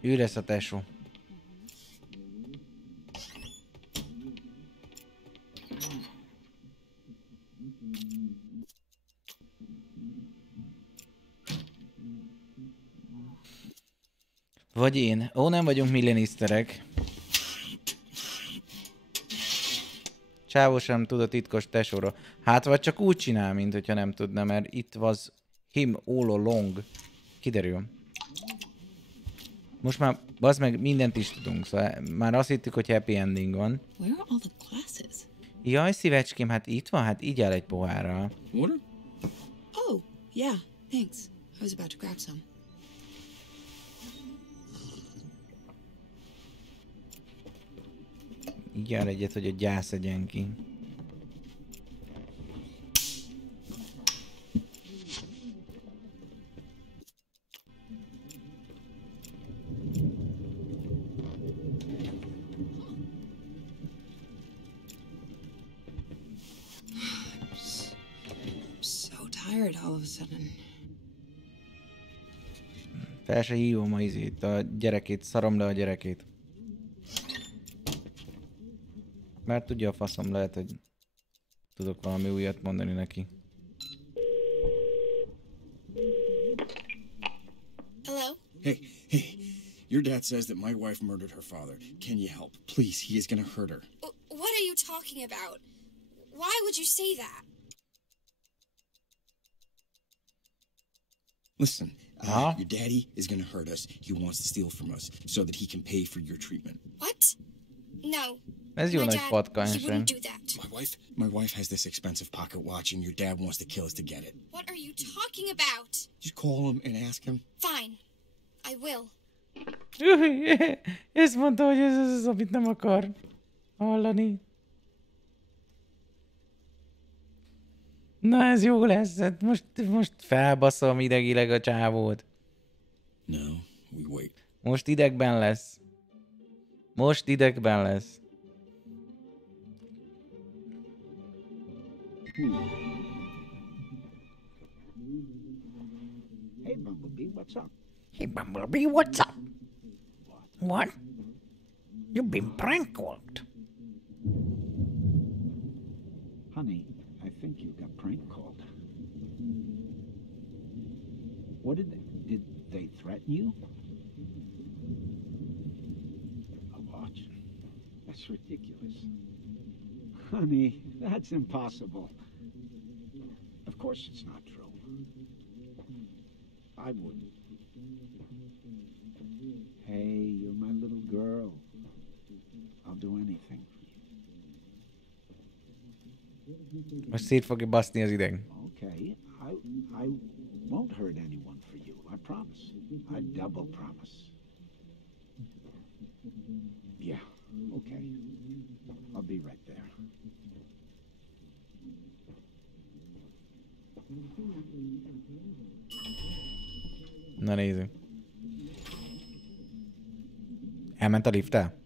Ő lesz a tesó. Vagy én. Ó, nem vagyunk milleniszterek. Csávó sem tud a titkos tesóra. Hát vagy csak úgy csinál, mint hogyha nem tudna, mert itt was him all along. Kiderül. Most már, bazd meg, mindent is tudunk, szóval már azt hittük, hogy happy ending van. Where are all the glasses? Jaj, szívecském, hát itt van, hát így áll egy pohárral. Water? Oh, yeah, thanks. I was about to grab some. Így áll egyet, hogy a gyász egyen ki. Tired all of a sudden. Fel se hívom a izét, a gyerekét, szarom le a gyerekét. Mert tudja a faszom, lehet, hogy tudok valami újat mondani neki. Hello? Hey, your dad says that my wife murdered her father. Can you help? Please, he is gonna hurt her. What are you talking about? Why would you say that? Listen, your daddy is gonna hurt us. He wants to steal from us so that he can pay for your treatment. What? No. Ez jó nagy patkány He sem. wouldn't do that. My wife has this expensive pocket watch and your dad wants to kill us to get it. What are you talking about? Just call him and ask him. Fine. I will. Ezt mondta, hogy ez az, amit nem akar hallani. Na ez jó lesz, hát most felbaszom idegileg a csávót. No, we wait. Most idegben lesz. Most idegben lesz. Hey, Bumblebee, what's up? Hey, Bumblebee, what's up? What? You've been prank called. Honey, I think you got prank called. What did they threaten you? A watch? That's ridiculous. Honey, that's impossible. Of course it's not true. I wouldn't. Hey, you're my little girl. I'll do anything for you. Most szét fogja baszni az ideg. Okay, I won't hurt anyone for you. I promise. I double promise. Yeah, okay. I'll be right there. Na nézzük. Elment a lifttel?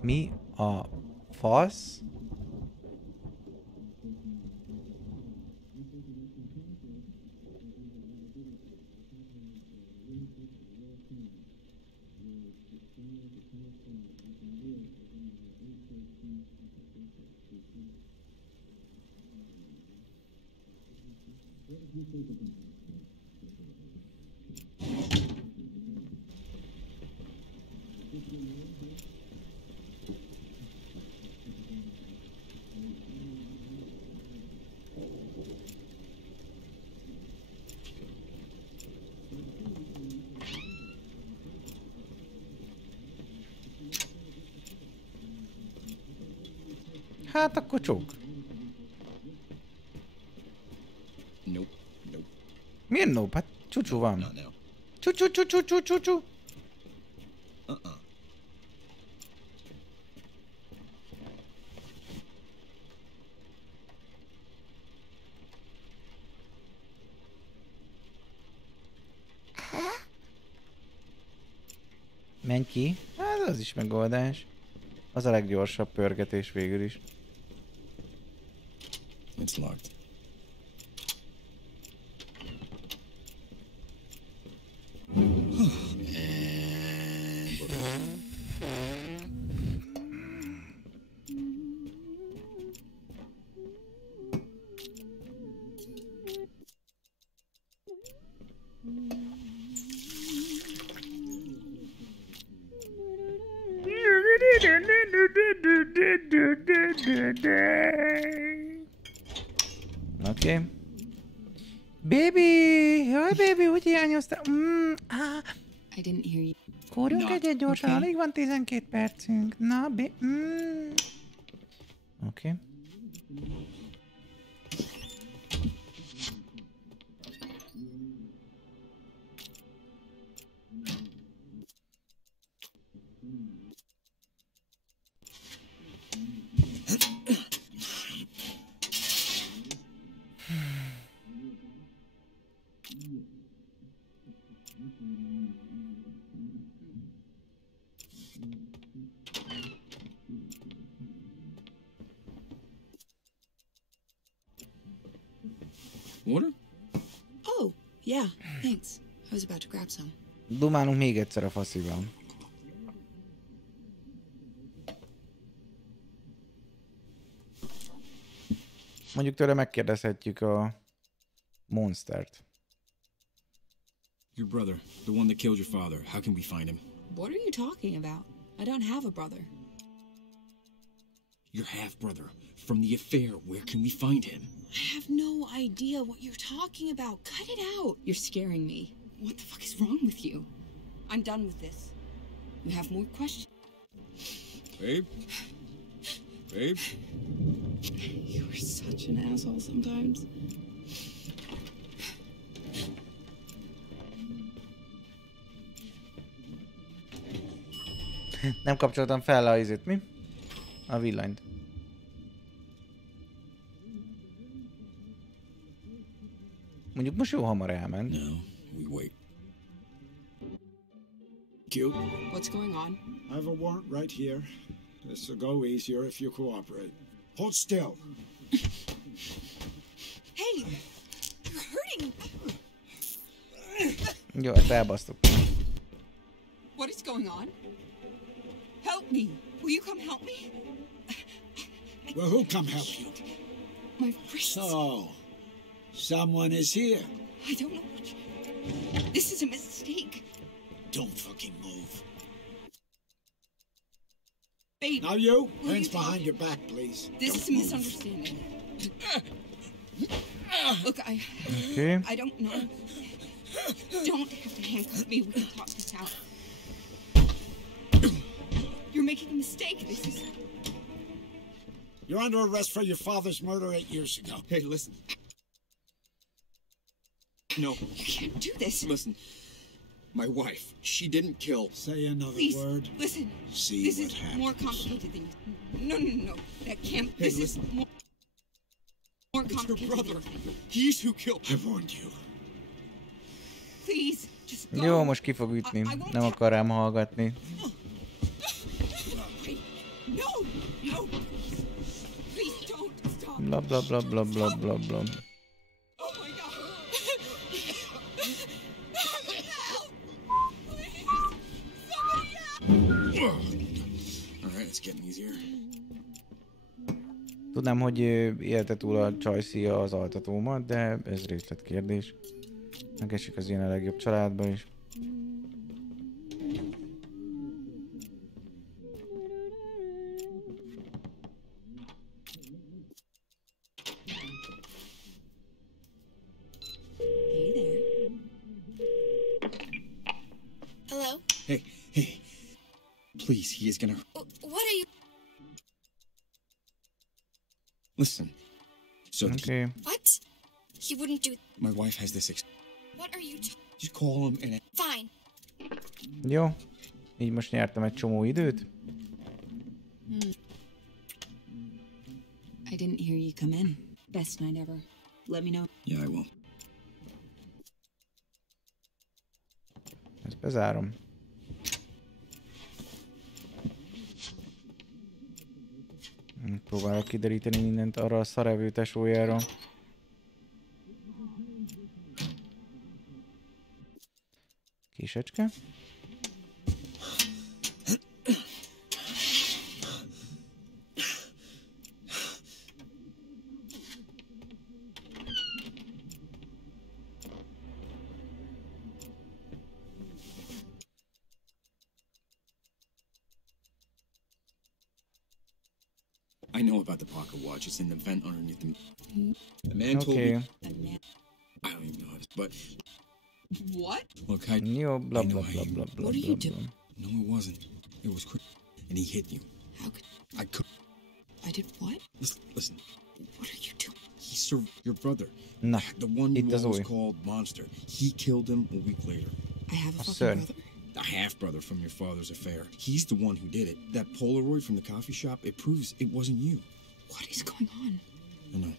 Mi a fasz? Hát akkor csók. Nope, nope. Miért nope? Hát csúcsú van. Not now. Csú. Menj ki. Hát az is megoldás. Az a leggyorsabb pörgetés végül is. It's locked. Oké. Baby! Jaj, baby, hogy hiányoztál? I didn't hear you. Kórjunk egyet gyorsan, alig van 12 percünk. Na, Oké. Water? Oh, yeah, thanks. I was about to grab some. Dumálunk még egyszer a faszival. Mondjuk tőle megkérdezhetjük a monstert. Your brother, the one that killed your father. How can we find him? What are you talking about? I don't have a brother. Your half-brother. From the affair, where can we find him? I have no idea what you're talking about. Cut it out. You're scaring me. What the fuck is wrong with you? I'm done with this. You have more questions? Babe? Babe? You are such an asshole sometimes. Nem kapcsoltam fel a izét, mi? A villanyt. Mondjuk most jó hamar elment. No, we wait. Q? What's going on? I have a warrant right here. This will go easier if you cooperate. Hold still. Hey! You're hurting! Jó, ezt elbasztok. What is going on? Help me! Will you come help me? Well, who'll come help you? My wrists. So, someone is here. I don't know what This is a mistake. Don't fucking move. Babe. Now you, hands behind your back, please. This is a misunderstanding. Look, Okay. I don't know. You don't have to handcuff me. We can talk this out. You're making a mistake. This is... You're under arrest for your father's murder 8 years ago. Hey, listen. No. You can't do this. Listen. My wife, she didn't kill. Say another Please, word. Listen. See this what is happens. more complicated than you... No. That can't... Hey, this listen. is more It's complicated your brother. than you think. He's who killed. I warned you. Please, just go. Jó, most ki fog ütni. Nem akar rám hallgatni. No. Please don't stop. Bla bla bla bla bla bla bla. Oh my God. All right, it's getting easier. Tudnám, hogy élte túl a csajszia az altatómat, de ez részletkérdés. Megesik az ilyen a legjobb családba is. Hey there. Hello? Hey. Please, he is gonna... What are you... Listen. So... Okay. What? He wouldn't do... My wife has this... What are you... Just call him and... Fine. Jó. Így most nyertem egy csomó időt. I didn't hear you come in. Best night ever. Let me know. Yeah, I will. Ezt bezárom. Próbálok kideríteni mindent arra a szarevő tesójára. Késecske. I know about the pocket watch. It's in the vent underneath the... The man told me... I don't even know how to... But... What? Look, I... Jó, bla bla bla bla bla. What are you doing? No, it wasn't. It was Chris. And he hit you. How could... I could... I did what? Listen. What are you doing? He served your brother. Na, The one you itt az always új. called Monster. He killed him a week later. I have a A fucking son. brother? A half-brother from your father's affair. He's the one who did it. That Polaroid from the coffee shop, it proves it wasn't you. What is going on? I know.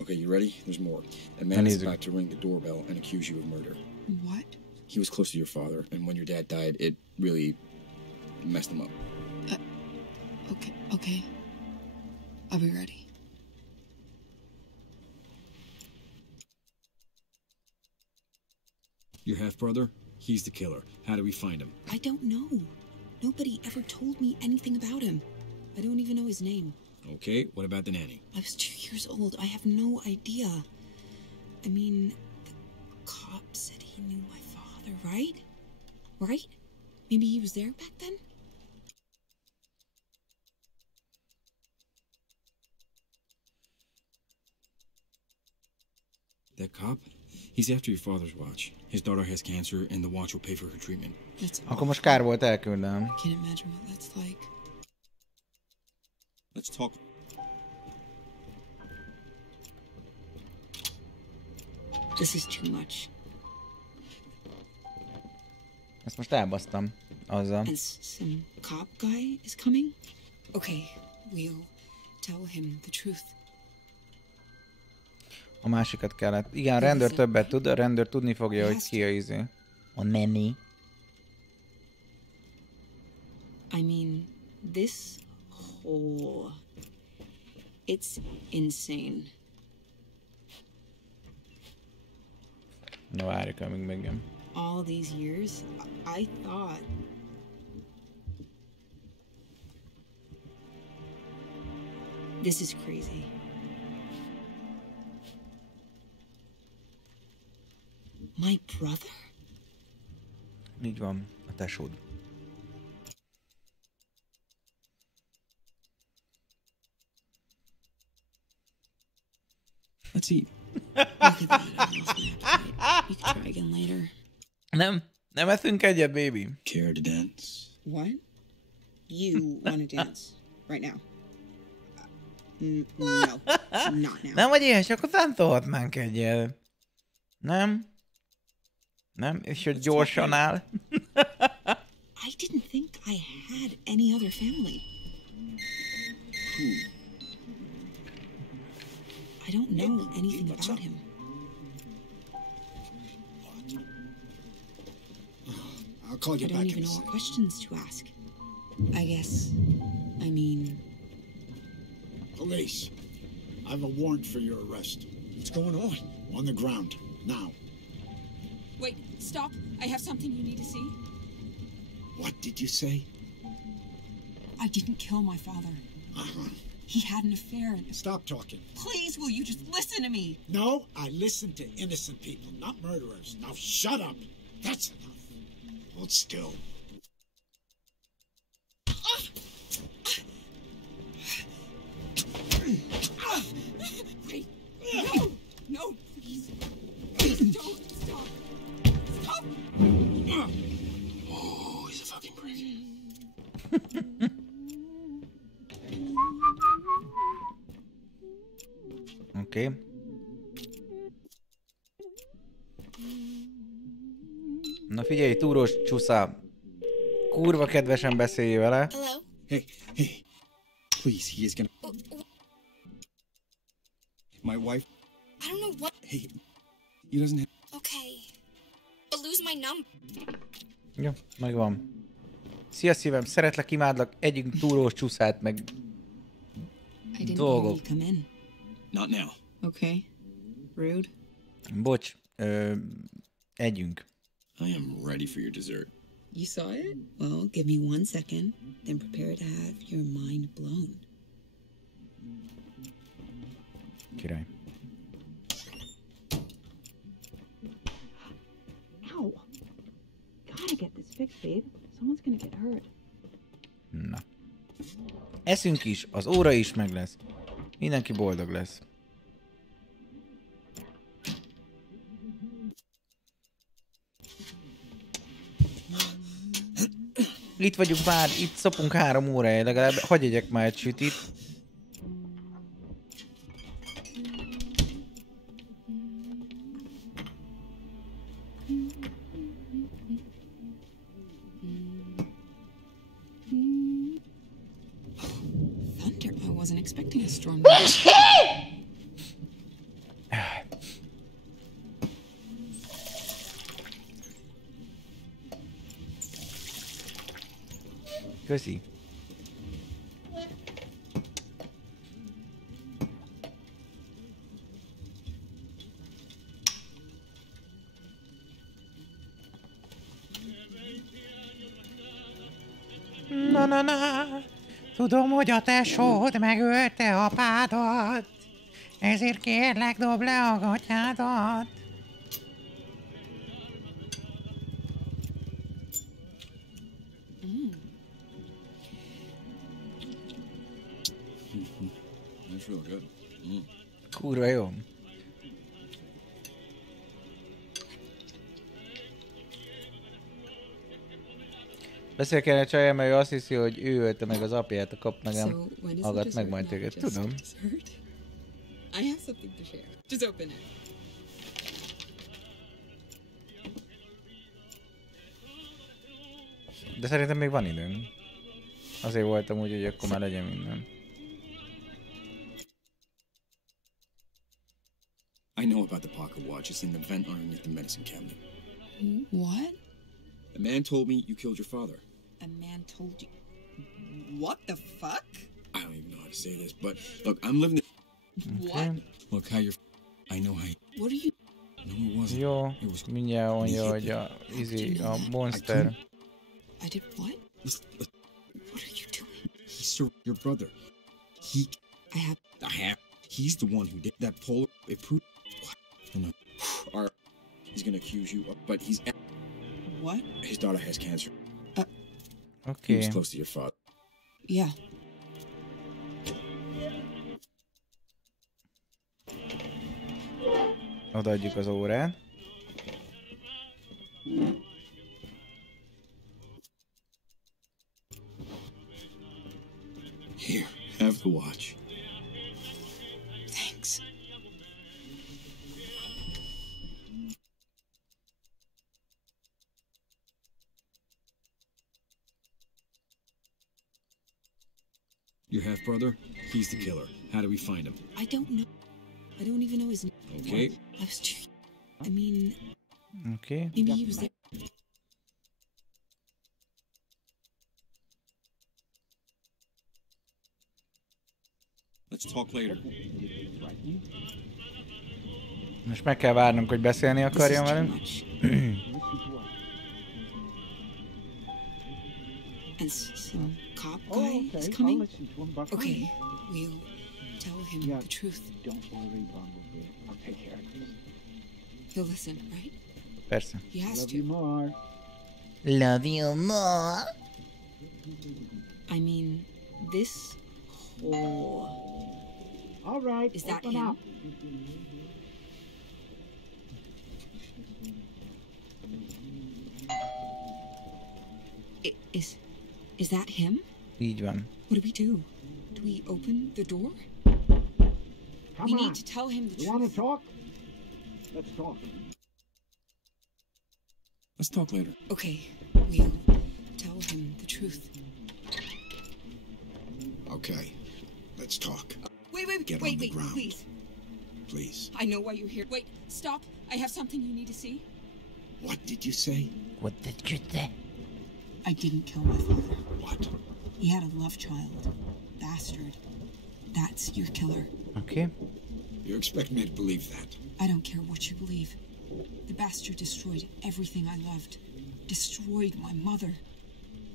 Okay, you ready? There's more. A man is about to ring the doorbell and accuse you of murder. What? He was close to your father, and when your dad died, it really messed him up. Okay. I'll be ready. Your half-brother? He's the killer. How do we find him? I don't know. Nobody ever told me anything about him. I don't even know his name. Okay, what about the nanny? I was 2 years old. I have no idea. I mean, the cop said he knew my father, right? Right? Maybe he was there back then? That cop? He's after your father's watch. His daughter has cancer, and the watch will pay for her treatment. That's Akkor most kár volt elküldem. I can't imagine what that's like. Let's talk. This is too much. Ezt most elbasztam azzal. And some cop guy is coming? Okay, we'll tell him the truth. A másikat kellett. Igen, a rendőr többet tud, a rendőr tudni fogja, hogy ki a izé. A neni. I mean, this whole... It's insane. Na várjuk, amíg megjön. All these years, I thought... This is crazy. My brother? Így van, a tesód. Let's eat. Look at that, I lost my appetite. We can try again later. Nem eszünk egyet, baby. Care to dance? What? You want to dance right now? No, not now. Nem vagy éhes, akkor táncolhatnánk egyet. Nem? Nem? És hogy gyorsan áll? I didn't think I had any other family. I don't know anything about him. I'll call you I back. don't even know what questions to ask. I guess. I mean... Police. I have a warrant for your arrest. What's going on? On the ground. Now. Wait, stop. I have something you need to see. What did you say? I didn't kill my father. Uh-huh. He had an affair. Stop talking. Please, will you just listen to me? No, I listen to innocent people, not murderers. Now shut up. That's enough. Hold still. Wait. No. No, please. Please don't. Stop. Stop. Oh, he's a fucking prick. Oké. Na figyelj, túrós csusza. Kurva kedvesen beszélj vele. Hello? Hey. Please, he is gonna... My wife... I don't know what... Hey, he doesn't have... Okay. But lose my number. Jó, megvan. Szia szívem, szeretlek, imádlak, együnk túrós csúszát, meg dolgok. Not now. Okay. Rude. Bocs, együnk. I am ready for your dessert. You saw it? Well, give me 1 second, then prepare to have your mind blown. Király. Ow. Gotta get this fixed, babe. Someone's gonna get hurt. Na. Eszünk is, az óra is meg lesz. Mindenki boldog lesz. Itt vagyunk már, itt szopunk 3 órája, legalább hagyj egyek már egy sütit. Thunder, I wasn't expecting a storm. Köszi. Na. Tudom, hogy a tesód megölte apádat. Ezért kérlek, dobd le a gatyádat. That's real good. Kurva jó. Beszél kellene a csajjal, mert ő azt hiszi, hogy ő ölte meg az apját, a kap meg nem hallgat meg majd téged. Tudom. I have something to share. Just open it. De szerintem még van időnk. Azért voltam úgy, hogy akkor már legyen minden. I know about the pocket watch. It's in the vent underneath the medicine cabinet. What? A man told me you killed your father. A man told you. What the fuck? I don't even know how to say this, but look, I'm living. What? Look how you're. I know how. What are you? No, it wasn't. Jó, It was. mindjárt mondja, hogy a monster. I did what? What are you doing? He's your brother. I have. He's the one who did that poll. It proved. What? No. He's gonna accuse you, but he's. What? His daughter has cancer. Okay. He was close to your father. Yeah. Odaadjuk az órát. Here, have the watch. Thanks. Your half-brother? He's the killer. How do we find him? I don't know. I don't even know his name. Okay. I was too. I mean. Okay. Maybe he was there. Let's talk later. Most meg kell várnunk, hogy beszélni akarjon velünk. And some cop guy is coming? Okay, we'll tell him the truth. Don't worry, Bumblebee. I'll take care of this. He'll listen, right? Persze. He has Love to. you more. Love you more. I mean, this whole... All right, is that open him? up. Is that him? Így van. What do we do? Do we open the door? Come we on. need to tell him the You truth. want to talk? Let's talk. Let's talk later. Okay, we'll tell him the truth. Okay, let's talk. Wait, Get on the ground. please. Please. I know why you're here. Wait, stop. I have something you need to see. What did you say? What did you say? I didn't kill my father. What? He had a love child. Bastard. That's your killer. Okay. You expect me to believe that? I don't care what you believe. The bastard destroyed everything I loved. Destroyed my mother.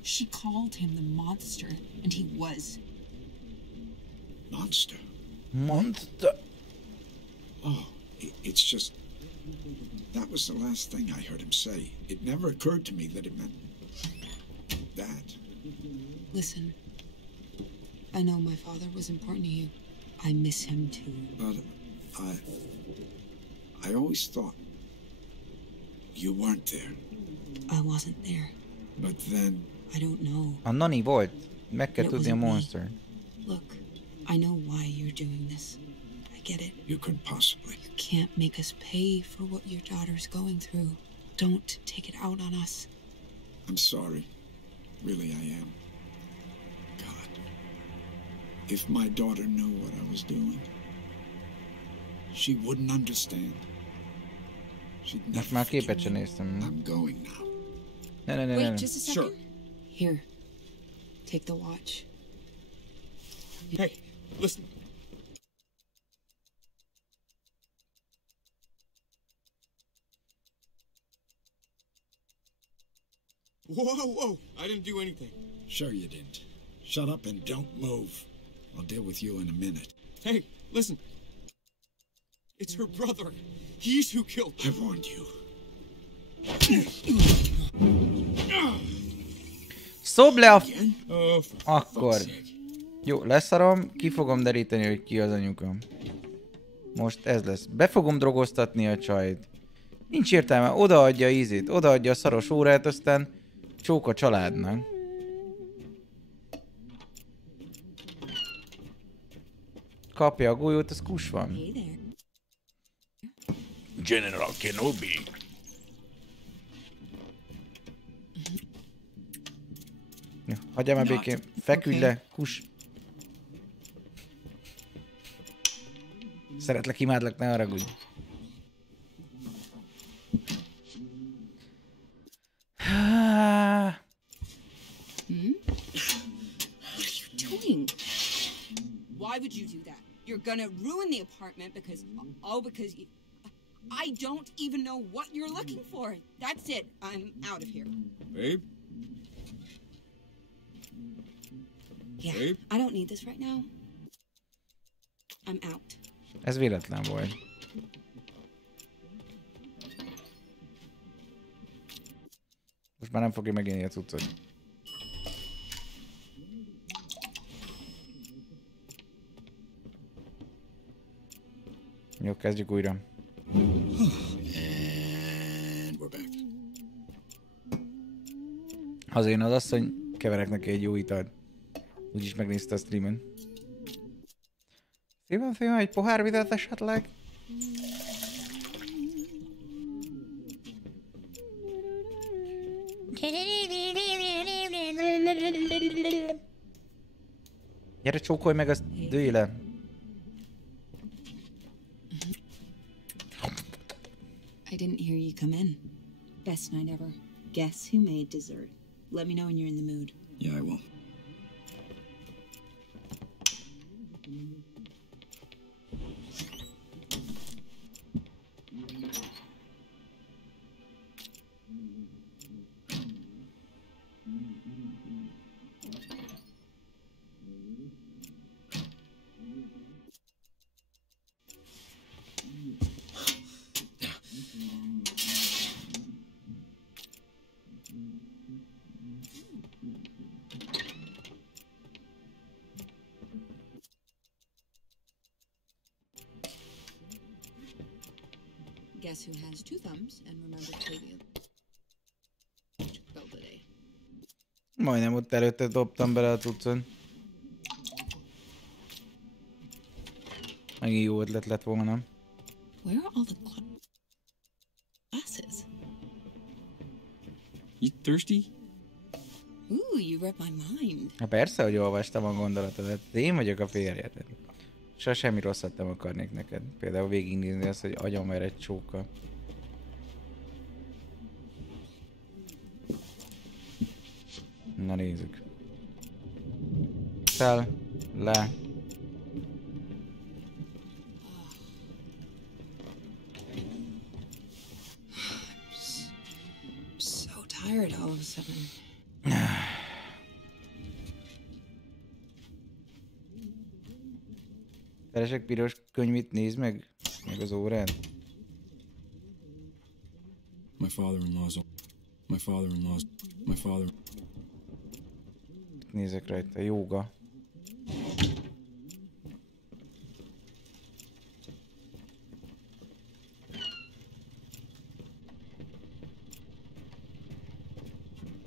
She called him the monster, and he was. Monster? Monster? Oh, it's just... That was the last thing I heard him say. It never occurred to me that it meant... that. Listen. I know my father was important to you. I miss him too. But I always thought you weren't there. I wasn't there. But then... I don't know. A Nani volt. Meg kell It tudni a wasn't me. monster. Look, I know why you're doing this. I get it. You couldn't possibly. You can't make us pay for what your daughter's going through. Don't take it out on us. I'm sorry. Really, I am. God. If my daughter knew what I was doing, she wouldn't understand. She'd never Most már forgive képet sem me. néztem. I'm going now. Ne. Wait, just a second. Sure. Here. Take the watch. Hey, listen. Whoa! I didn't do anything. Sure you didn't. Shut up and don't move. I'll deal with you in a minute. Hey, listen. It's her brother. He's who killed I warned you. Szobd le a... Oh, Akkor. Jó, leszarom, ki fogom deríteni, hogy ki az anyuka. Most ez lesz. Be fogom drogoztatni a csajt. Nincs értelme, odaadja ízét, odaadja a szaros órát, aztán Csók a családnak. Kapja a golyót, az kus van. General Kenobi. Ja, hagyjál már békén, feküdj le, kus. Szeretlek, imádlak, ne haragudj. What are you doing? Why would you do that? You're gonna ruin the apartment because you, I don't even know what you're looking for. That's it. I'm out of here. Babe? Yeah, Babe? I don't need this right now. I'm out. Ez véletlen volt. Most már nem fogja megélni a cuccot. Jó, kezdjük újra. And we're back. Hazajön az asszony, keverek neki egy jó italt. Úgyis megnézte a streamen. Szívem, egy pohár vizet esetleg? Gyere, csókolj meg, azt dőj le. I didn't hear you come in. Best night ever. Guess who made dessert? Let me know when you're in the mood. Yeah, I will. Guess who has two thumbs and remember to play the bell today. Majdnem ott előtte dobtam bele a cuccon. Megint jó ötlet lett volna. Where are all the glasses? You thirsty? Ooh, you read my mind. Hát persze, hogy olvastam a gondolatodat. Én vagyok a férjed. Soha semmi rosszat nem akarnék neked. Például végignézni azt, hogy agyonver egy csókkal. Na nézzük. Fel, le. I'm so tired all of a sudden. Keresek piros könyvit, nézd meg az órán. My father. Nézek rajta, jóga.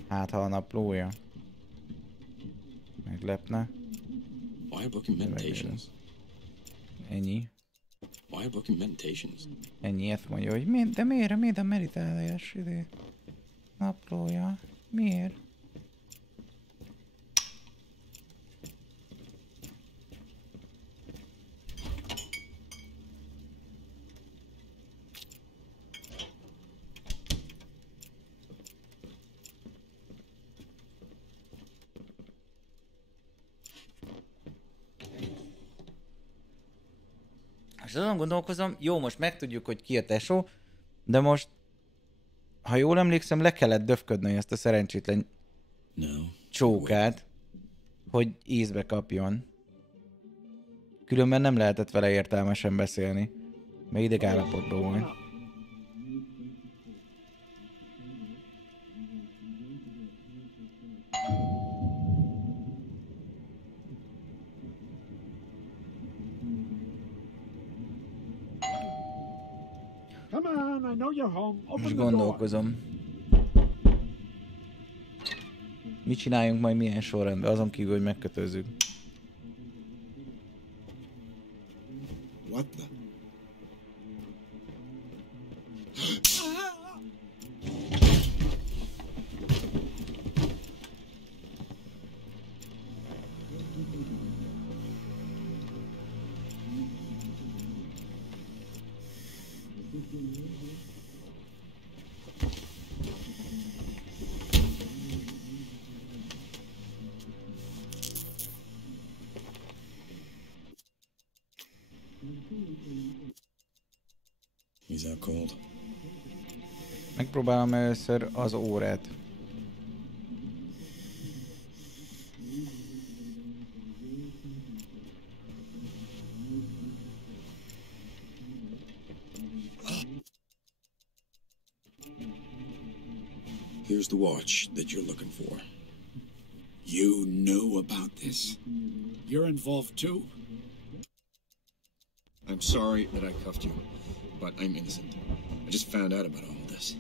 Hát ha a naplója. Meglepne. Why a book in meditations? Ennyi. Why a book in meditations? Ennyi, ezt mondja, hogy de miért a meditálás idő? Naplója. Miért? És azon gondolkozom, jó, most megtudjuk, hogy ki a tesó, de most, ha jól emlékszem, le kellett döfködni ezt a szerencsétlen csókát, hogy ízbe kapjon. Különben nem lehetett vele értelmesen beszélni, mert ideg állapotban volt. Come on, I know you're home. Open Most the door. gondolkozom. mit csináljunk majd milyen sorrendben, azon kívül, hogy megkötözzük. What the? He's out cold. Megpróbálom először az órát. Here's the watch that you're looking for. You knew about this? You're involved too? I'm sorry that I cuffed you, but I'm innocent. I just found out about all of this.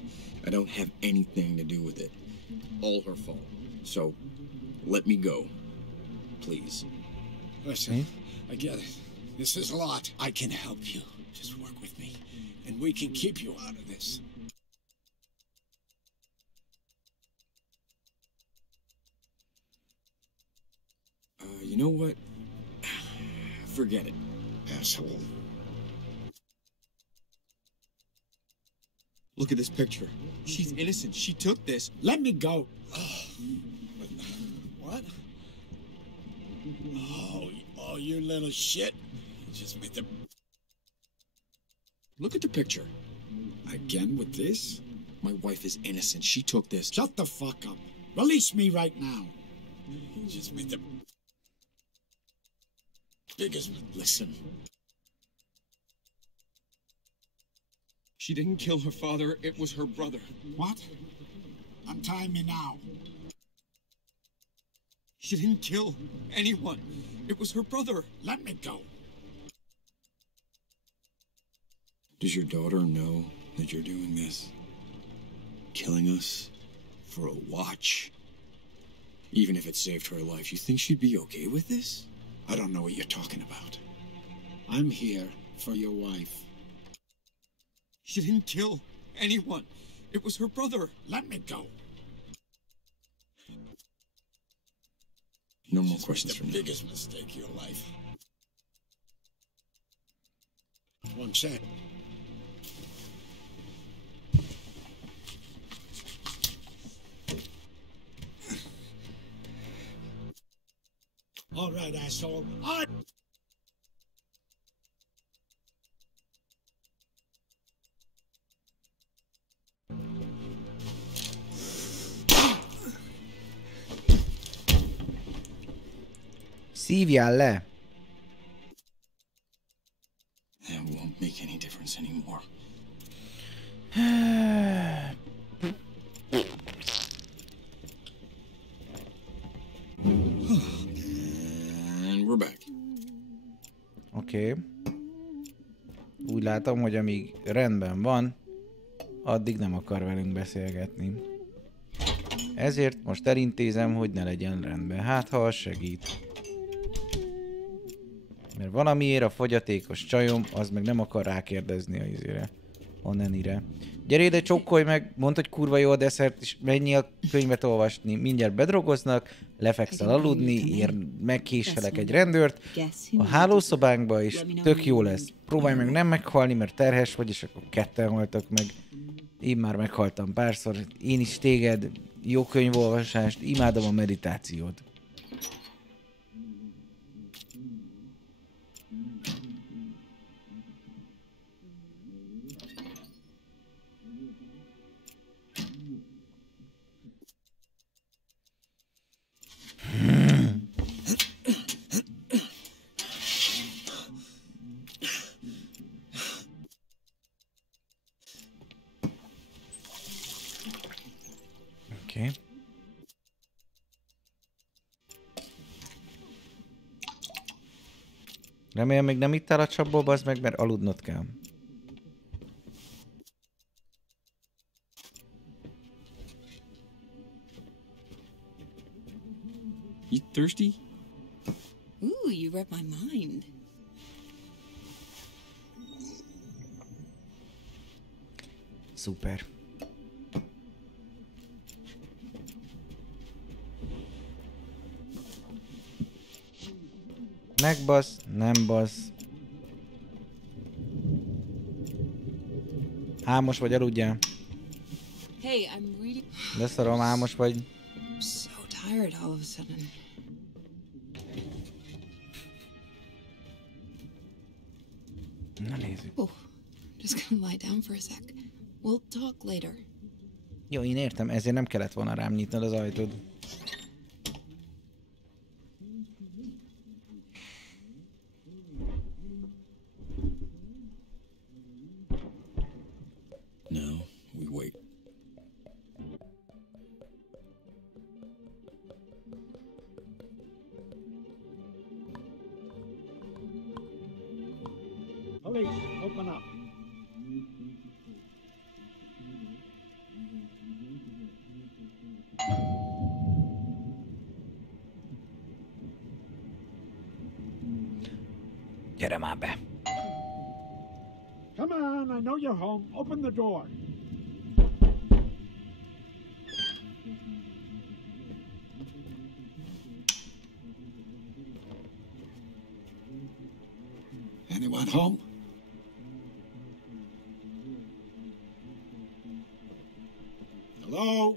I don't have anything to do with it. All her fault. So, let me go. Please. Listen, I get it. This is a lot. I can help you. Just work with me, and we can keep you out of this. You know what? Forget it, asshole. Look at this picture. She's innocent. She took this. Let me go. What? Oh, you little shit. You just made the... Look at the picture. Again with this? My wife is innocent. She took this. Shut the fuck up. Release me right now. You just made the... biggest... Listen. She didn't kill her father. It was her brother. What? Untie me now. She didn't kill anyone. It was her brother. Let me go. Does your daughter know that you're doing this? Killing us for a watch? Even if it saved her life, you think she'd be okay with this? I don't know what you're talking about. I'm here for your wife. She didn't kill anyone. It was her brother. Let me go. No more questions from the me. Biggest mistake of your life. One sec. All right, asshole. Szívjál le! That won't make any difference anymore. And we're back. Oké. Úgy látom, hogy amíg rendben van, addig nem akar velünk beszélgetni. Ezért most elintézem, hogy ne legyen rendben. Hát, ha az segít. Mert valamiért a fogyatékos csajom, az meg nem akar rákérdezni a izére. A nenire. Gyere ide, csokkolj meg, mondd, hogy kurva jó a desszert, és menjél könyvet olvasni. Mindjárt bedrogoznak, lefekszel aludni, megkéselek egy rendőrt a hálószobánkba, és tök jó lesz. Próbálj meg nem meghalni, mert terhes vagy, és akkor ketten haltak meg. Én már meghaltam párszor. Én is téged, jó könyvolvasást, imádom a meditációt. Oké. Remélem még nem ittál a csapból, bazd meg, mert aludnod kell. You thirsty? Ooh, you read my mind. Szuper. Megbasz, nem basz. Álmos vagy, aludjál. Hey, I'm reading. Leszarom, álmos vagy. I'm so tired all of a sudden. Na nézzük. Oh, just gonna lie down for a sec. We'll talk later. Jó, én értem, ezért nem kellett volna rám nyitnod az ajtód. Now we wait. Police, open up. Gyere már be. Come on, I know you're home. Open the door. Anyone home? Hello?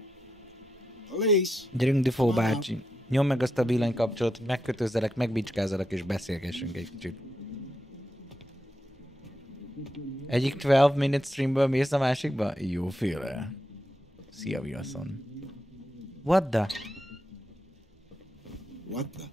Police? Gyerünk, Dufó bácsi. Nyomd meg azt a villanykapcsolót, megkötözzelek, megbicskázzelek és beszélgessünk egy kicsit. Egyik 12-minute streamből mész a másikba? Jóféle. Szia, Wilson. What the? What the?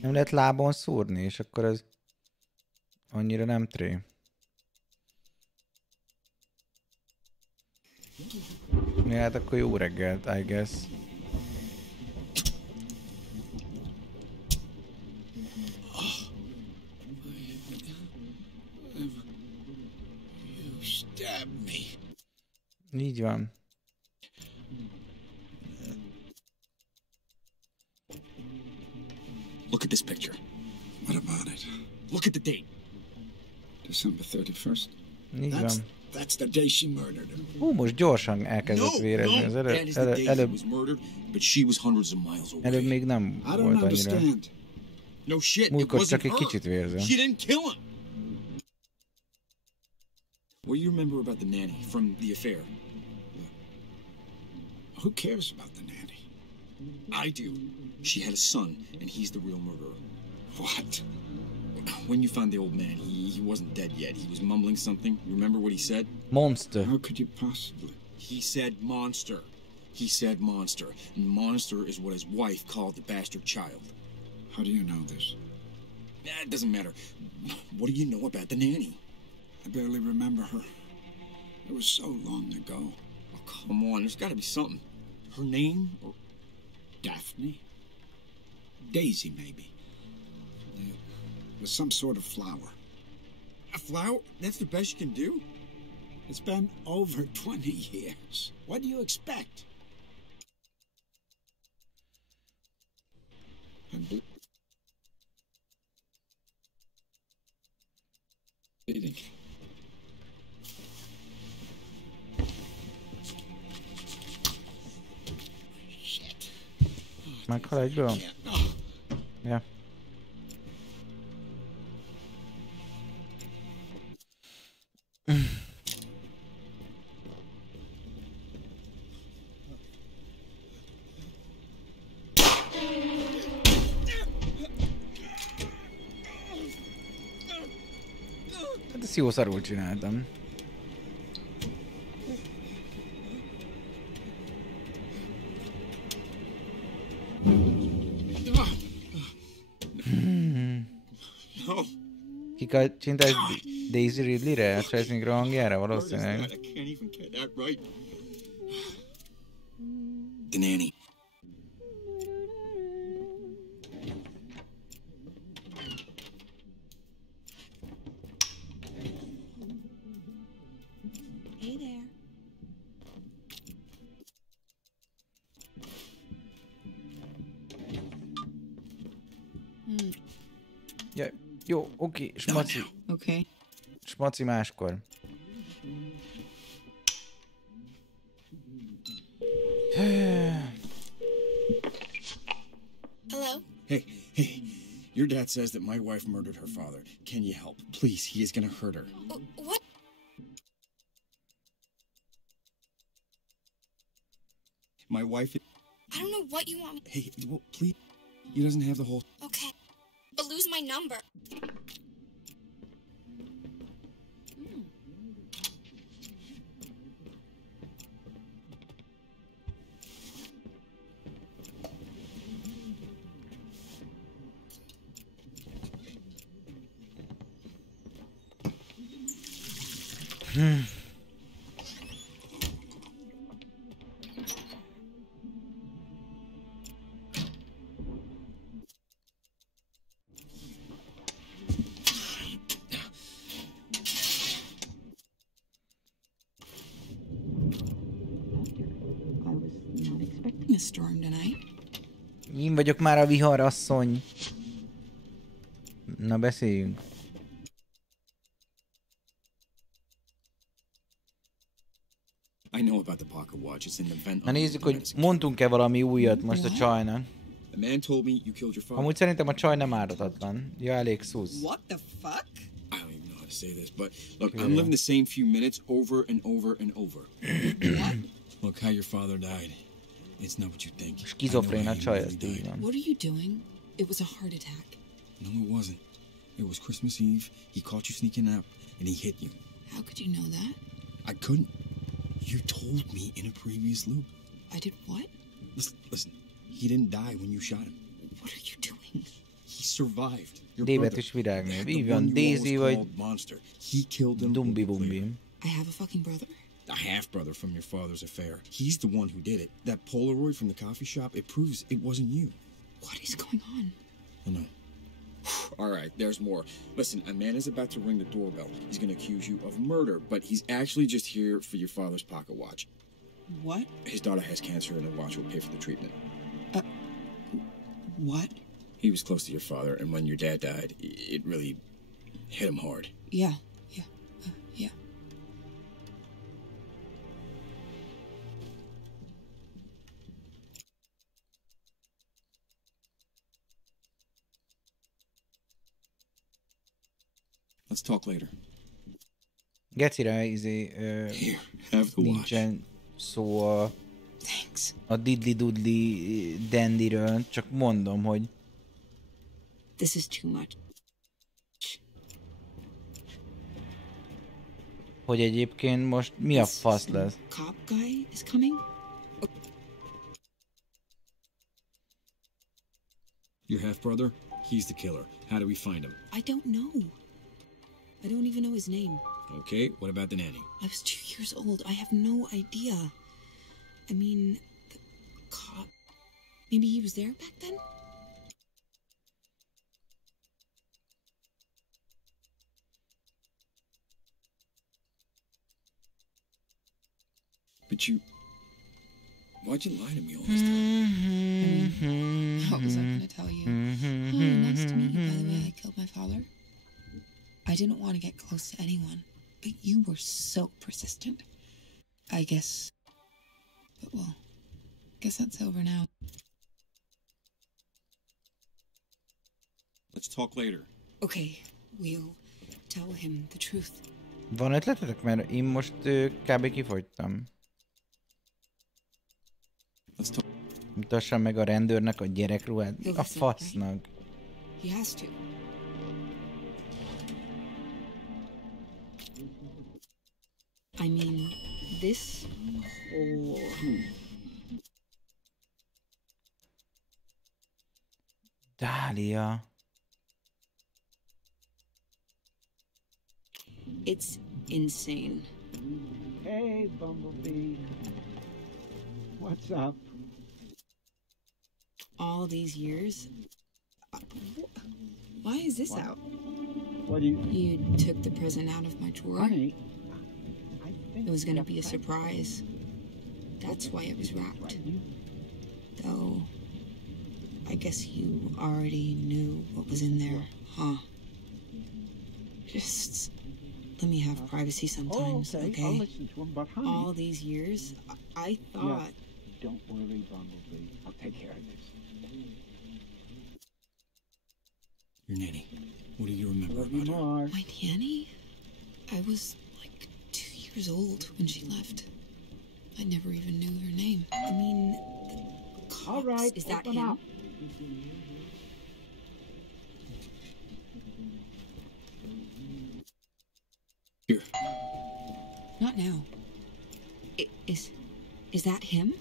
Nem lehet lábon szúrni, és akkor ez annyira nem tré. Ja, hát akkor jó reggelt, I guess. You stabbed me. Így van. Look at this picture. What about it? Look at the date. December 31st. Így van. That's the day she murdered him. Most gyorsan elkezdett vérezni. Az előbb még nem volt annyira. No shit, Múltkor csak egy kicsit vérzem. She didn't kill him. What do you remember about the nanny from the affair? Who cares about the nanny? I do. She had a son, and he's the real murderer. What? When you found the old man, he wasn't dead yet. He was mumbling something. Remember what he said? Monster. How could you possibly? He said monster. He said monster. And monster is what his wife called the bastard child. How do you know this? It doesn't matter. What do you know about the nanny? I barely remember her. It was so long ago. Oh, come on. There's got to be something. Her name? Or Daphne? Daisy, maybe. It was some sort of flower. A flower? That's the best you can do? It's been over 20 years. What do you expect? And bleeding. Shit. Meghal egyből? Ja. Hát ezt jó szarul csináltam. Kikacsintás Daisy Ridley-re? A Chasing hangjára valószínűleg. I can't even get that right. The nanny. Hey there. Ja, jó, oké, smaci. Okay. Smaci máskor. Hello? Hey, your dad says that my wife murdered her father. Can you help? Please, he is gonna hurt her. What? My wife... I don't know what you want me... Hey, well, please. He doesn't have the whole... Okay. But lose my number. A storm tonight. Én vagyok már a viharasszony. Na, beszéljünk. I know about the pocket watch. It's in the vent. Na nézzük, hogy mondtunk-e valami újat most a csajnak. The man told me you killed your father. Amúgy szerintem a csaj nem ártatlan. Ja, elég szusz. What the fuck? I don't even know how to say this, but look, I'm living the same few minutes over and over and over. Look how your father died. It's not what you think. Schizofrén a csaj, ezt így van. What are you doing? It was a heart attack. No, it wasn't. It was Christmas Eve. He caught you sneaking out, and he hit you. How could you know that? I couldn't. You told me in a previous loop. I did what? Listen, he didn't die when you shot him. What are you doing? He survived. Your D-betűs virágnév. Így van, Daisy vagy He killed him. Dumbi-bumbi. I have a fucking brother? A half-brother from your father's affair. He's the one who did it. That Polaroid from the coffee shop, it proves it wasn't you. What is going on? I know. All right, there's more. Listen, a man is about to ring the doorbell. He's going to accuse you of murder, but he's actually just here for your father's pocket watch. What? His daughter has cancer and the watch will pay for the treatment. What? He was close to your father, and when your dad died, it really hit him hard. Yeah. Let's talk later. Gecire, nincsen szó a didli-dudli dandyről, csak mondom, hogy This is too much. Hogy egyébként most mi a fasz lesz? Cop guy is coming? Your half-brother? He's the killer. How do we find him? I don't know. I don't even know his name. Okay, what about the nanny? I was 2 years old. I have no idea. I mean, the cop... Maybe he was there back then? But you... Why'd you lie to me all this time? I mean, how was I gonna tell you? Hi, nice to meet you. By the way, I killed my father. I didn't want to get close to anyone, but you were so persistent. I guess... But well, guess that's over now. Let's talk later. Okay, we'll tell him the truth. Van ötletetek? Mert én most kb. Kifogytam. Mutassam meg a rendőrnek a gyerekruhát. A fasznak. He has to. I mean, this whole... Dália. It's insane. Hey, Bumblebee. What's up? All these years? Why is this out? What do you... You took the present out of my drawer? Honey, it was gonna be a surprise. That's why it was wrapped. Though, I guess you already knew what was in there, huh? Just let me have privacy sometimes, okay? I'll listen to him, but honey... All these years, I thought... Yeah, don't worry, Bumblebee. I'll take care of this. Your nanny. What do you remember about her? My nanny? I was like 2 years old when she left. I never even knew her name. I mean, the cops. All right, is that open him? up. Here. Not now. Is that him?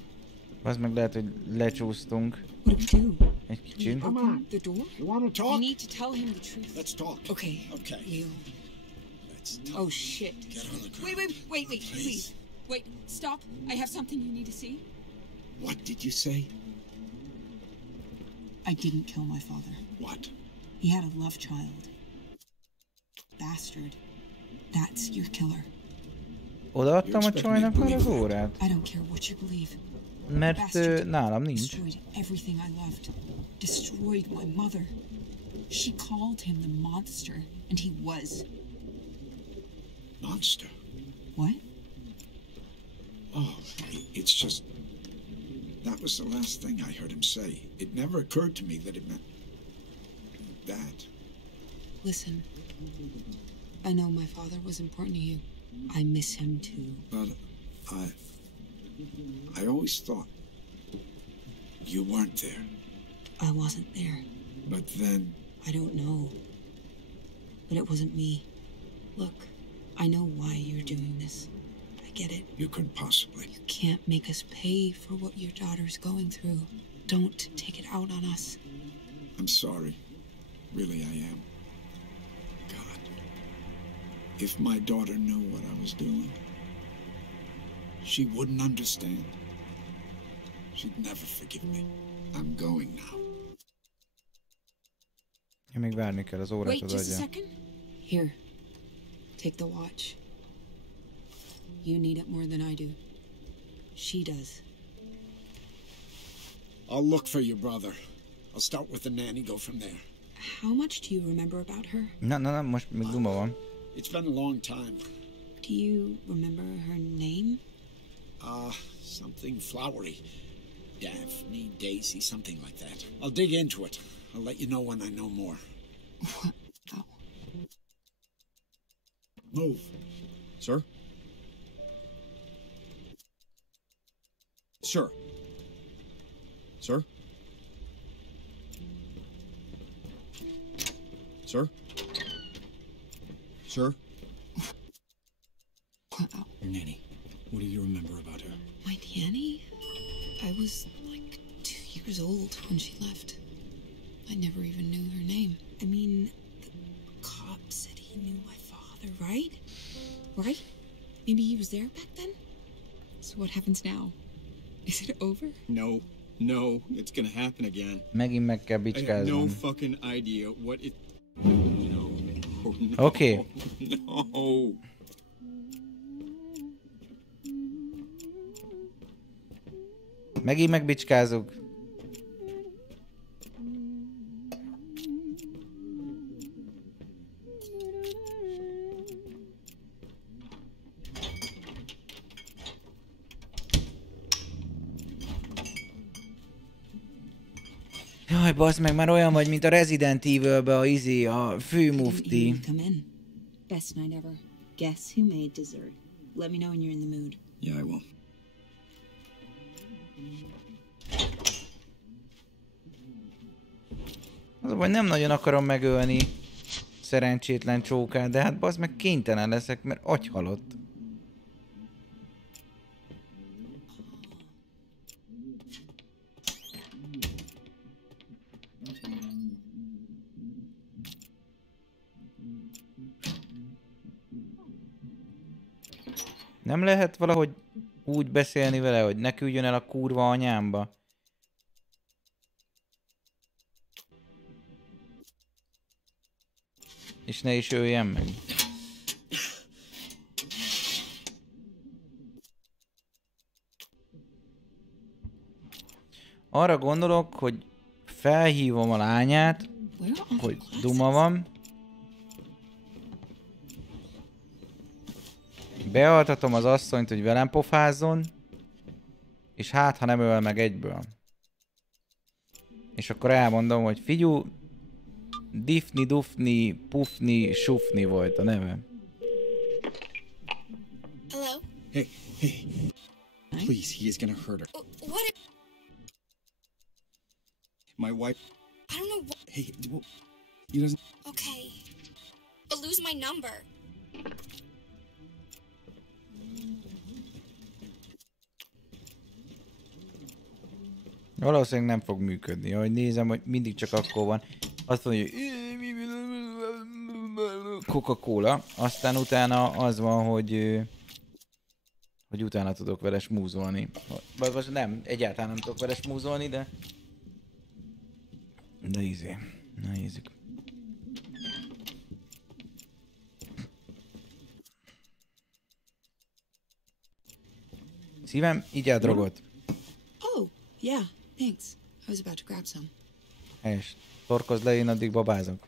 Az meg lehet, hogy lecsúsztunk. What do we do? Egy kicsit. Come on. The door? You want to talk? You need to tell him the truth. Let's talk. Okay. Okay. You. Let's talk. Oh shit. Get on the ground. Wait, please. Wait, stop. I have something you need to see. What did you say? I didn't kill my father. What? He had a love child. Bastard. That's your killer. Odaadtam a csajnak már az órát. I don't care what you believe. Mert nálam nincs. Destroyed everything I loved. Destroyed my mother. She called him the monster, and he was. Monster? What? Oh, it's just... That was the last thing I heard him say. It never occurred to me that it meant... that. Listen. I know my father was important to you. I miss him too. But I always thought you weren't there. I wasn't there. But then... I don't know. But it wasn't me. Look, I know why you're doing this. I get it. You couldn't possibly. You can't make us pay for what your daughter's going through. Don't take it out on us. I'm sorry. Really, I am. God. If my daughter knew what I was doing, she wouldn't understand. She'd never forgive me. I'm going now. Én még várni kell az órát, Wait az just a adja. second. Here. Take the watch. You need it more than I do. She does. I'll look for your brother. I'll start with the nanny, go from there. How much do you remember about her? Na, most még duma van. It's been a long time. Do you remember her name? Something flowery. Daphne, Daisy, something like that. I'll dig into it. I'll let you know when I know more. Ow. Move. Sir? Sir? Sir? Sir? Sir? Wow. Your nanny. What do you remember about her? My nanny? I was like 2 years old when she left. I never even knew her name. I mean, the cop said he knew my father, right? Right? Maybe he was there back then? So what happens now? Is it over? No, it's gonna happen again. Megint meg kell I have no bicskáznom. fucking idea what it... No. Oké. No. Megint megbicskázunk. Jaj, bassz meg, már olyan vagy, mint a Resident Evil-be a főmufti. Come in. Best night ever. Guess who made dessert? Let me know when you're in the mood. Yeah, I will. Az a baj, nem nagyon akarom megölni szerencsétlen csókát, de hát bassz meg kénytelen leszek, mert agyhalott. Nem lehet valahogy úgy beszélni vele, hogy ne küldjön el a kurva anyámba? És ne is öljen meg. Arra gondolok, hogy felhívom a lányát, hogy duma van. Bealtatom az asszonyt, hogy velem pofázzon. És hát, ha nem öl meg egyből. És akkor elmondom, hogy figyú, Diffni, Dufni, Pufni, Sufni volt a neve. Hello? Hey. Please, he is gonna hurt her. What? My wife... I don't know what... Hey, he doesn't... Okay. But lose my number. Valószínűleg nem fog működni. Ahogy nézem, hogy mindig csak akkor van. Azt mondja, hogy Coca-Cola. Aztán utána az van, hogy utána tudok vele smúzolni. Vagy nem, egyáltalán nem tudok vele smúzolni, de Na nézzük. Szívem, így el drogot. Oh, yeah, thanks. I was about to grab some. Helyes. Torkozz le, én addig babázok.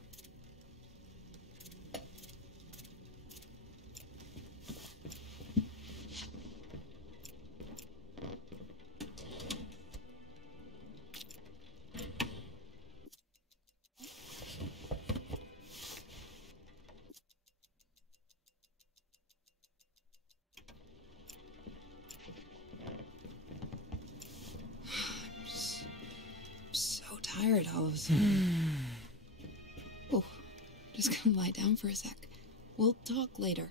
Tired all of a sudden. Oh, just gonna lie down for a sec. We'll talk later.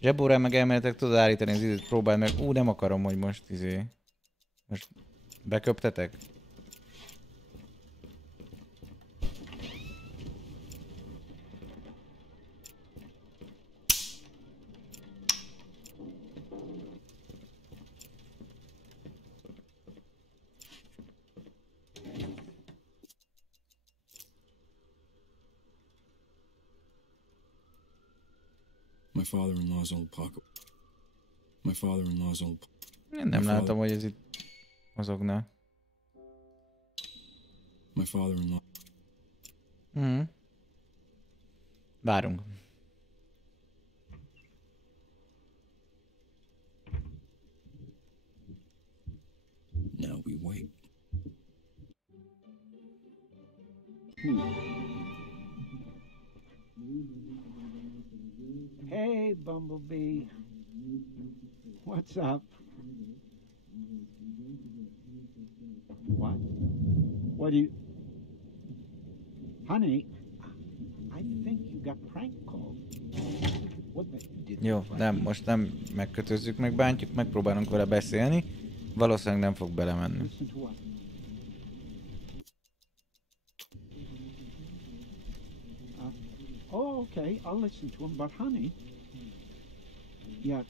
Zsebórán meg elméletek tudod állítani az időt, próbáld meg. Nem akarom, hogy most most beköptetek? My father-in-law's old pocket. My father-in-law's old... Nem látom, hogy ez itt mozogna. My father-in-law. Várunk. Now we wait. Hey, Bumblebee. What's up? What? What do you... Honey, I think you got prank called. What the... Jó, nem, most nem megkötözzük, megbántjuk, megpróbálunk vele beszélni. Valószínűleg nem fog belemenni. Oh, okay, I'll listen to him, but honey... Yeah,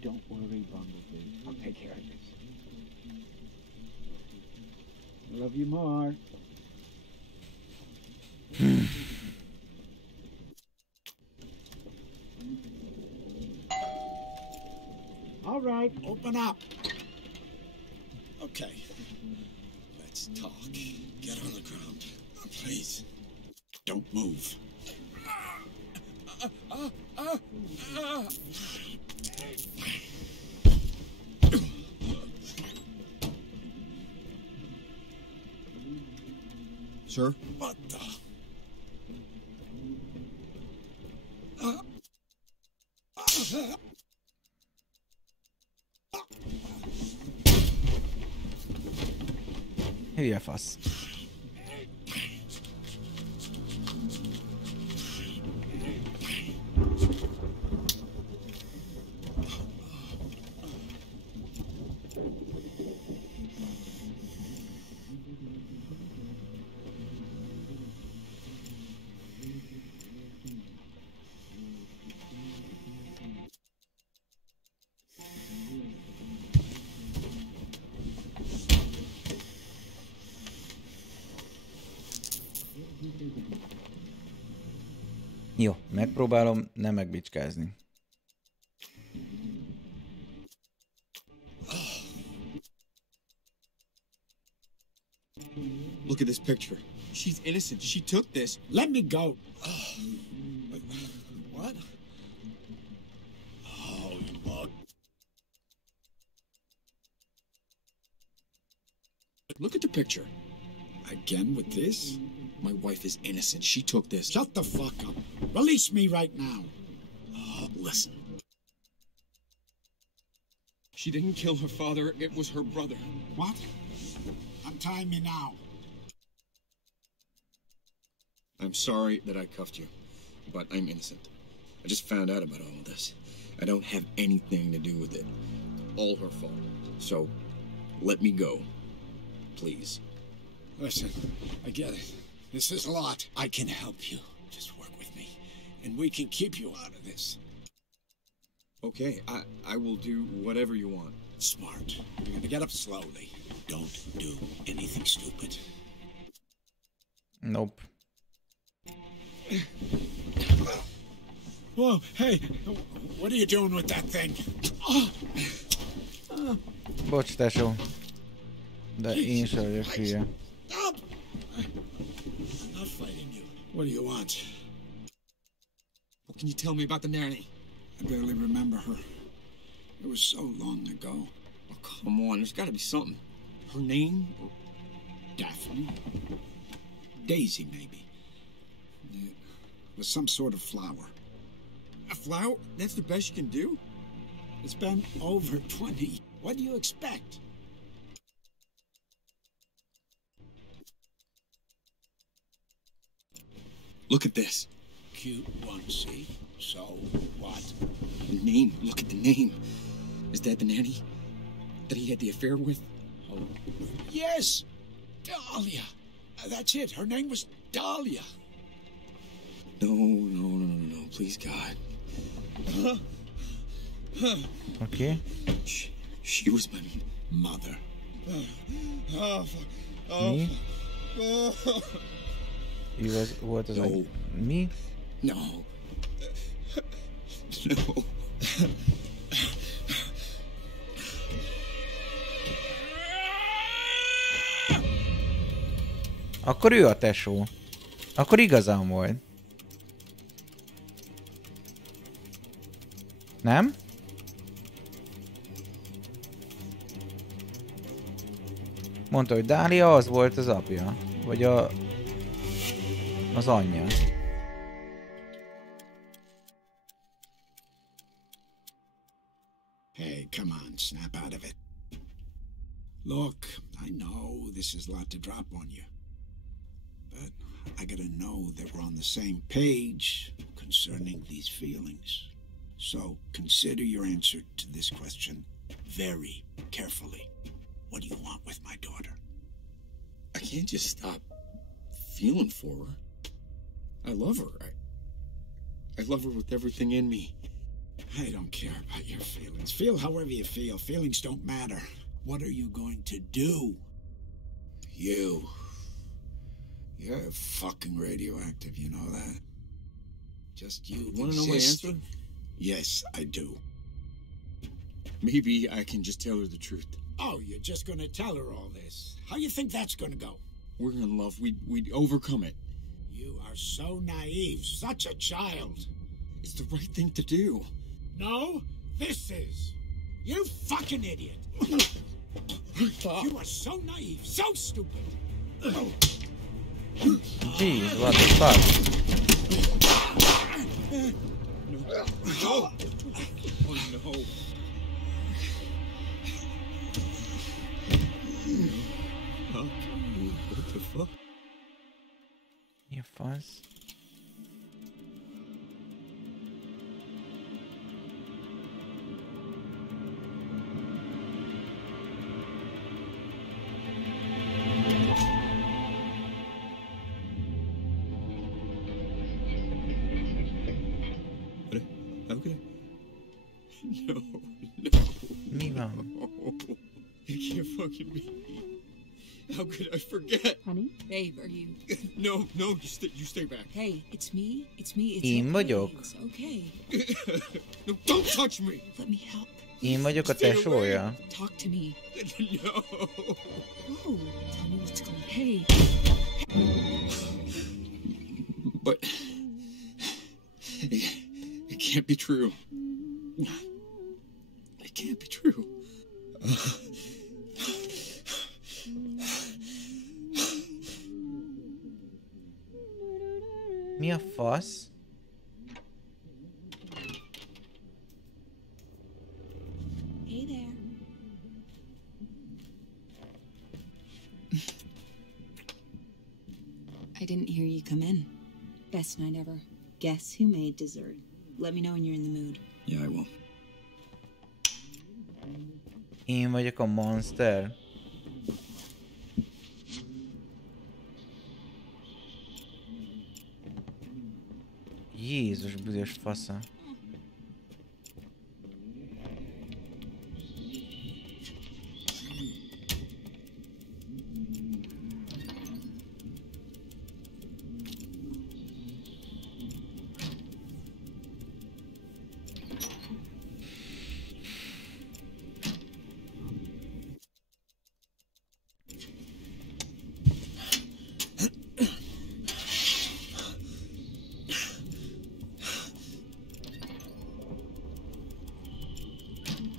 don't worry, Bumblebee. I'll take care of this. I love you more. All right, open up. Okay. Let's talk. Get on the ground. Please. Don't move. Sir? What the? Hülye fasz. Jó, megpróbálom nem megbicskázni. Look at this picture. She's innocent. She took this. Let me go. What? Oh, you bug. Look at the picture. Again with this? My wife is innocent. She took this. Shut the fuck up. Release me right now. Oh, listen. She didn't kill her father. It was her brother. What? Untie me now. I'm sorry that I cuffed you, but I'm innocent. I just found out about all of this. I don't have anything to do with it. All her fault. So, let me go. Please. Listen, I get it. This is a lot. I can help you. Just work with me, and we can keep you out of this. Okay, I will do whatever you want. Smart. You're gonna get up slowly. Don't do anything stupid. Nope. Whoa, hey, what are you doing with that thing? Bocs, tesó. De én sem vagyok hülye. Stop! I'm not fighting you. What do you want? What can you tell me about the nanny? I barely remember her. It was so long ago. Oh, come on, there's gotta be something. Her name? Daphne? Daisy, maybe. It was some sort of flower. A flower? That's the best you can do? It's been over 20. What do you expect? Look at this. Cute one, see? So, what? The name. Look at the name. Is that the nanny that he had the affair with? Oh, yes! Dahlia! That's it. Her name was Dahlia. No. Please, God. Okay. She was my mother. Mi? Igaz, volt az egy... Mi? No. No. Akkor ő a tesó. Akkor igazam volt. Nem? Mondta, hogy Dália az volt az apja. Vagy az anyja. Hey, come on, snap out of it. Look, I know this is a lot to drop on you. But I gotta know that we're on the same page concerning these feelings. So consider your answer to this question very carefully. What do you want with my daughter? I can't just stop feeling for her. I love her. I love her with everything in me. I don't care about your feelings. Feel however you feel. Feelings don't matter. What are you going to do? You're fucking radioactive, you know that? Just you wanna know my answer? Yes, I do. Maybe I can just tell her the truth. Oh, you're just gonna tell her all this? How you think that's gonna go? We're in love. We'd overcome it. You are so naive. Such a child. It's the right thing to do. No, this is. You fucking idiot. You are so naive, so stupid. Jeez, what the fuck? No. Oh no. What the fuck? Mi a fasz? Okay. No. Mi van? You can't fucking be. How could I forget? Honey? Babe, are you... No, you stay back. Hey, it's me. It's Én vagyok. It's okay. No, don't touch me. Let me help. Én vagyok a tesója. Talk to me. No. Oh, tell me what's going on. Hey. But it can't be true. It can't be true. Mi a fasz? Hey there. I didn't hear you come in. Best night ever. Guess who made dessert? Let me know when you're in the mood. Yeah, I will. Én vagyok a monster. Jézus büdös fasza.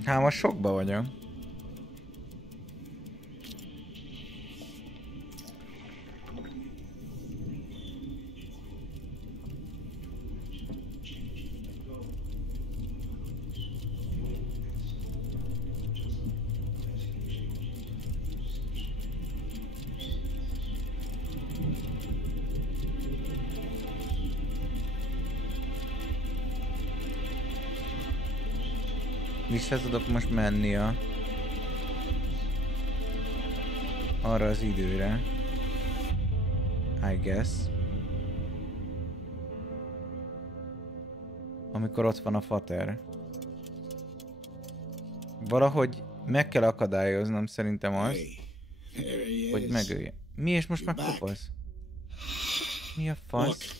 Hát most sokba vagyok. Vissza tudok most menni arra az időre. I guess. Amikor ott van a fater. Valahogy meg kell akadályoznom szerintem azt, hogy megölje. Mi és most megkopasz? Mi a fasz?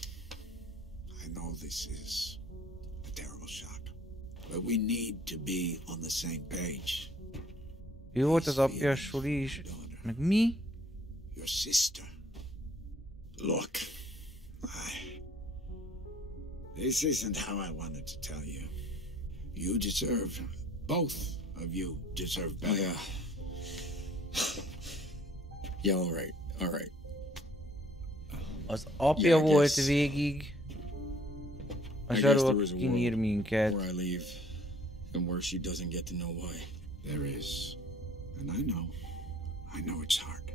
But we need to be on the same page. Ő volt az apja a suli is. Meg mi? Your sister. Look, this isn't how I wanted to tell you. You deserve, both of you deserve better. Yeah, all right. Az apja volt végig. A zsarol kinyír minket. Where I leave, and where she doesn't get to know why. There is, and I know it's hard.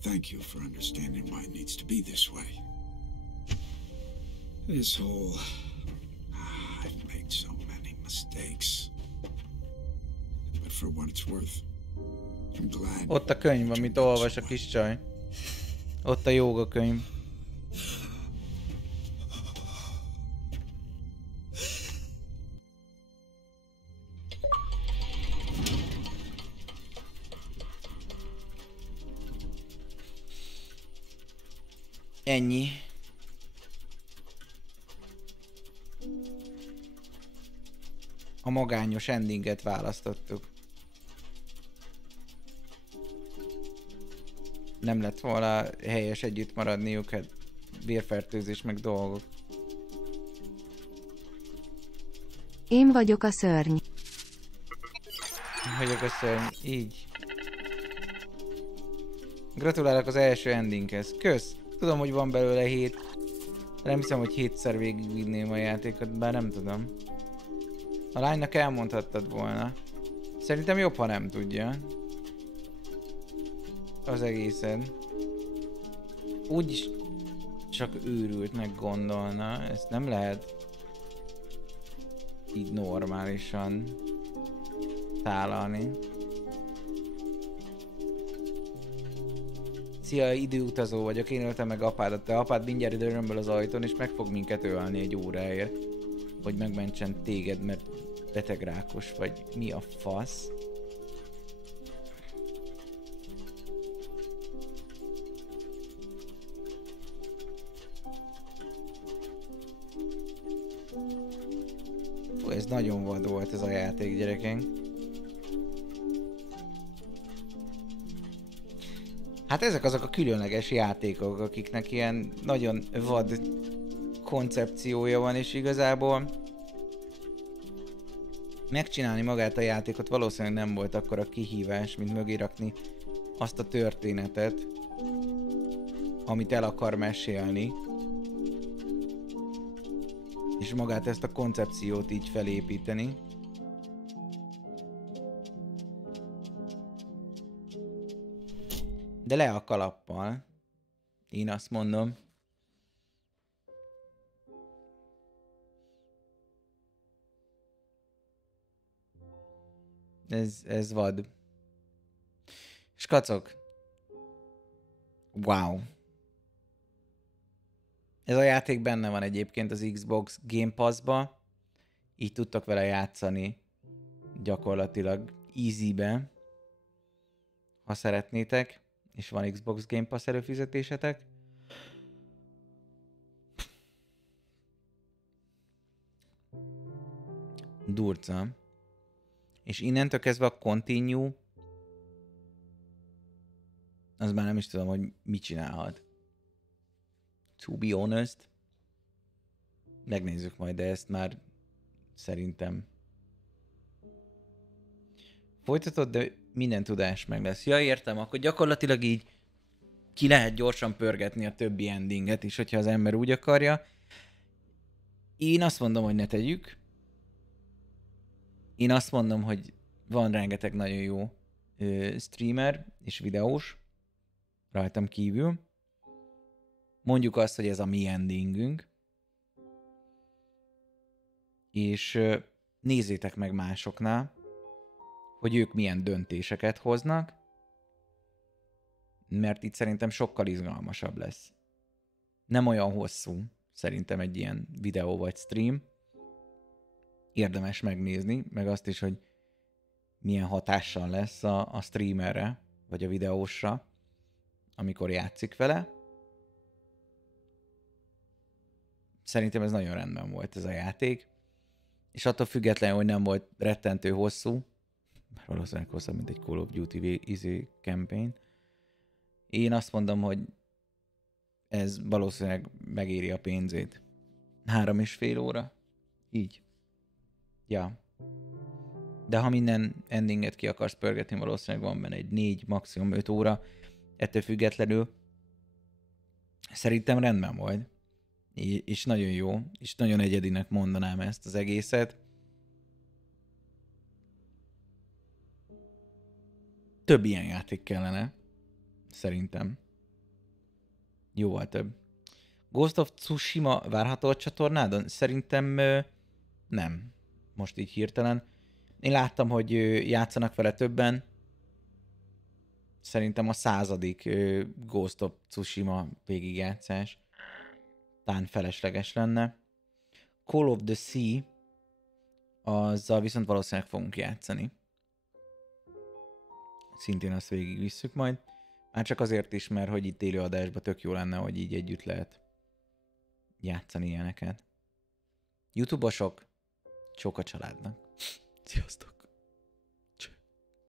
Thank you for understanding why it needs to be this way. This whole... I've made so many mistakes. But for what it's worth, I'm glad... Ott a könyv, amit olvas a kis csaj. Ott a jóga könyv. Ennyi. A magányos endinget választottuk. Nem lett volna helyes együtt maradniuk, hát vérfertőzés meg dolgok. Én vagyok a szörny. Én vagyok a szörny, így. Gratulálok az első endinghez. Kösz! Tudom, hogy van belőle 7. De nem hiszem, hogy 7-szer végigvinném a játékot, bár nem tudom. A lánynak elmondhattad volna. Szerintem jobb, ha nem tudja. Az egészen. Úgyis csak őrültnek gondolna. Ezt nem lehet így normálisan tálalni. Szia, időutazó vagyok, én öltem meg apádat, te apád mindjárt időrömből az ajtón, és meg fog minket ölni egy óráért, hogy megmentsen téged, mert betegrákos vagy. Mi a fasz? Ez nagyon vad volt ez a játék, gyerekek. Hát ezek azok a különleges játékok, akiknek ilyen nagyon vad koncepciója van, és igazából megcsinálni magát a játékot valószínűleg nem volt akkora kihívás, mint mögé rakni azt a történetet, amit el akar mesélni, és magát ezt a koncepciót így felépíteni. De le a kalappal. Én azt mondom. Ez vad. És kacok. Wow. Ez a játék benne van egyébként az Xbox Game Pass-ba. Így tudtok vele játszani gyakorlatilag easy-be, ha szeretnétek, és van Xbox Game Pass előfizetésetek. Durca. És innentől kezdve a continue, az már nem is tudom, hogy mit csinálhat. To be honest. Megnézzük majd, de ezt már szerintem folytatod, de minden tudás meg lesz. Ja, értem, akkor gyakorlatilag így ki lehet gyorsan pörgetni a többi endinget is, hogyha az ember úgy akarja. Én azt mondom, hogy ne tegyük. Én azt mondom, hogy van rengeteg nagyon jó streamer és videós rajtam kívül. Mondjuk azt, hogy ez a mi endingünk. És nézzétek meg másoknál, hogy ők milyen döntéseket hoznak, mert itt szerintem sokkal izgalmasabb lesz. Nem olyan hosszú, szerintem egy ilyen videó vagy stream. Érdemes megnézni, meg azt is, hogy milyen hatással lesz a streamerre, vagy a videósra, amikor játszik vele. Szerintem ez nagyon rendben volt ez a játék. És attól függetlenül, hogy nem volt rettentő hosszú, már valószínűleg hosszabb, mint egy Call of Duty campaign, én azt mondom, hogy ez valószínűleg megéri a pénzét. 3,5 óra. Így. Ja. De ha minden endinget ki akarsz pörgetni, valószínűleg van benne egy 4, maximum 5 óra. Ettől függetlenül szerintem rendben volt. És nagyon jó, és nagyon egyedinek mondanám ezt az egészet. Több ilyen játék kellene. Szerintem. Jóval több. Ghost of Tsushima várható a csatornádon? Szerintem nem. Most így hirtelen. Én láttam, hogy játszanak vele többen. Szerintem a 100. Ghost of Tsushima végigjátszás. Tán felesleges lenne. Call of the Sea, azzal viszont valószínűleg fogunk játszani. Szintén azt végigvisszük majd. Már csak azért is, mert hogy itt élőadásban tök jó lenne, hogy így együtt lehet játszani ilyeneket. YouTube-osok, sok a családnak. Sziasztok!